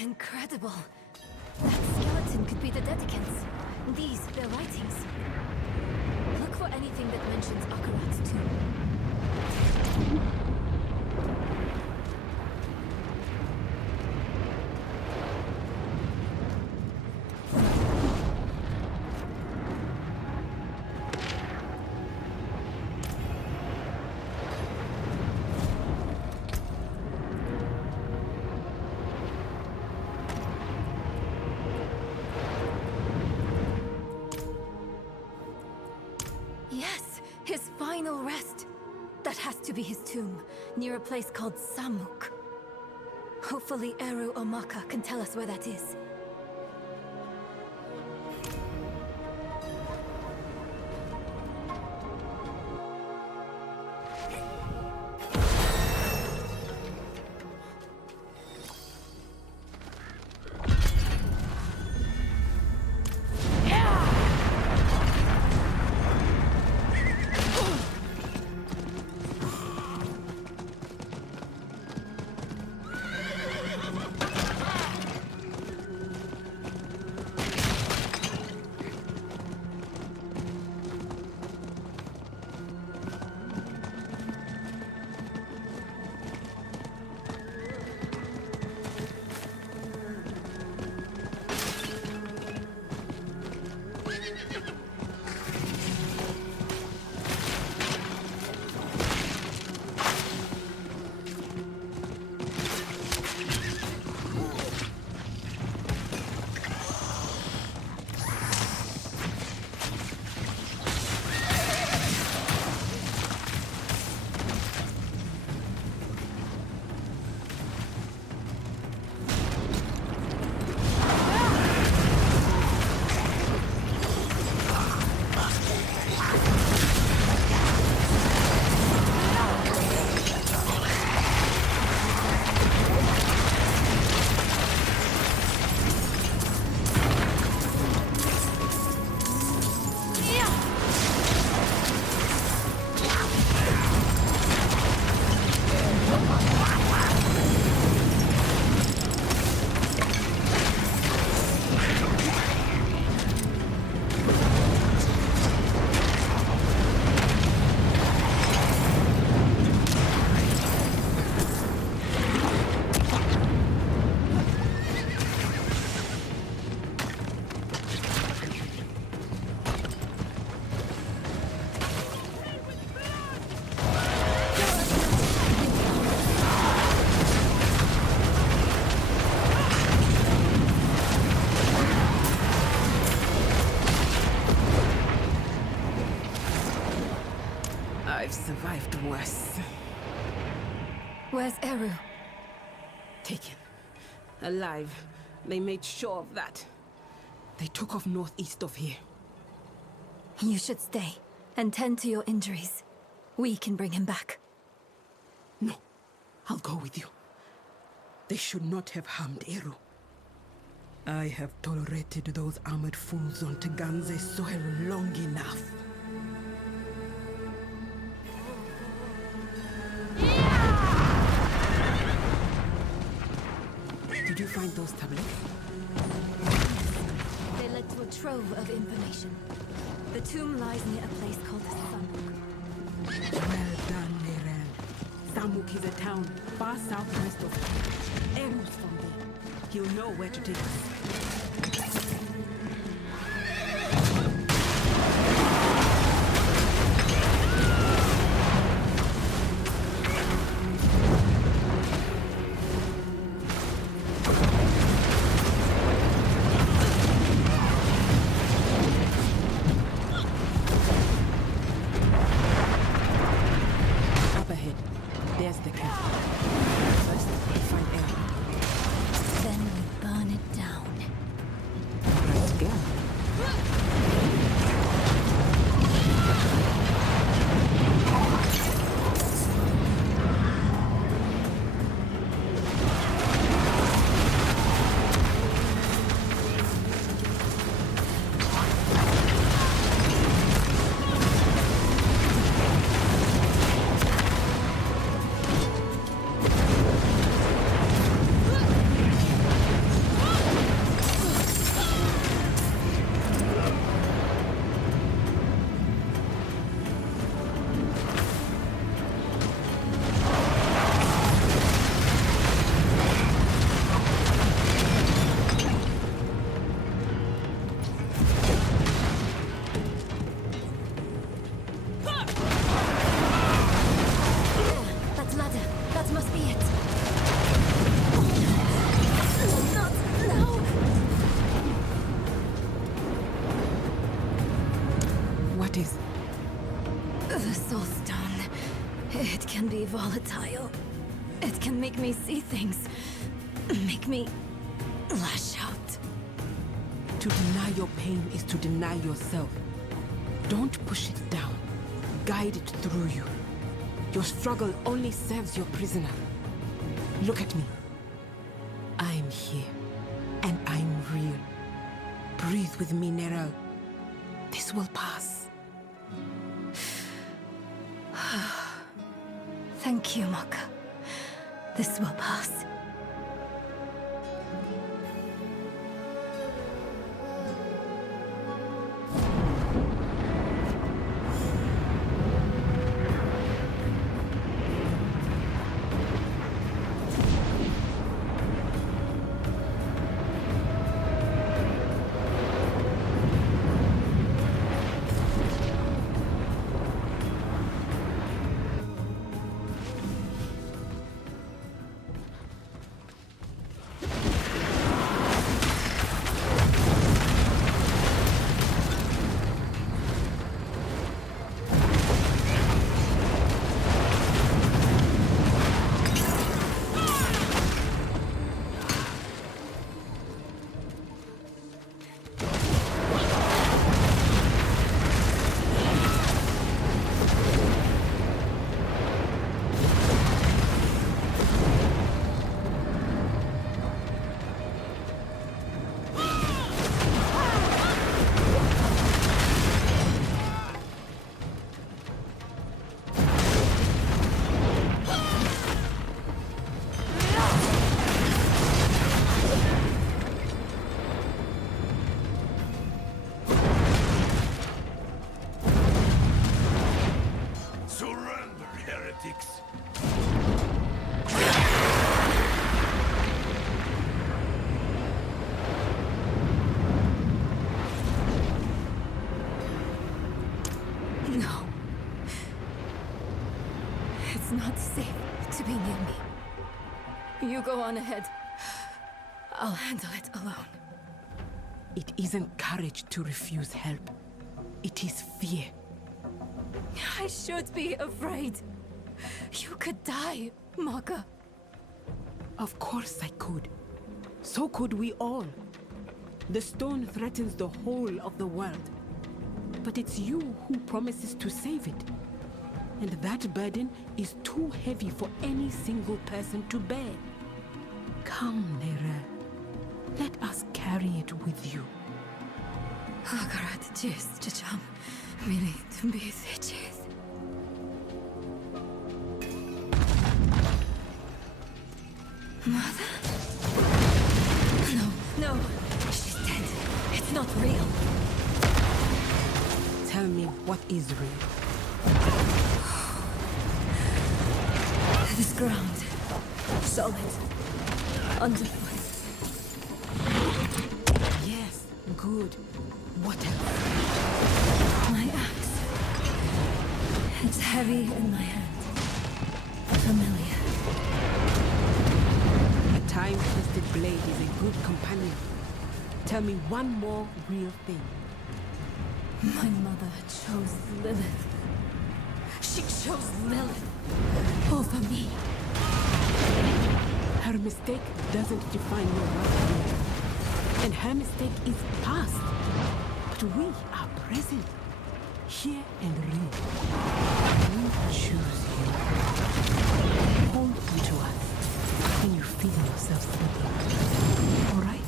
Incredible. That skeleton could be the Dedicants. These, their writings. Look for anything that mentions Akarat's tomb. Yes, his final rest. That has to be his tomb, near a place called Samuk. Hopefully Eru Omaka can tell us where that is. survived worse. Where's Eru? Taken. Alive. They made sure of that. They took off northeast of here. You should stay and tend to your injuries. We can bring him back. No. I'll go with you. They should not have harmed Eru. I have tolerated those armored fools on Teganze soil long enough. Did you find those tablets? They led to a trove of information. The tomb lies near a place called Samuk. Well done, Nerel. Samuk is a town far southwest of here. Eru's from there. He'll know where to take us. Volatile. It can make me see things. Make me lash out. To deny your pain is to deny yourself. Don't push it down. Guide it through you. Your struggle only serves your prisoner. Look at me. I'm here. And I'm real. Breathe with me, Nerel. This will pass. Thank you, Maka. This will pass. It's not safe to be near me. You go on ahead. I'll handle it alone. It isn't courage to refuse help. It is fear. I should be afraid. You could die, Maka. Of course I could. So could we all. The stone threatens the whole of the world. But it's you who promises to save it. And that burden is too heavy for any single person to bear. Come, Nera. Let us carry it with you. Akarat cheers, Chacham. Miri to be cheers. Mother? No, she's dead. It's not real. Tell me what is real. This ground. Solid. Underfoot. Yes, good. What else? My axe. It's heavy in my hand. Familiar. A time-tested blade is a good companion. Tell me one more real thing. My mother chose Lilith. She chose Lilith over me. Her mistake doesn't define your worth. And her mistake is past. But we are present. Here and real. We choose you. Hold on to us when you feel yourself slipping. All right?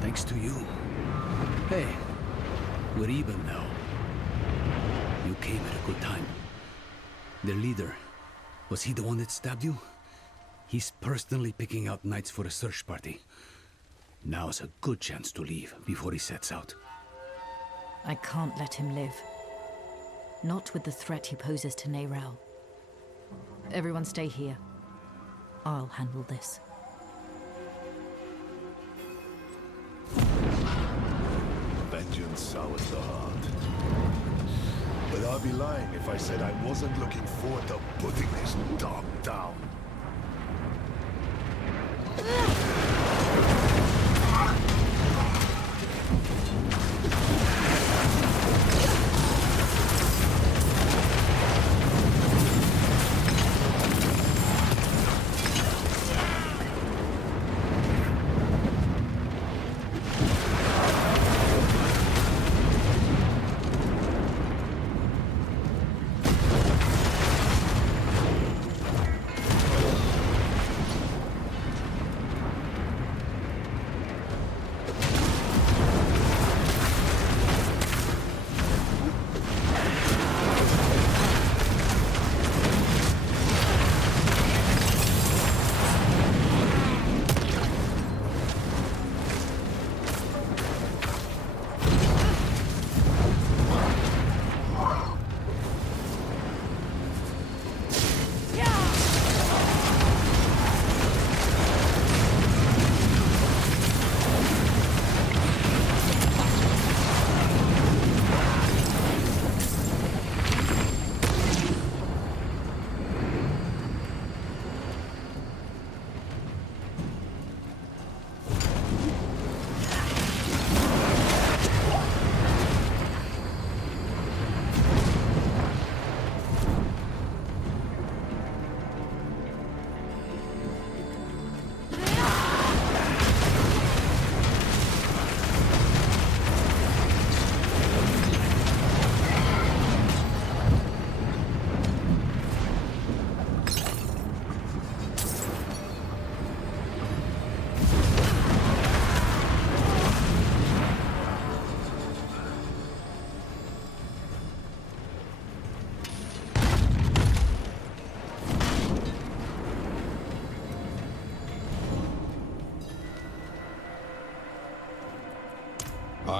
Thanks to you. Hey, we're even now. You came at a good time. Their leader, was he the one that stabbed you? He's personally picking out knights for a search party. Now's a good chance to leave before he sets out. I can't let him live. Not with the threat he poses to Neyrel. Everyone stay here. I'll handle this. Vengeance sours the heart. But I'd be lying if I said I wasn't looking forward to putting this dog down.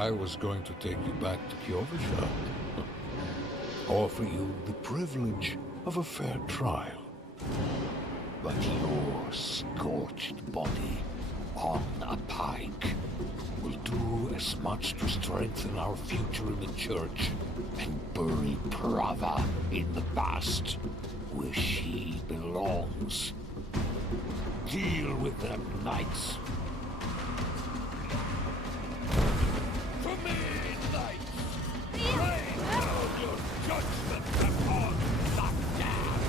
I was going to take you back to Kjovasha. Offer you the privilege of a fair trial. But your scorched body on a pike will do as much to strengthen our future in the church and bury Prava in the past, where she belongs. Deal with them, knights. To me, knights! Lay down your judgment upon the damned!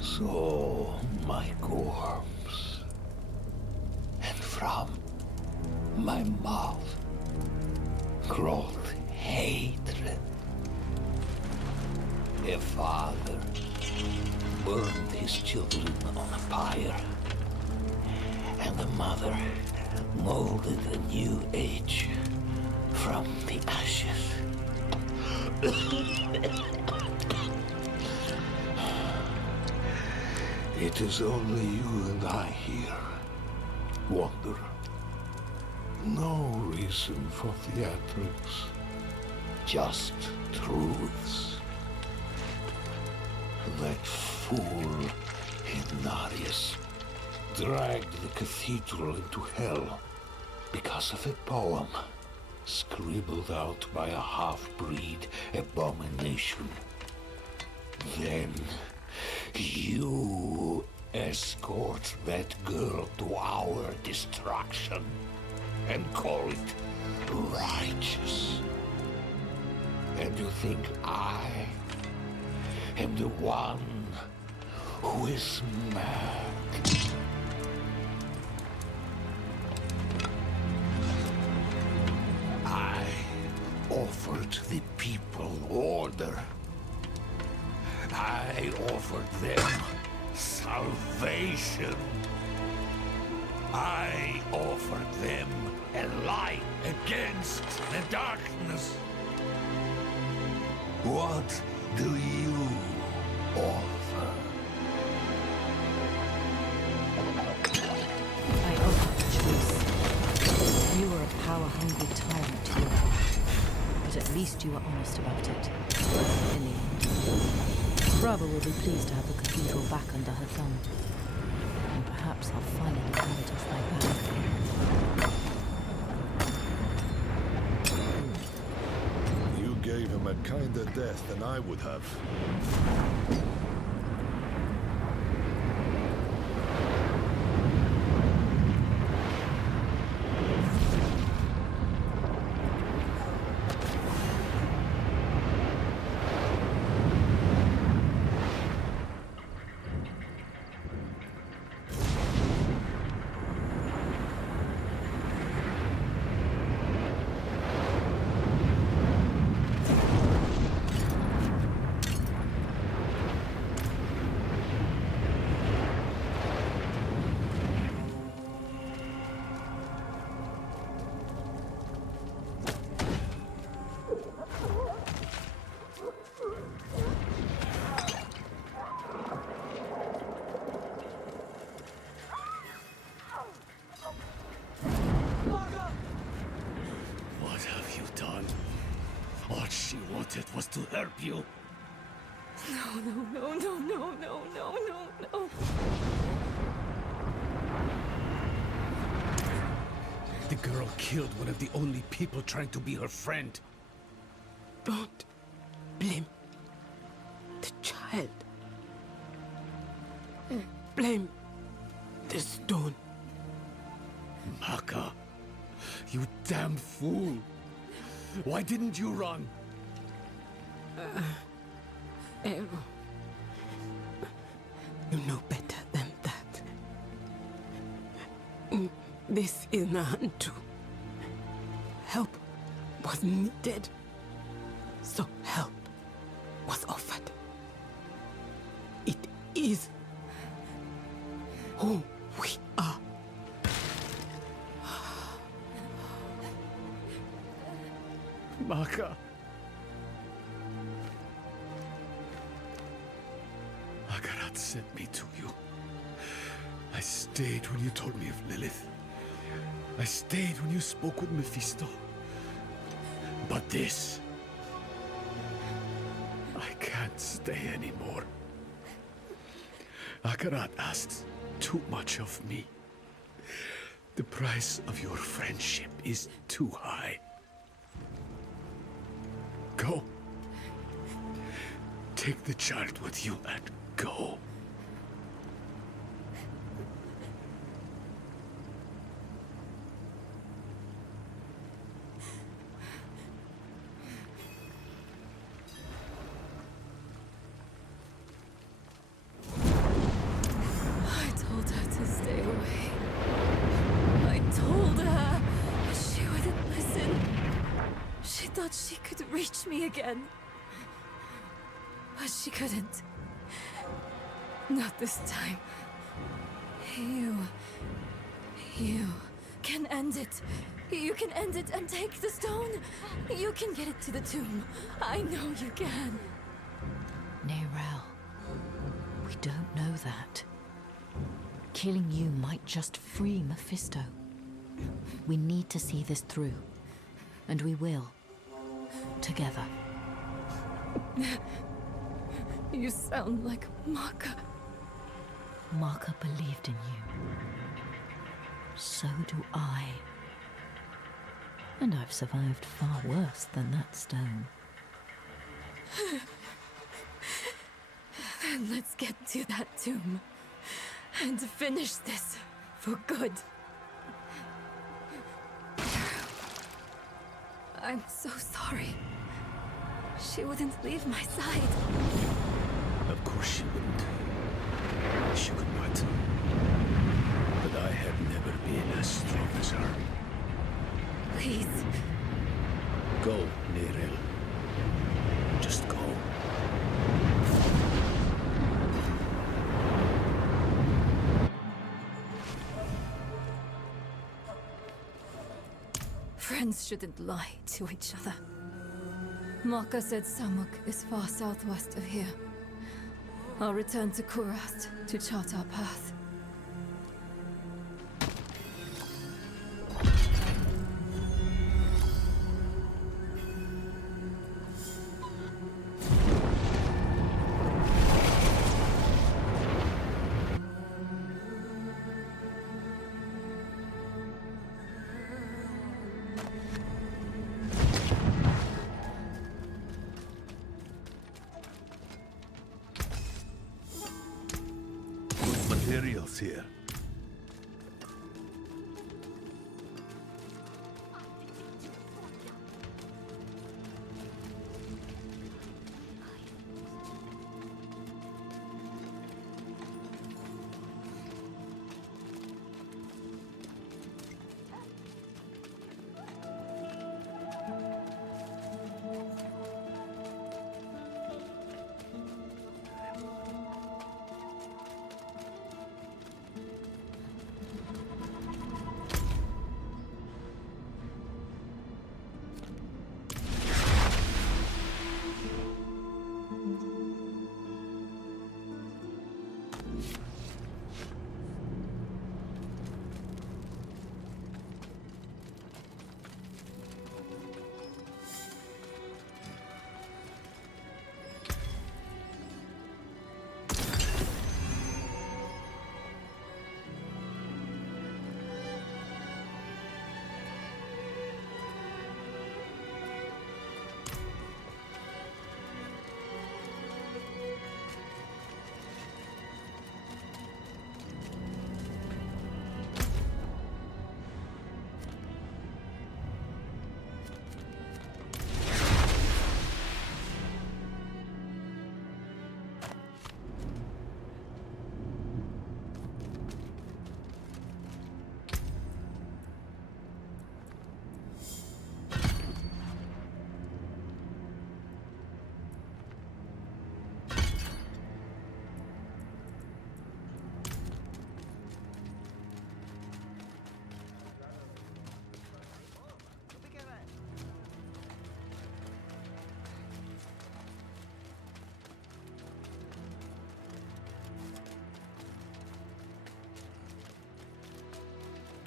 saw my corpse, and from my mouth growth hatred. A father burned his children on a pyre, and the mother molded a new age from the ashes. It is only you and I here, Wanderer. No reason for theatrics, just truths. That fool Inarius dragged the cathedral into hell because of a poem scribbled out by a half-breed abomination. Then you escort that girl to our destruction and call it righteous. And you think I am the one who is mad? I offered the people order. I offered them salvation. I offered them a light against the darkness. What do you offer? I offer a choice. You were a power-hungry tyrant, Hero. But at least you were honest about it. In the end. Brava will be pleased to have the cathedral back under her thumb. And perhaps I'll finally have it off my back. You gave him a kinder death than I would have. she wanted was to help you. No, no, no, no, no, no, no, no, no. The girl killed one of the only people trying to be her friend. Don't blame the child. Blame the stone. Maka, you damn fool. Why didn't you run? Eru, you know better than that. This is Nahantu. Help was needed, so help was offered. It is who we are. Maka. Akarat sent me to you. I stayed when you told me of Lilith. I stayed when you spoke with Mephisto. But this... I can't stay anymore. Akarat asks too much of me. The price of your friendship is too high. Go. Take the child with you and go. I told her to stay away. I told her, but she wouldn't listen. She thought she could reach me again. But she couldn't. Not this time. You can end it. You can end it and take the stone. You can get it to the tomb. I know you can. Nerel, we don't know that. Killing you might just free Mephisto. We need to see this through. And we will. Together. You sound like Maka. Maka believed in you. So do I. And I've survived far worse than that stone. Then let's get to that tomb. And finish this for good. I'm so sorry. She wouldn't leave my side. Of course she wouldn't. She could not. But I have never been as strong as her. Please. Go, Nerel. Just go. Friends shouldn't lie to each other. Maka said Samuk is far southwest of here. I'll return to Kurast to chart our path. Materials here.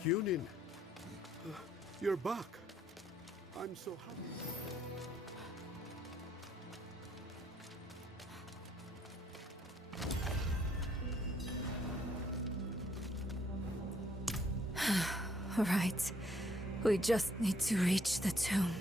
Vexkunin. You're back. I'm so happy. Right. We just need to reach the tomb.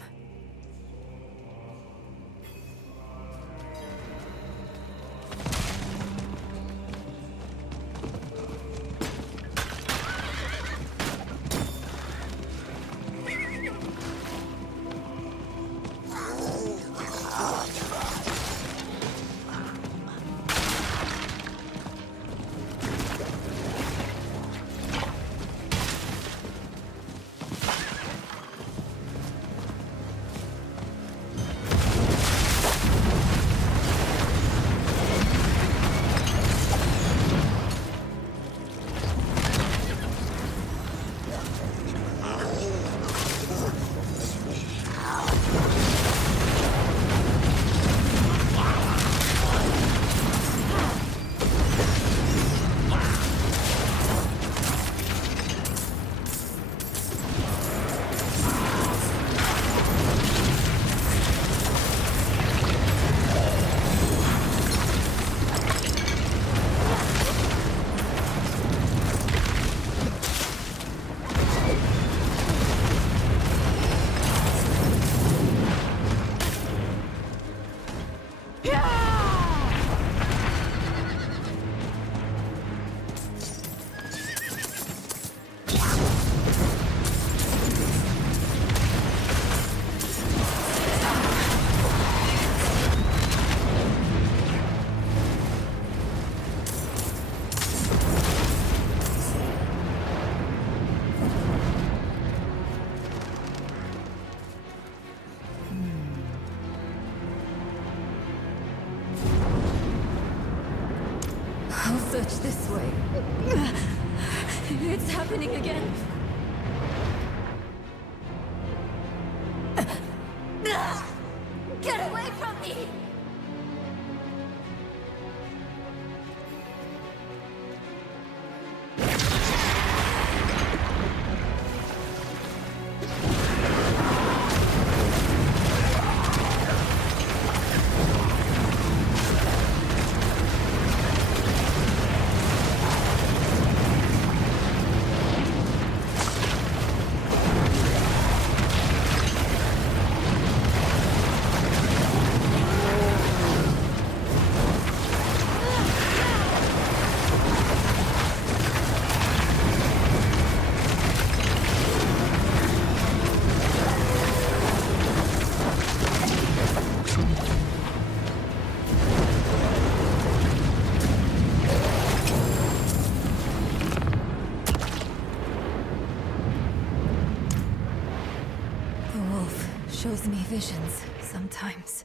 I'll search this way. It's happening again. Get away from me! Shows me visions sometimes.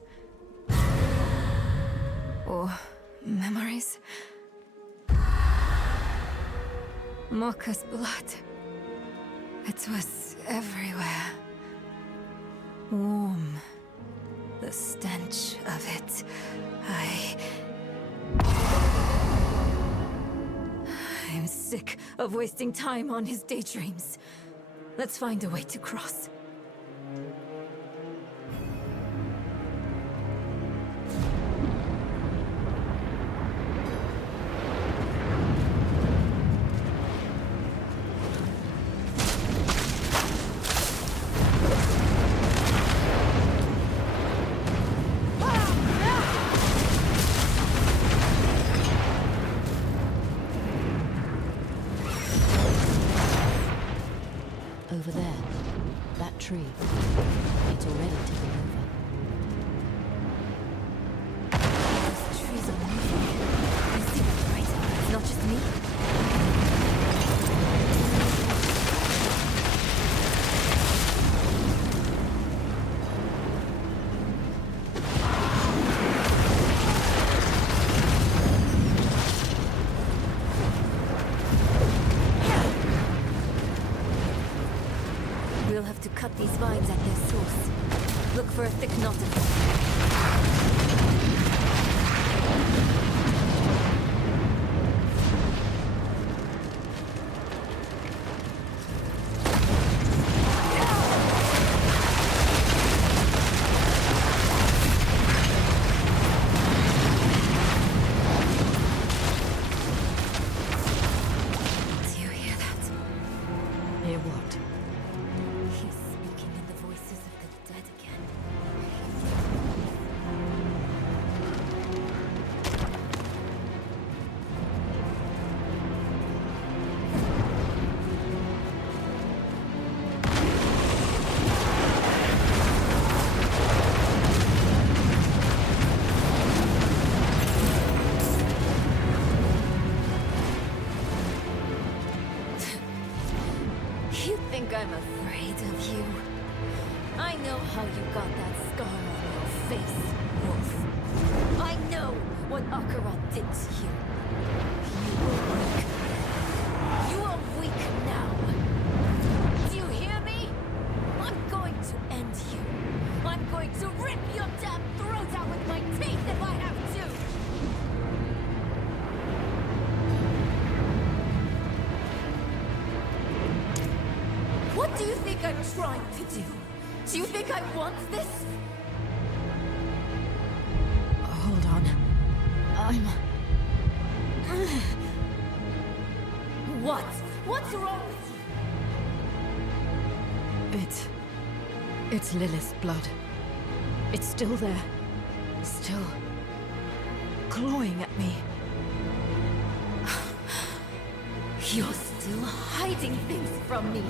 Or memories. Mokka's blood. It was everywhere. Warm. The stench of it. I'm sick of wasting time on his daydreams. Let's find a way to cross. Over there, that tree. It's already taken over. Those trees are moving. You see that, right? It's not just me. We'll have to cut these vines at their source. Look for a thick knot of them. how you got that scar on your face, Wolf. I know what Akarat did to you. You are weak now. Do you hear me? I'm going to end you. I'm going to rip your damn throat out with my teeth if I have to! What do you think I'm trying to do? Do you think I want this? Hold on. What? What's wrong with you? It's Lilith's blood. It's still there. Still clawing at me. You're still hiding things from me.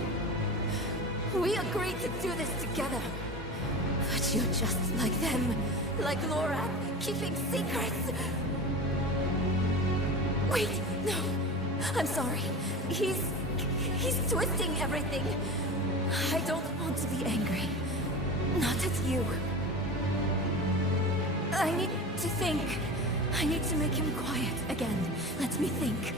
We agreed to do this together. But you're just like them. Like Laura, keeping secrets. Wait, no. I'm sorry. He's twisting everything. I don't want to be angry. Not at you. I need to think. I need to make him quiet again. Let me think.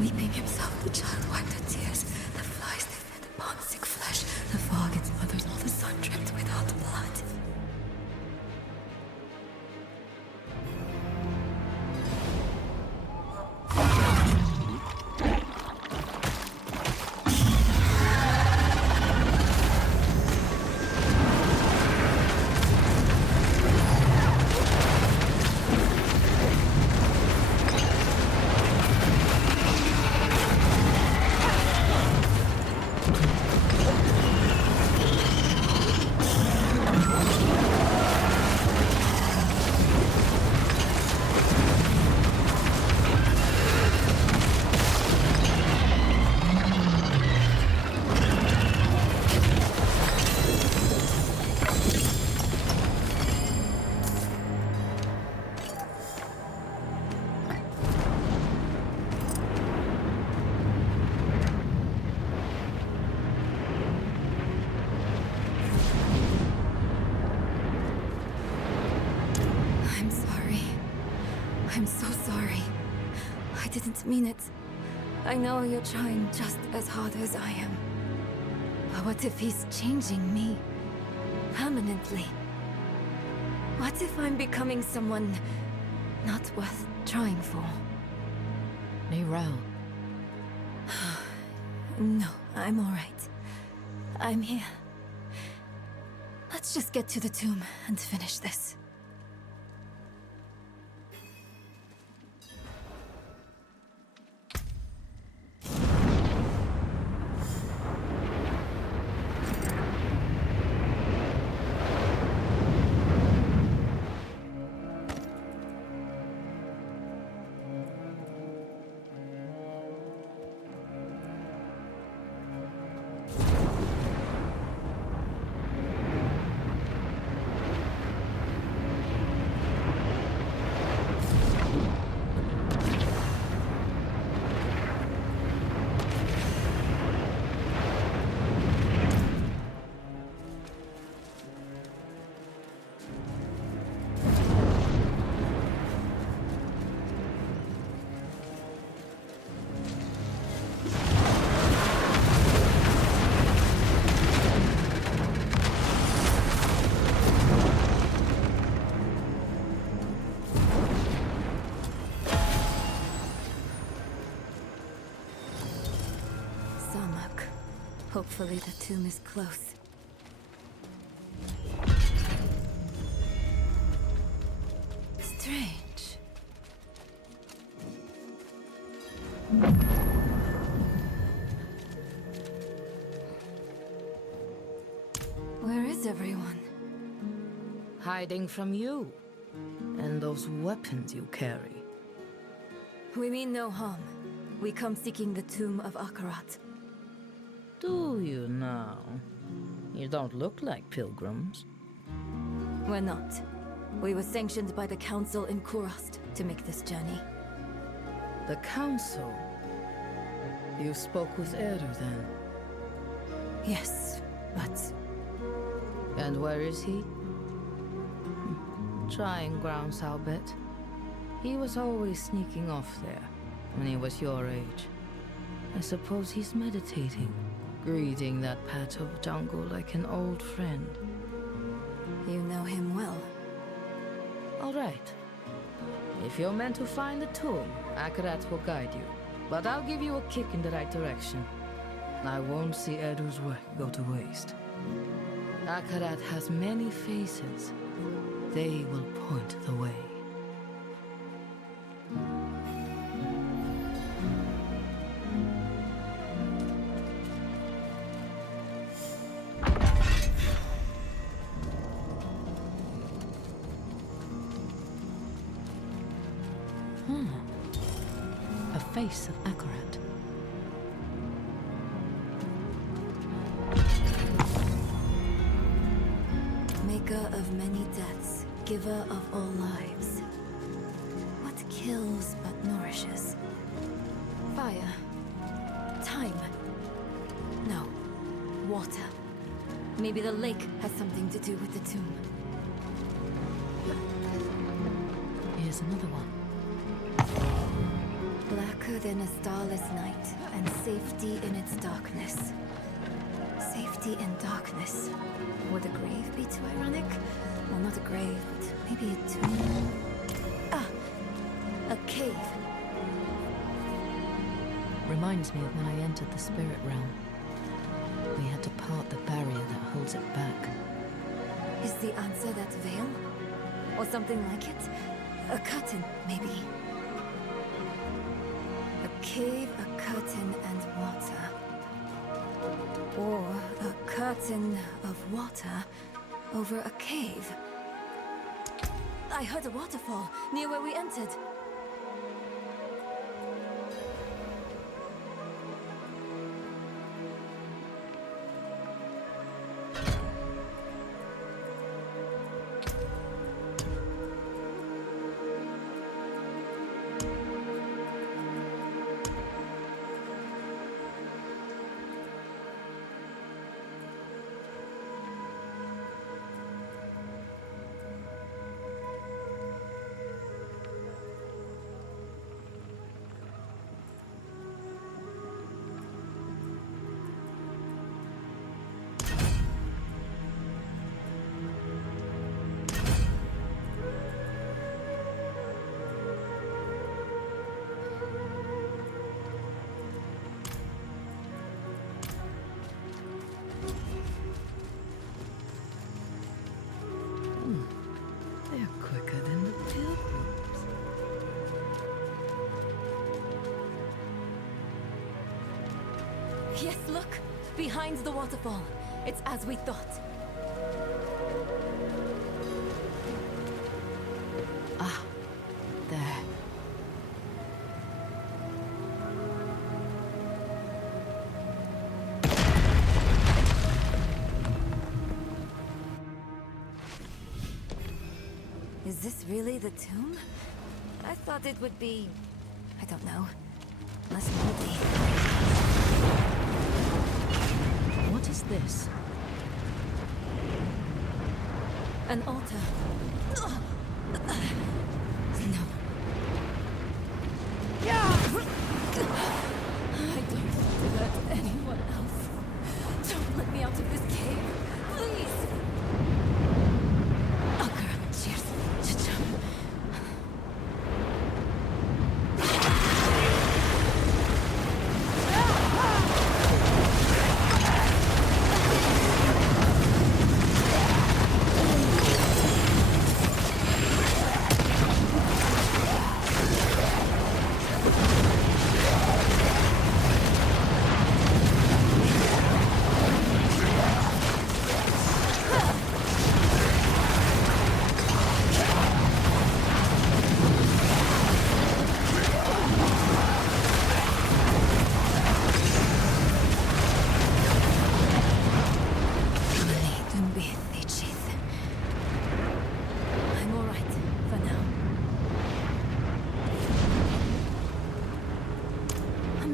Weeping himself, the child wiped her tears. The flies they fed upon sick flesh. The fog its mother's, all the sun dripped without blood. I'm so sorry. I didn't mean it. I know you're trying just as hard as I am. But what if he's changing me? Permanently? What if I'm becoming someone not worth trying for? Neyrelle. No, I'm alright. I'm here. Let's just get to the tomb and finish this. Hopefully the tomb is close. Strange. Where is everyone? Hiding from you. And those weapons you carry. We mean no harm. We come seeking the tomb of Akarat. Do you now? You don't look like pilgrims. We're not. We were sanctioned by the Council in Kurast to make this journey. The Council? You spoke with Eru then? Yes, but... And where is he? Trying grounds, I'll bet. He was always sneaking off there, when he was your age. I suppose he's meditating, greeting that patch of jungle like an old friend. You know him well. All right. If you're meant to find the tomb, Akarat will guide you. But I'll give you a kick in the right direction. I won't see Edu's work go to waste. Akarat has many faces. They will point the way. A face of Akarat. Maker of many deaths, giver of all lives. What kills but nourishes? Fire. Time. No. Water. Maybe the lake has something to do with the tomb. Here's another one. Blacker than a starless night, and safety in its darkness. Safety in darkness. Would a grave be too ironic? Well, not a grave, but maybe a tomb. Ah! A cave. Reminds me of when I entered the spirit realm. We had to part the barrier that holds it back. Is the answer that veil? Or something like it? A curtain, maybe. A cave, a curtain, and water. Or a curtain of water over a cave. I heard a waterfall near where we entered. They're quicker than the pilgrims. Yes, look! Behind the waterfall. It's as we thought. Ah, there. Is this really the tomb? I thought it would be... I don't know. Less moldy. What is this? An altar. No. I don't want to hurt anyone else. Don't let me out of this cave. Please! Cheers. Cha-chum.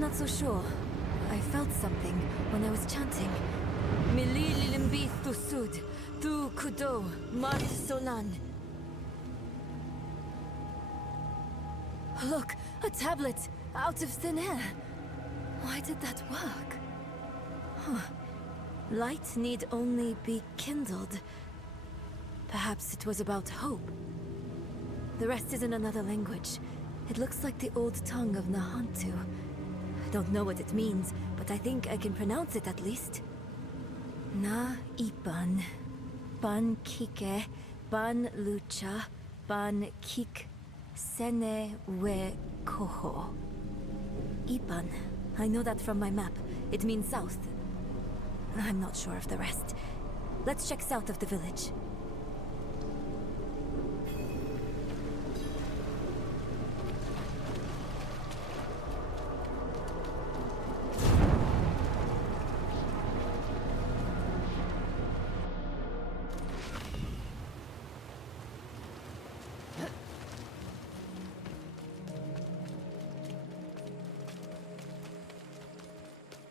not so sure. I felt something when I was chanting. Mili lilimbi thusud, thu kudo, mat solan. Look, a tablet out of thin air. Why did that work? Huh. Light need only be kindled. Perhaps it was about hope. The rest is in another language. It looks like the old tongue of Nahantu. I don't know what it means, but I think I can pronounce it at least. Na ipan, ban kike, ban lucha, ban kik, sene we koho. Ipan. I know that from my map. It means south. I'm not sure of the rest. Let's check south of the village.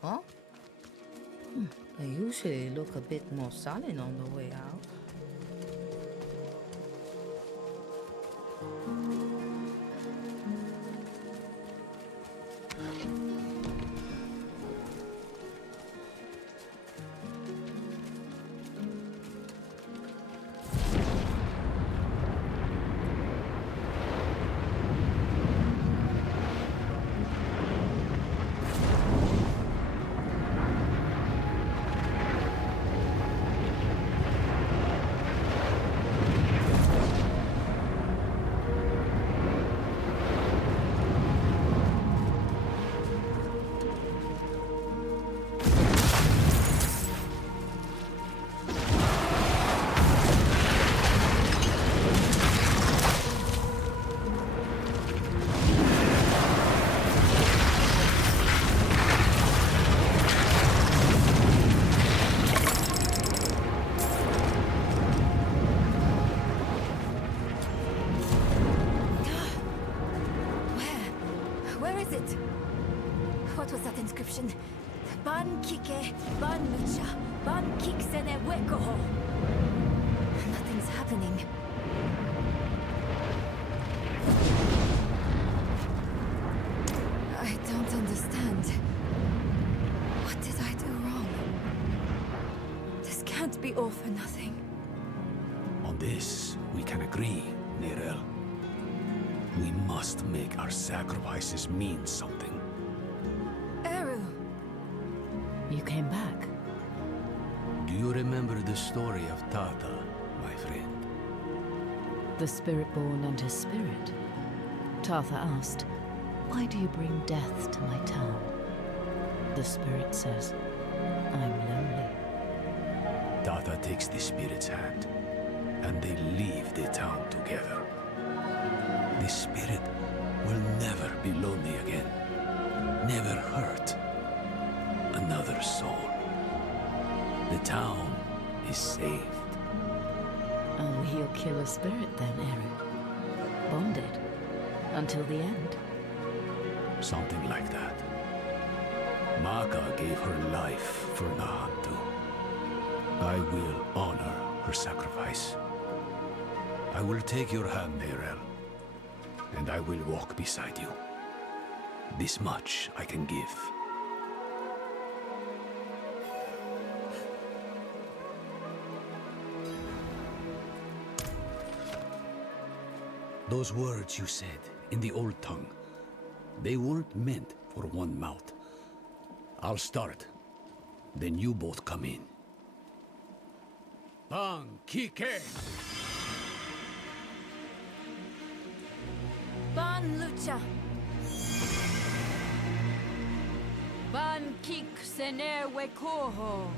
Huh? They usually look a bit more sullen on the way out. What was that inscription? Ban kike, ban lucha, ban kiksene wekoho. Nothing's happening. I don't understand. What did I do wrong? This can't be all for nothing. On this, we can agree, Nerel. We must make our sacrifices mean something. Eru! You came back? Do you remember the story of Tata, my friend? The Spirit-born and his spirit. Tartha asked, "Why do you bring death to my town?" The spirit says, "I'm lonely." Tata takes the spirit's hand, and they leave the town together. The spirit will never be lonely again. Never hurt another soul. The town is saved. Oh, he'll kill a spirit then, Eru. Bonded. Until the end. Something like that. Maka gave her life for Nahantu. I will honor her sacrifice. I will take your hand, Nerel, and I will walk beside you. This much I can give. Those words you said in the old tongue, they weren't meant for one mouth. I'll start, then you both come in. Bang Kike! Ban lucha! Ban kik sene wekoho.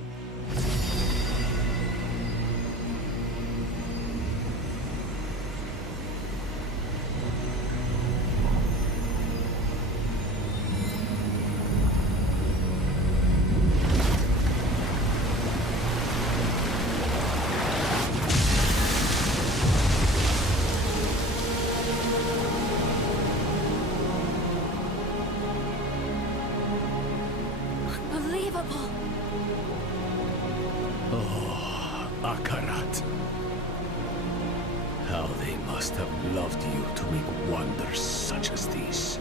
Akarat. How they must have loved you to make wonders such as these.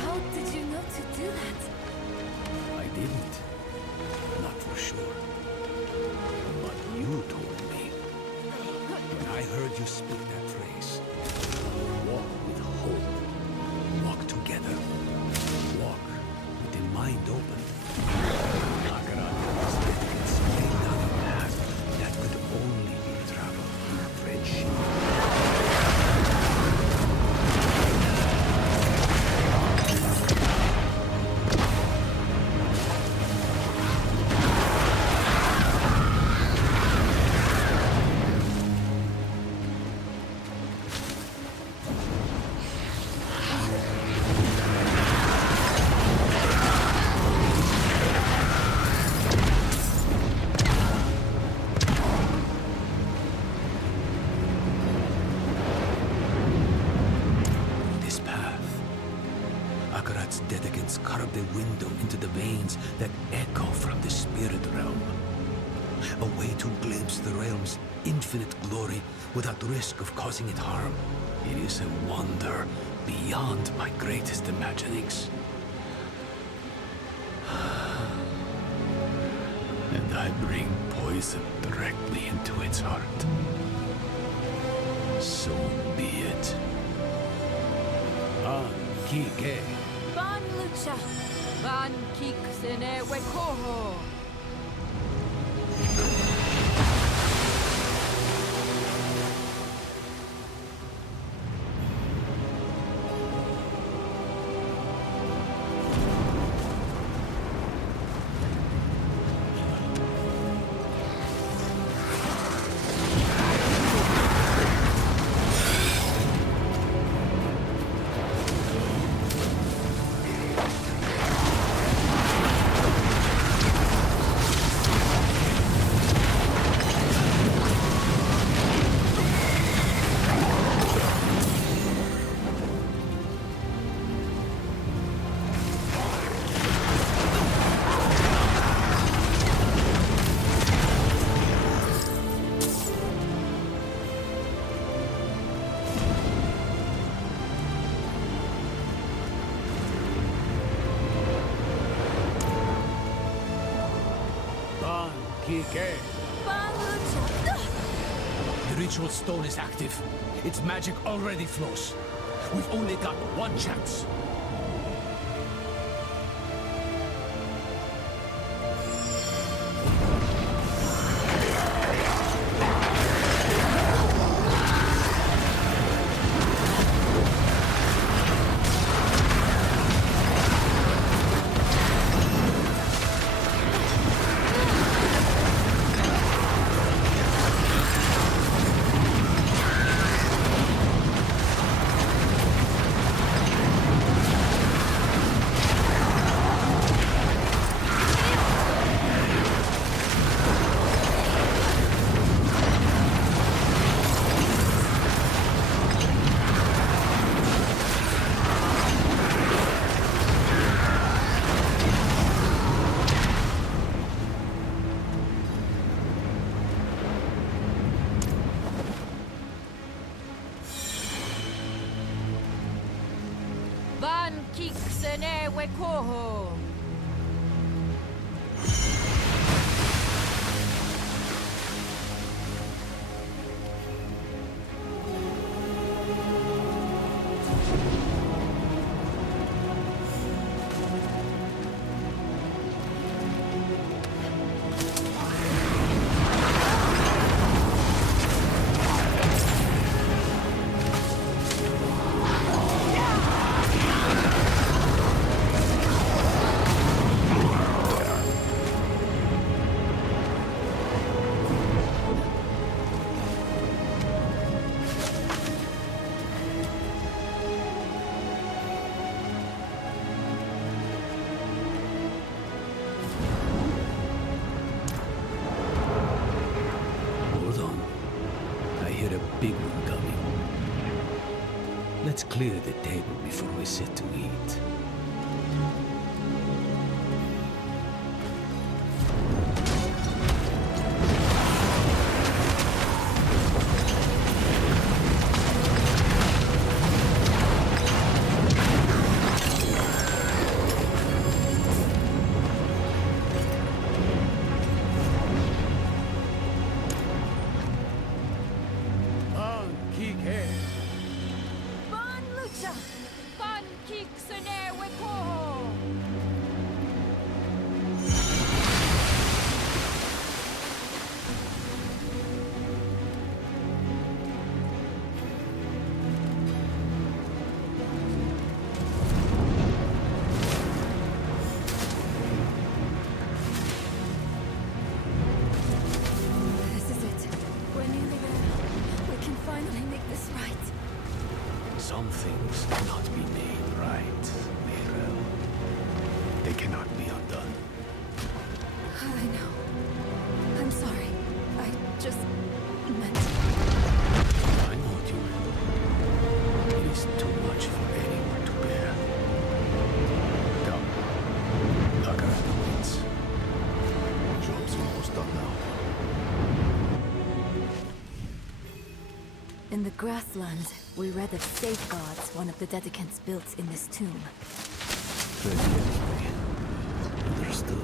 How did you know to do that? I didn't. Not for sure. But you told me. When I heard you speak that phrase. Walk with hope. Walk together. Walk with the mind open. Akarat was laid down a path that could only be traveled in friendship. This path. Akarat's dedicants carved a window into the veins that echo from the spirit realm. A way to glimpse the realm's infinite glory without risk of causing it harm. It is a wonder beyond my greatest imaginings. And I bring poison directly into its heart. So be it. Kike. Ban lucha. Ban kik sene wekoho. Kike. Ban lucha. The ritual stone is active. Its magic already flows. We've only got one chance. Ban kik sene wekoho. clear the table before we sit to eat. Bon lucha! Bon kick sene weko! This is it. We're nearly there. We can finally make this right. Some things cannot be made right, Mirel. They cannot be undone. I know. I'm sorry. I just meant... I know what you meant. It is too much for anyone to bear. Come. Akarat awaits. Job's almost done now. In the grassland, we read of safeguards one of the dedicants built in this tomb. Understood.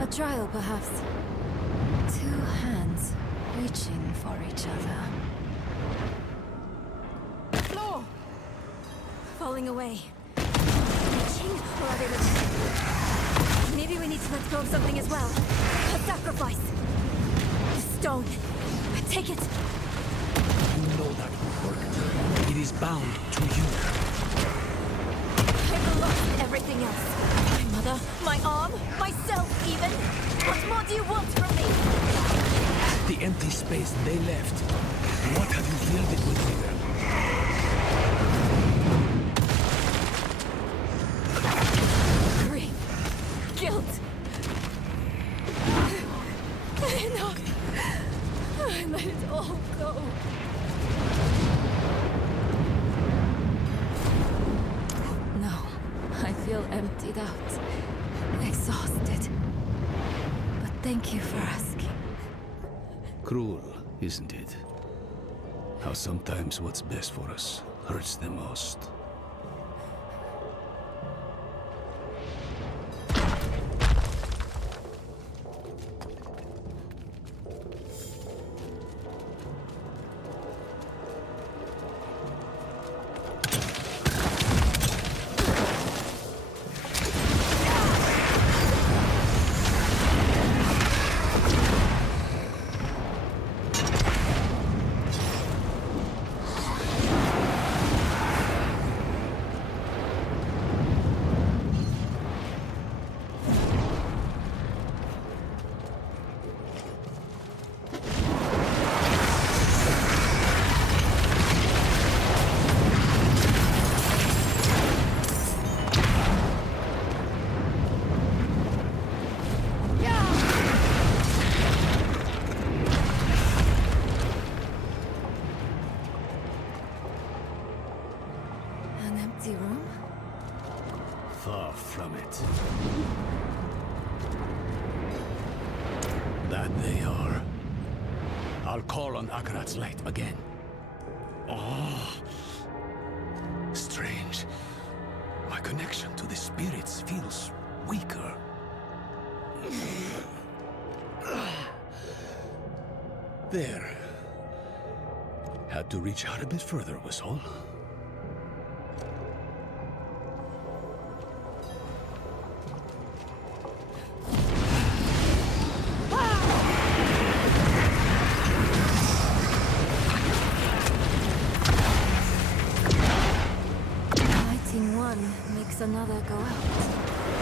A trial, perhaps. Two hands reaching for each other. Floor! Falling away. Reaching, or are they reaching? Maybe we need to let go of something as well. A sacrifice. The stone. Take it. You know that will work. It is bound to you. I've lost everything else. My mother, my arm, myself even. What more do you want from me? The empty space they left. What have you filled it with, Mirel? Grief. Guilt. Enough. I let it all go. No, I feel emptied out. Exhausted. But thank you for asking. Cruel, isn't it? How sometimes what's best for us hurts the most. An empty room? Far from it. That they are. I'll call on Akarat's light again. Oh. Strange. My connection to the spirits feels weaker. There. Had to reach out a bit further, was all. Lighting one makes another go out.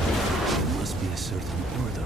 There must be a certain order.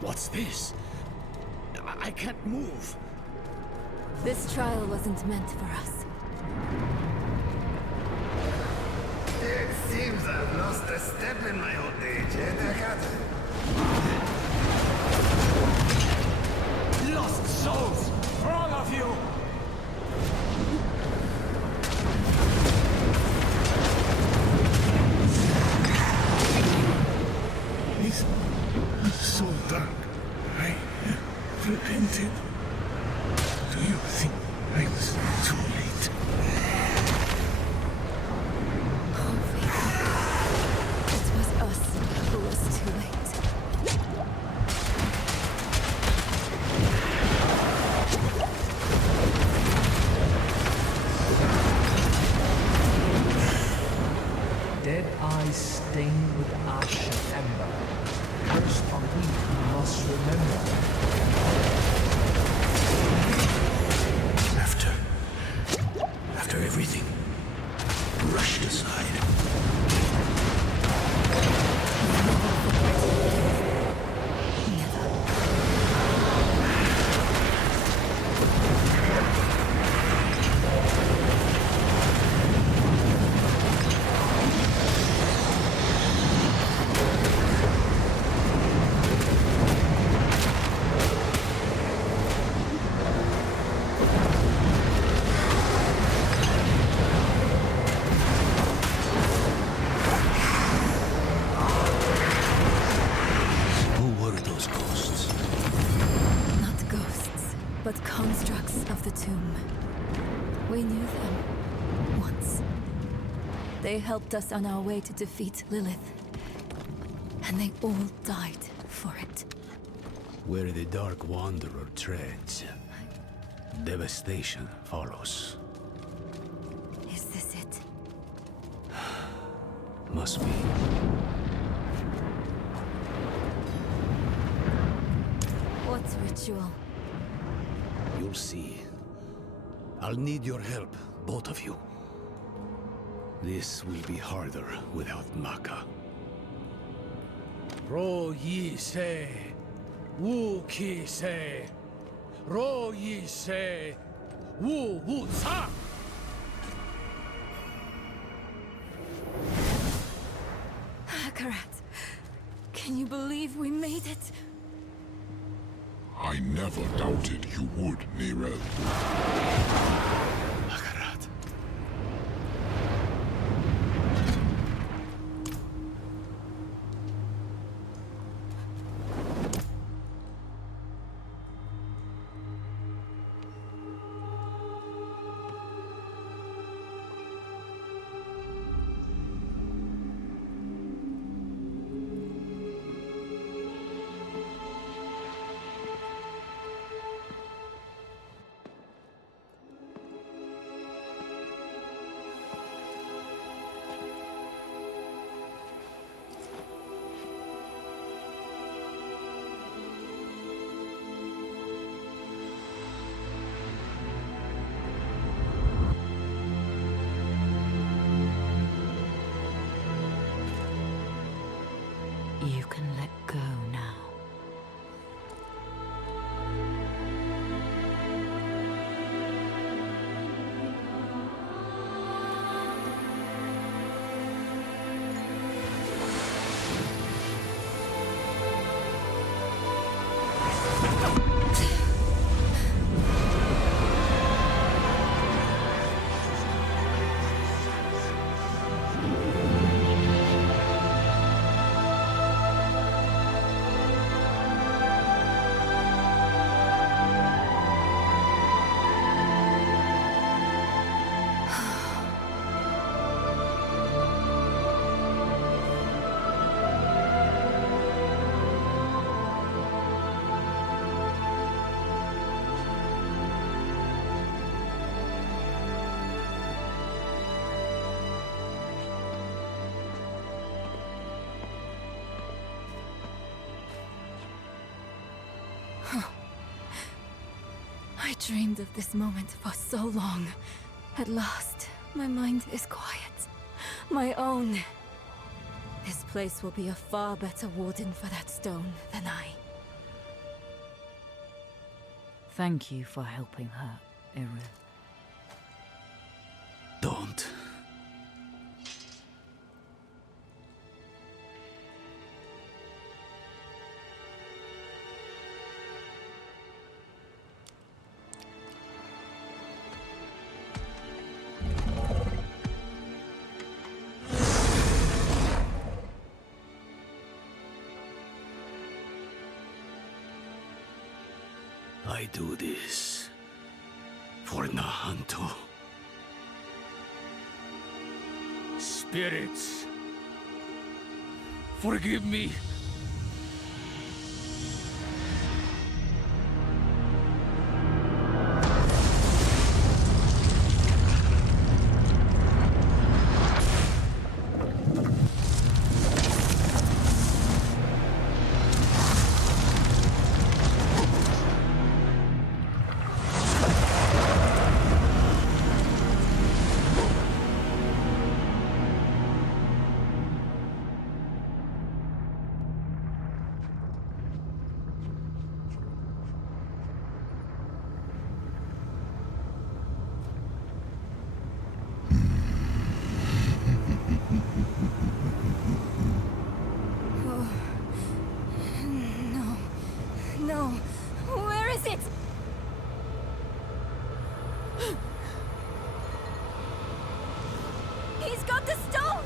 What's this? I can't move. This trial wasn't meant for us. It seems I've lost a step in my old age, Deckard? Lost souls! For all of you! It's so dark. I repented. Do you think I was too late? It was us who was too late. Dead eyes stained with ash and ember. Cursed are we who must remember. After everything, brushed aside. But constructs of the tomb. We knew them once. They helped us on our way to defeat Lilith. And they all died for it. Where the Dark Wanderer treads, devastation follows. Is this it? Must be. What ritual? You'll see. I'll need your help, both of you. This will be harder without Maka. Ro yi se, wu ki se, ro yi se, wu wu sa. Akarat, can you believe we made it? I never doubted you would, Nerel. Akarat. You can let go now. I dreamed of this moment for so long. At last, my mind is quiet. My own. This place will be a far better warden for that stone than I. Thank you for helping her, Eru. Don't. I do this for Nahanto. Spirits, forgive me. No. Where is it? He's got the stone!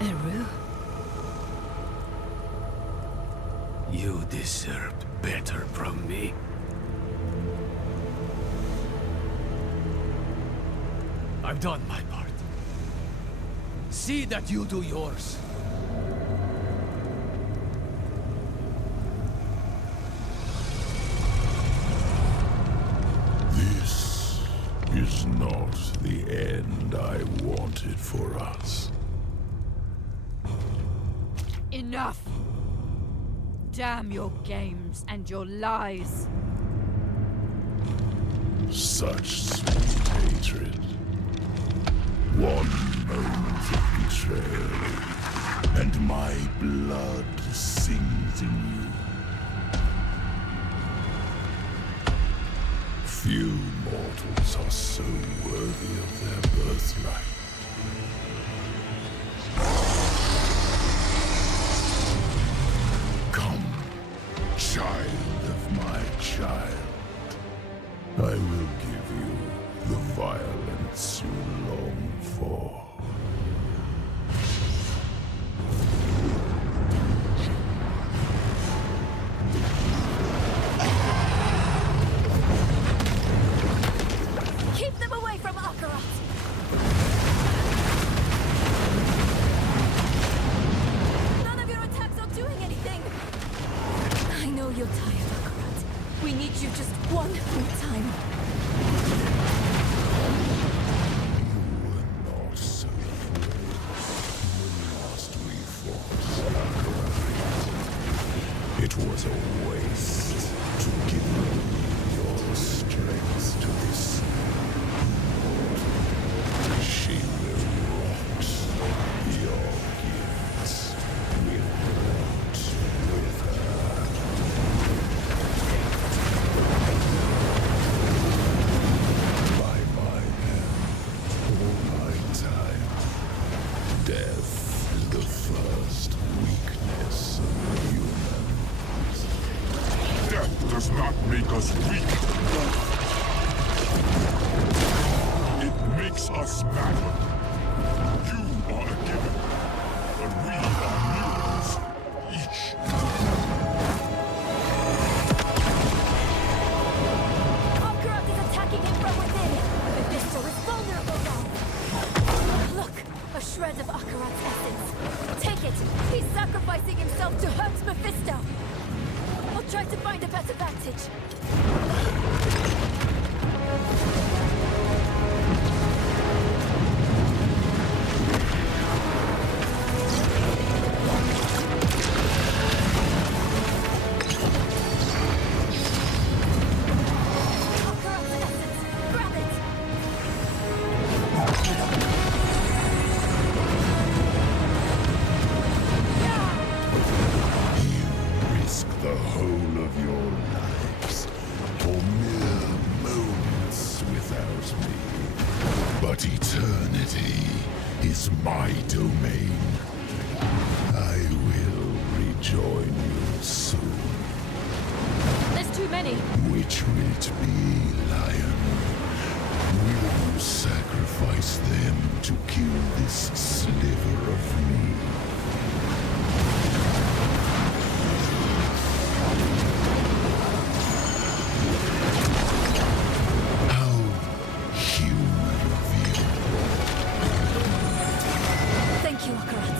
Eru? You deserved better from me. I've done my part. See that you do yours. This is not the end I wanted for us. Enough! Damn your games and your lies. Such sweet hatred. One moment of betrayal, and my blood sings in you. Few mortals are so worthy of their birthright. Come, child of my child. I will give you the violence you long for. Keep them away from Akarat! None of your attacks are doing anything! I know you're tired, Akarat. We need you just one more time. You were not so But eternity is my domain. I will rejoin you soon. There's too many. Which will it be, Lion? Will you sacrifice them to kill this sliver of me? How human of you. Thank you, Akarat.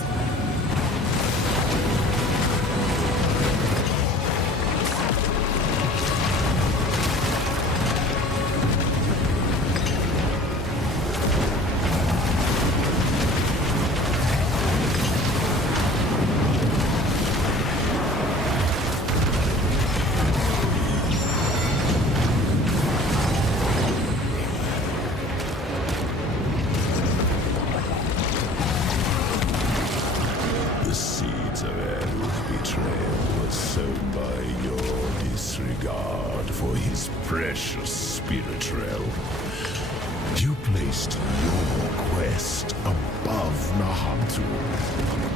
The seeds of Eru's betrayal were sown by your disregard for his precious spirit realm. You placed your quest above Nahantu,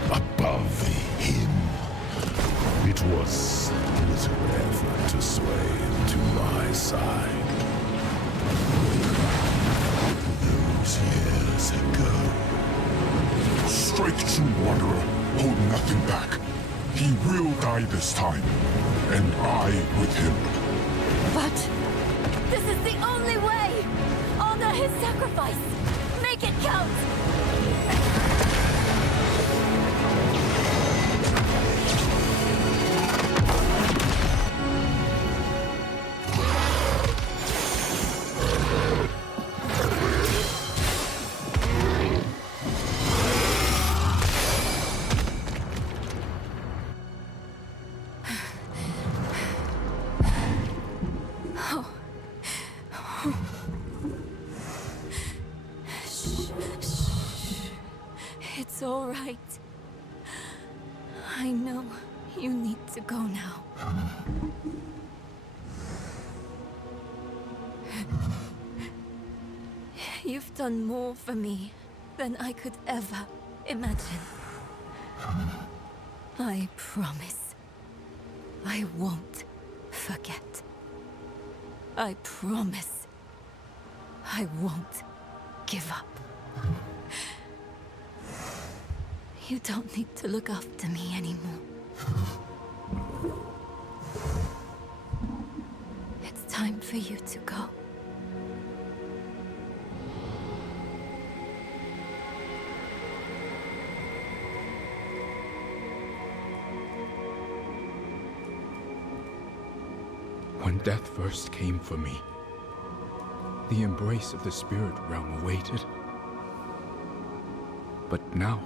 above him. It was little effort to sway him to my side. Those years ago. Strike true, Wanderer. Hold nothing back. He will die this time, and I with him. But this is the only way! Honor his sacrifice! Make it count! It's all right. I know you need to go now. You've done more for me than I could ever imagine. I promise. I won't forget. I promise. I won't give up. You don't need to look after me anymore. It's time for you to go. When death first came for me, the embrace of the spirit realm awaited. But now,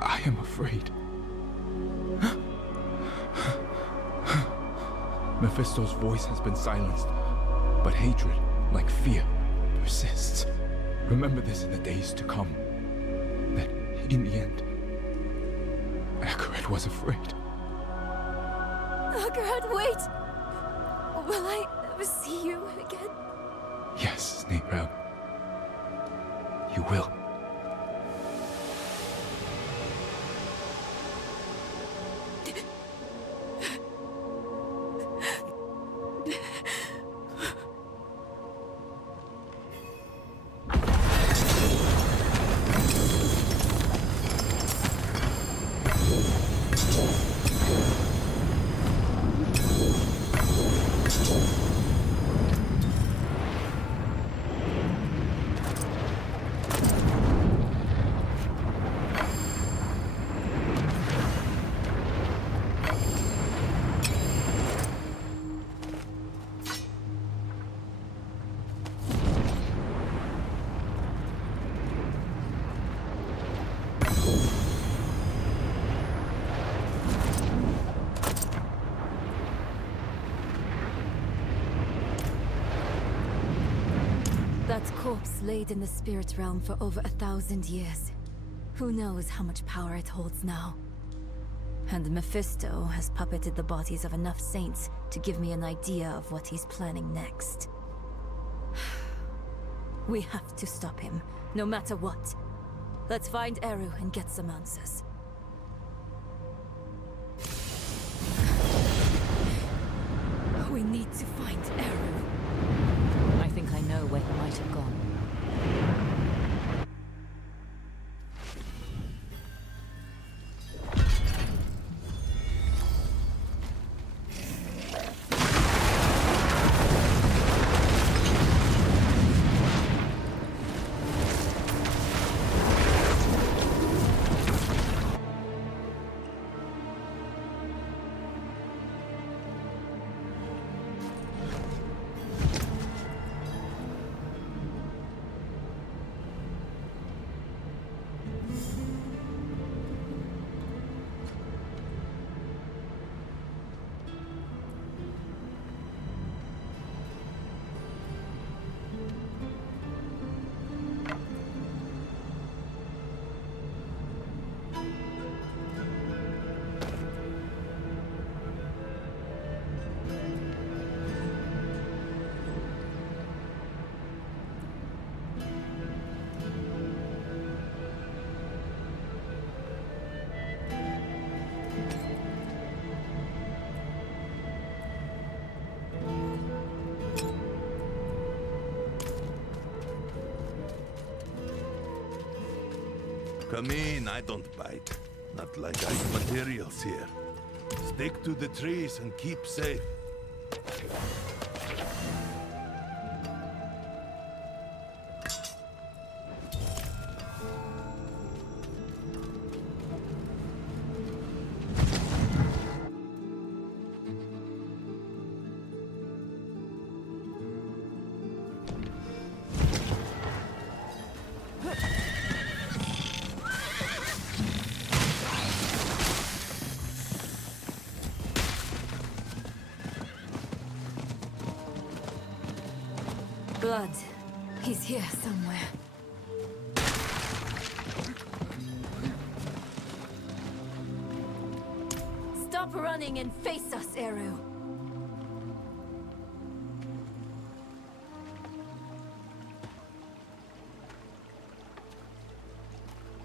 I am afraid. Mephisto's voice has been silenced, but hatred, like fear, persists. Remember this in the days to come, that in the end, Akarat was afraid. Akarat, wait! Will I ever see you again? Yes, Neyrel. You will. That corpse laid in the spirit realm for over 1,000 years. Who knows how much power it holds now? And Mephisto has puppeted the bodies of enough saints to give me an idea of what he's planning next. We have to stop him, no matter what. Let's find Eru and get some answers. We need to find Eru. I think I know where he might have gone. Come in, I don't bite. Not like ice materials here. Stick to the trees and keep safe. Blood. He's here somewhere. Stop running and face us, Eru.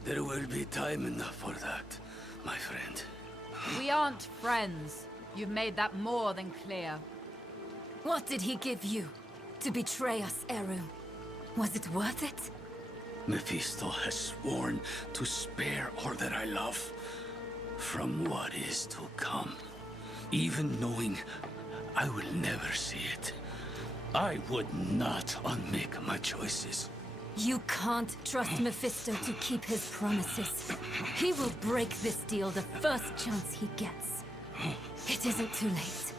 There will be time enough for that, my friend. We aren't friends. You've made that more than clear. What did he give you? To betray us, Eru. Was it worth it? Mephisto has sworn to spare all that I love from what is to come. Even knowing I will never see it, I would not unmake my choices. You can't trust Mephisto to keep his promises. He will break this deal the first chance he gets. It isn't too late.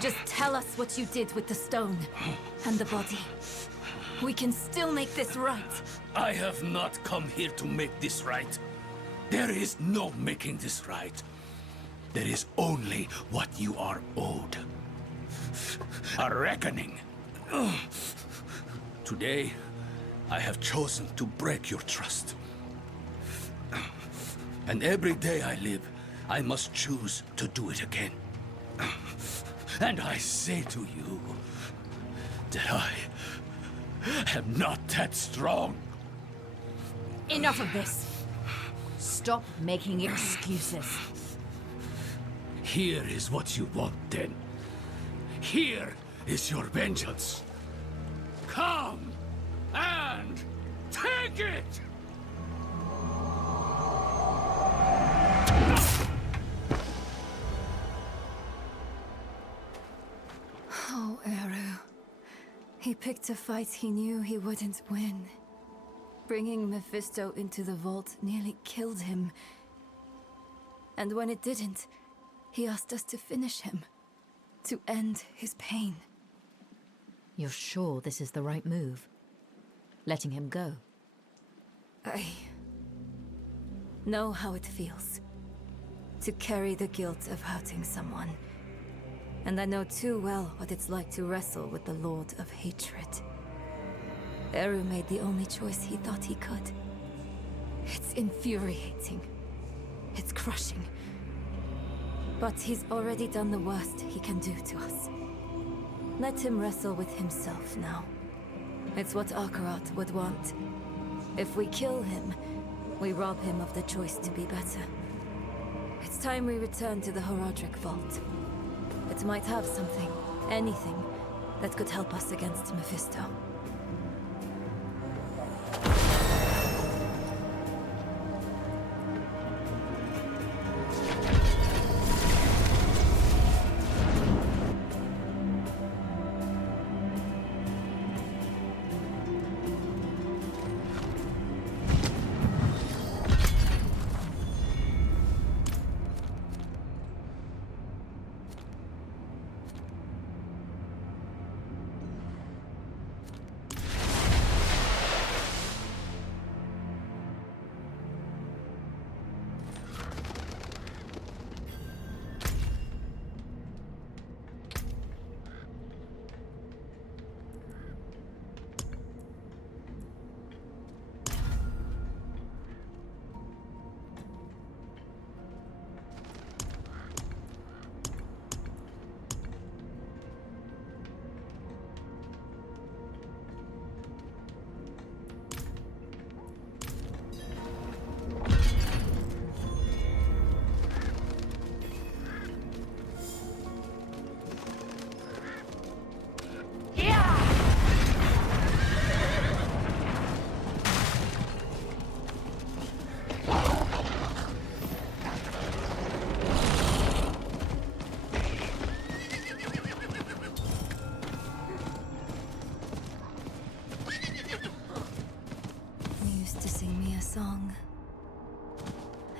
Just tell us what you did with the stone and the body. We can still make this right. I have not come here to make this right. There is no making this right. There is only what you are owed. A reckoning. Today, I have chosen to break your trust. And every day I live, I must choose to do it again. And I say to you that I am not that strong. Enough of this. Stop making excuses. Here is what you want, then. Here is your vengeance. Come and take it! Oh, Eru. He picked a fight he knew he wouldn't win. Bringing Mephisto into the vault nearly killed him. And when it didn't, he asked us to finish him. To end his pain. You're sure this is the right move? Letting him go? I know how it feels. To carry the guilt of hurting someone. And I know too well what it's like to wrestle with the Lord of Hatred. Eru made the only choice he thought he could. It's infuriating. It's crushing. But he's already done the worst he can do to us. Let him wrestle with himself now. It's what Akarat would want. If we kill him, we rob him of the choice to be better. It's time we return to the Horadric Vault. It might have something, anything, that could help us against Mephisto. Song.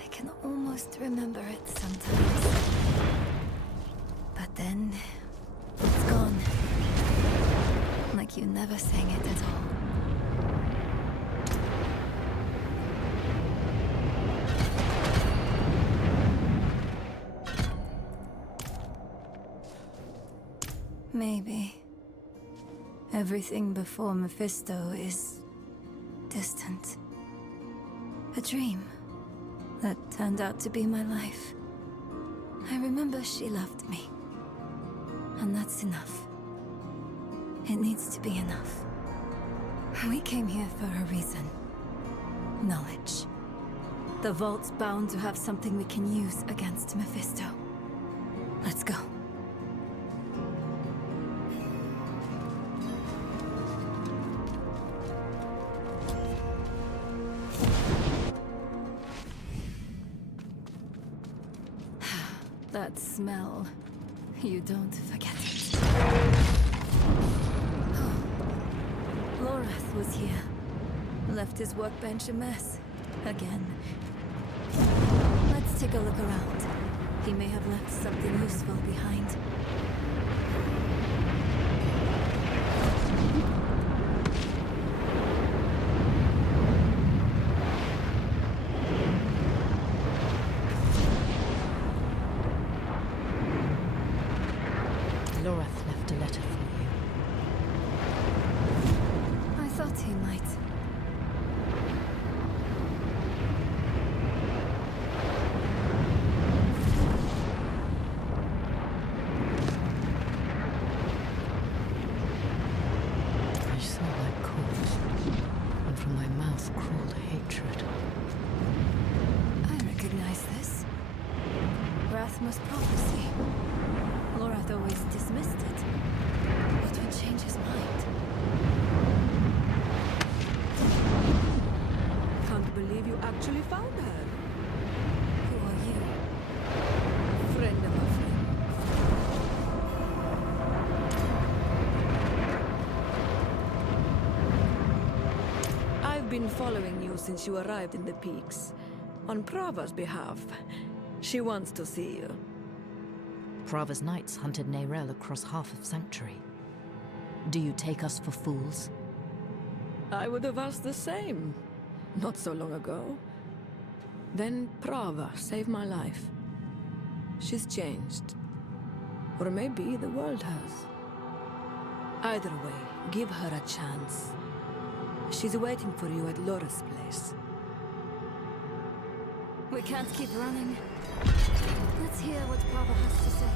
I can almost remember it sometimes. But then, it's gone. Like you never sang it at all. Maybe. Everything before Mephisto is distant. A dream that turned out to be my life. I remember she loved me. And that's enough. It needs to be enough. We came here for a reason. Knowledge. The Vault's bound to have something we can use against Mephisto. Let's go. That smell. You don't forget it. Lorath was here. Left his workbench a mess. Again. Let's take a look around. He may have left something useful behind. Lorath left a letter for you. I thought he might. I saw my corpse, and from my mouth crawled hatred. I recognize this. Rathma's prophecy. Lorath always dismissed it. What would change his mind? Can't believe you actually found her. Who are you? Friend of a friend. I've been following you since you arrived in the Peaks. On Prava's behalf. She wants to see you. Prava's knights hunted Neyrelle across half of Sanctuary. Do you take us for fools? I would have asked the same. Not so long ago. Then Prava saved my life. She's changed. Or maybe the world has. Either way, give her a chance. She's waiting for you at Lora's place. We can't keep running. Let's hear what Prava has to say.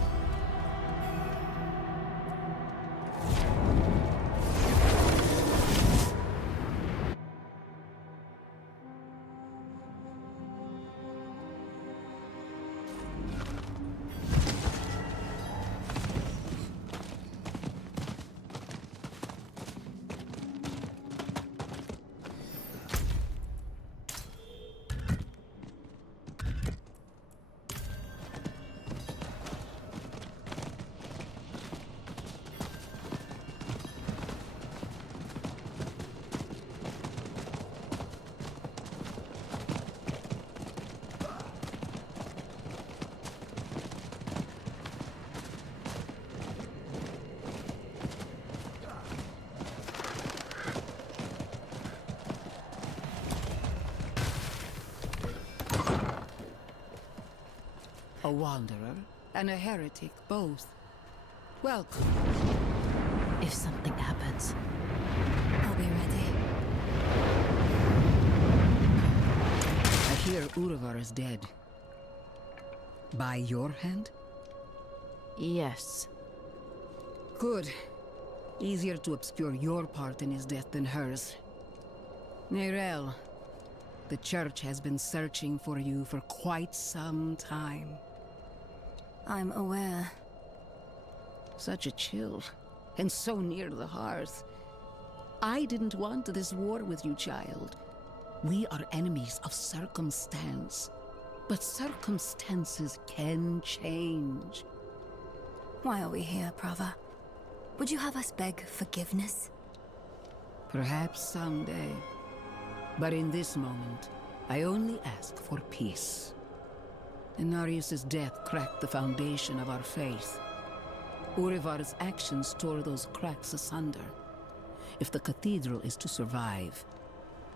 A wanderer and a heretic, both. Welcome. If something happens, I'll be ready. I hear Urivar is dead. By your hand? yes. Good. Easier to obscure your part in his death than hers. Neyrelle, the Church has been searching for you for quite some time. I'm aware. Such a chill, and so near the hearth. I didn't want this war with you, child. We are enemies of circumstance. But circumstances can change. Why are we here, Prava? Would you have us beg forgiveness? Perhaps someday. But in this moment, I only ask for peace. Inarius' death cracked the foundation of our faith. Urivar's actions tore those cracks asunder. If the cathedral is to survive,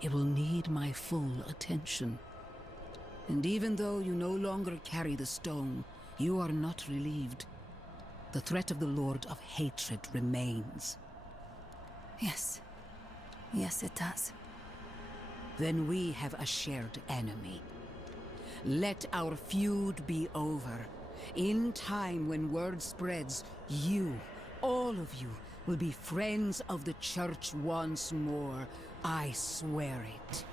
it will need my full attention. And even though you no longer carry the stone, you are not relieved. The threat of the Lord of Hatred remains. Yes. Yes, it does. Then we have a shared enemy. Let our feud be over. In time, when word spreads, you, all of you, will be friends of the Church once more. I swear it.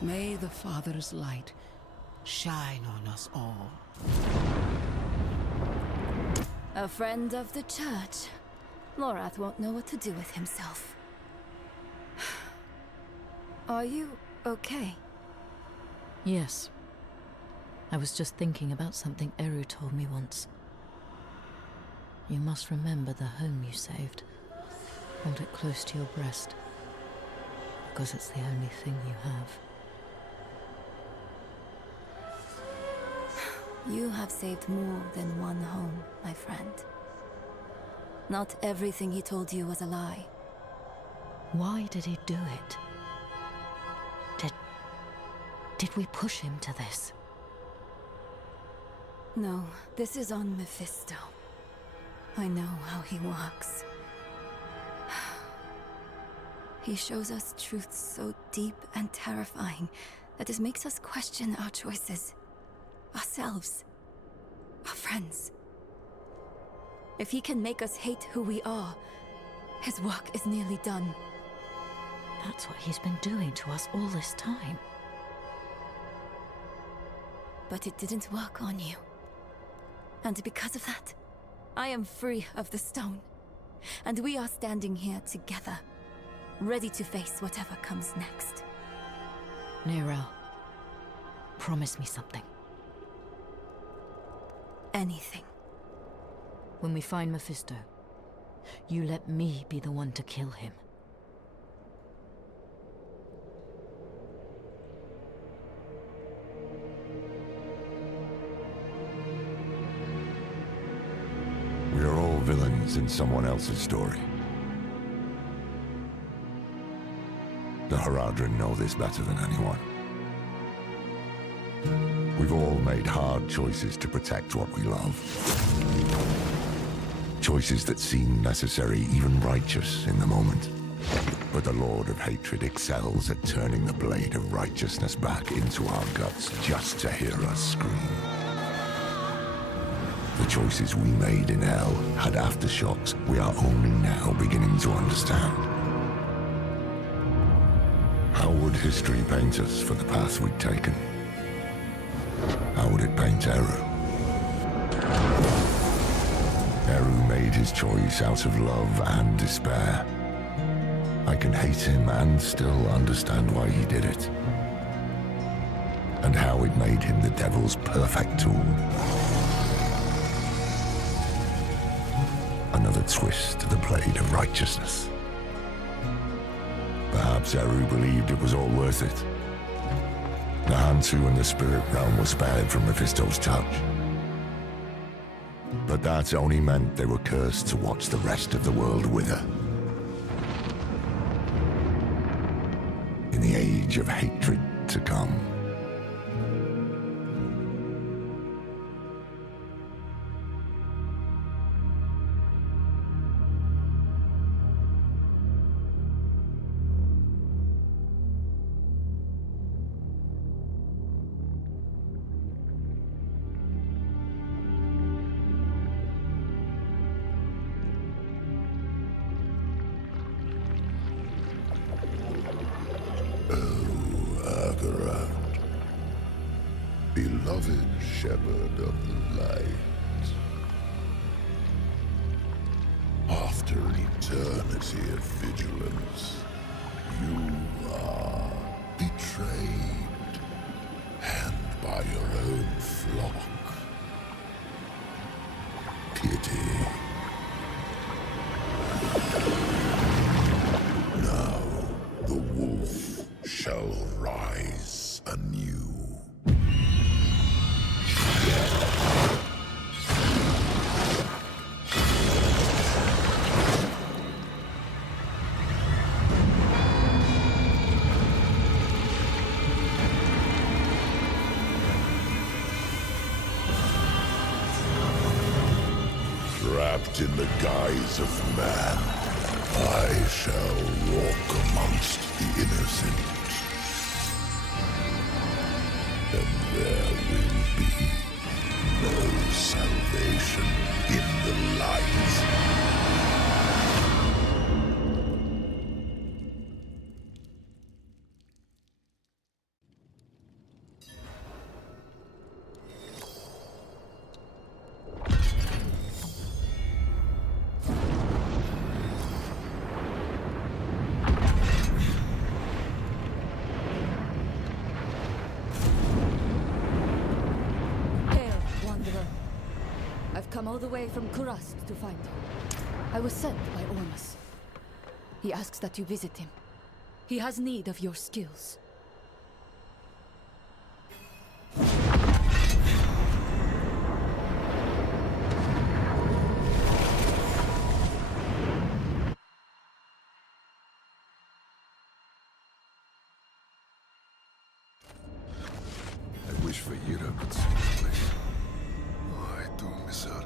May the Father's light shine on us all. A friend of the Church. Lorath won't know what to do with himself. Are you okay? Yes. I was just thinking about something Eru told me once. You must remember the home you saved. Hold it close to your breast. Because it's the only thing you have. You have saved more than one home, my friend. Not everything he told you was a lie. Why did he do it? Did we push him to this? No, this is on Mephisto. I know how he works. He shows us truths so deep and terrifying that it makes us question our choices. Ourselves. Our friends. If he can make us hate who we are, his work is nearly done. That's what he's been doing to us all this time. But it didn't work on you. And because of that, I am free of the stone. And we are standing here together, ready to face whatever comes next. Neyrelle, promise me something. Anything. When we find Mephisto, you let me be the one to kill him. We are all villains in someone else's story. The Haradrim know this better than anyone. We've all made hard choices to protect what we love. Choices that seem necessary, even righteous in the moment. But the Lord of Hatred excels at turning the blade of righteousness back into our guts just to hear us scream. The choices we made in hell had aftershocks we are only now beginning to understand. How would history paint us for the path we'd taken? How would it paint Eru? Eru made his choice out of love and despair. I can hate him and still understand why he did it. And how it made him the devil's perfect tool. Another twist to the blade of righteousness. Perhaps Eru believed it was all worth it. The Hantu and the spirit realm were spared from Mephisto's touch. But that only meant they were cursed to watch the rest of the world wither. In the age of hatred to come, beloved shepherd of the light. After an eternity of vigilance, you are betrayed, and by your own flock. Pity. Now the wolf shall rise anew. Wrapped in the guise of man, I shall walk amongst the innocent. And there will be no salvation in the light. Come all the way from Kurast to find you. I was sent by Ormus. He asks that you visit him. He has need of your skills. I wish Vayira could see this place. Oh, I do miss her.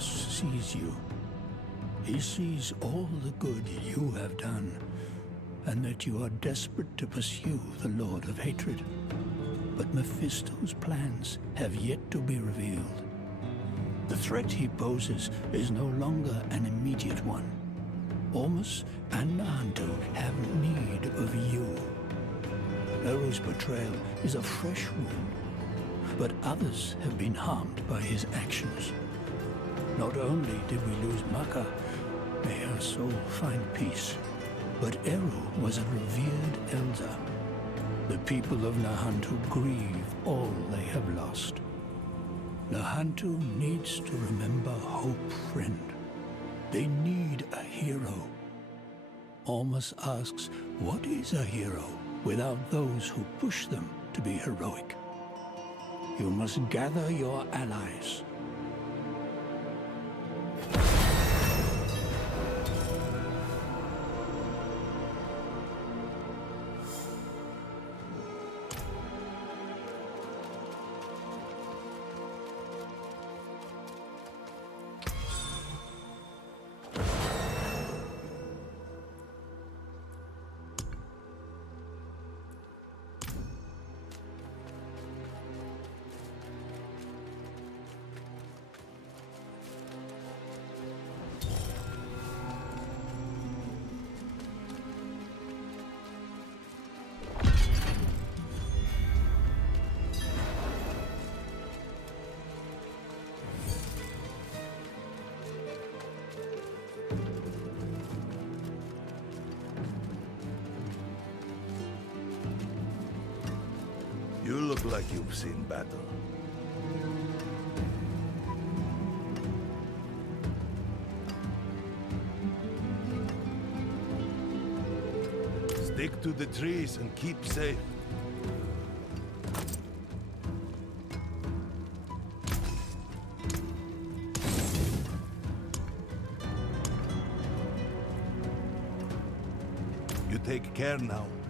Sees you. He sees all the good you have done, and that you are desperate to pursue the Lord of Hatred. But Mephisto's plans have yet to be revealed. The threat he poses is no longer an immediate one. Ormus and Nahantu have need of you. Eru's betrayal is a fresh wound, but others have been harmed by his actions. Not only did we lose Maka, may her soul find peace, but Eru was a revered elder. The people of Nahantu grieve all they have lost. Nahantu needs to remember hope, friend. They need a hero. Ormus asks, what is a hero without those who push them to be heroic? You must gather your allies. You look like you've seen battle. Stick to the trees and keep safe. care now.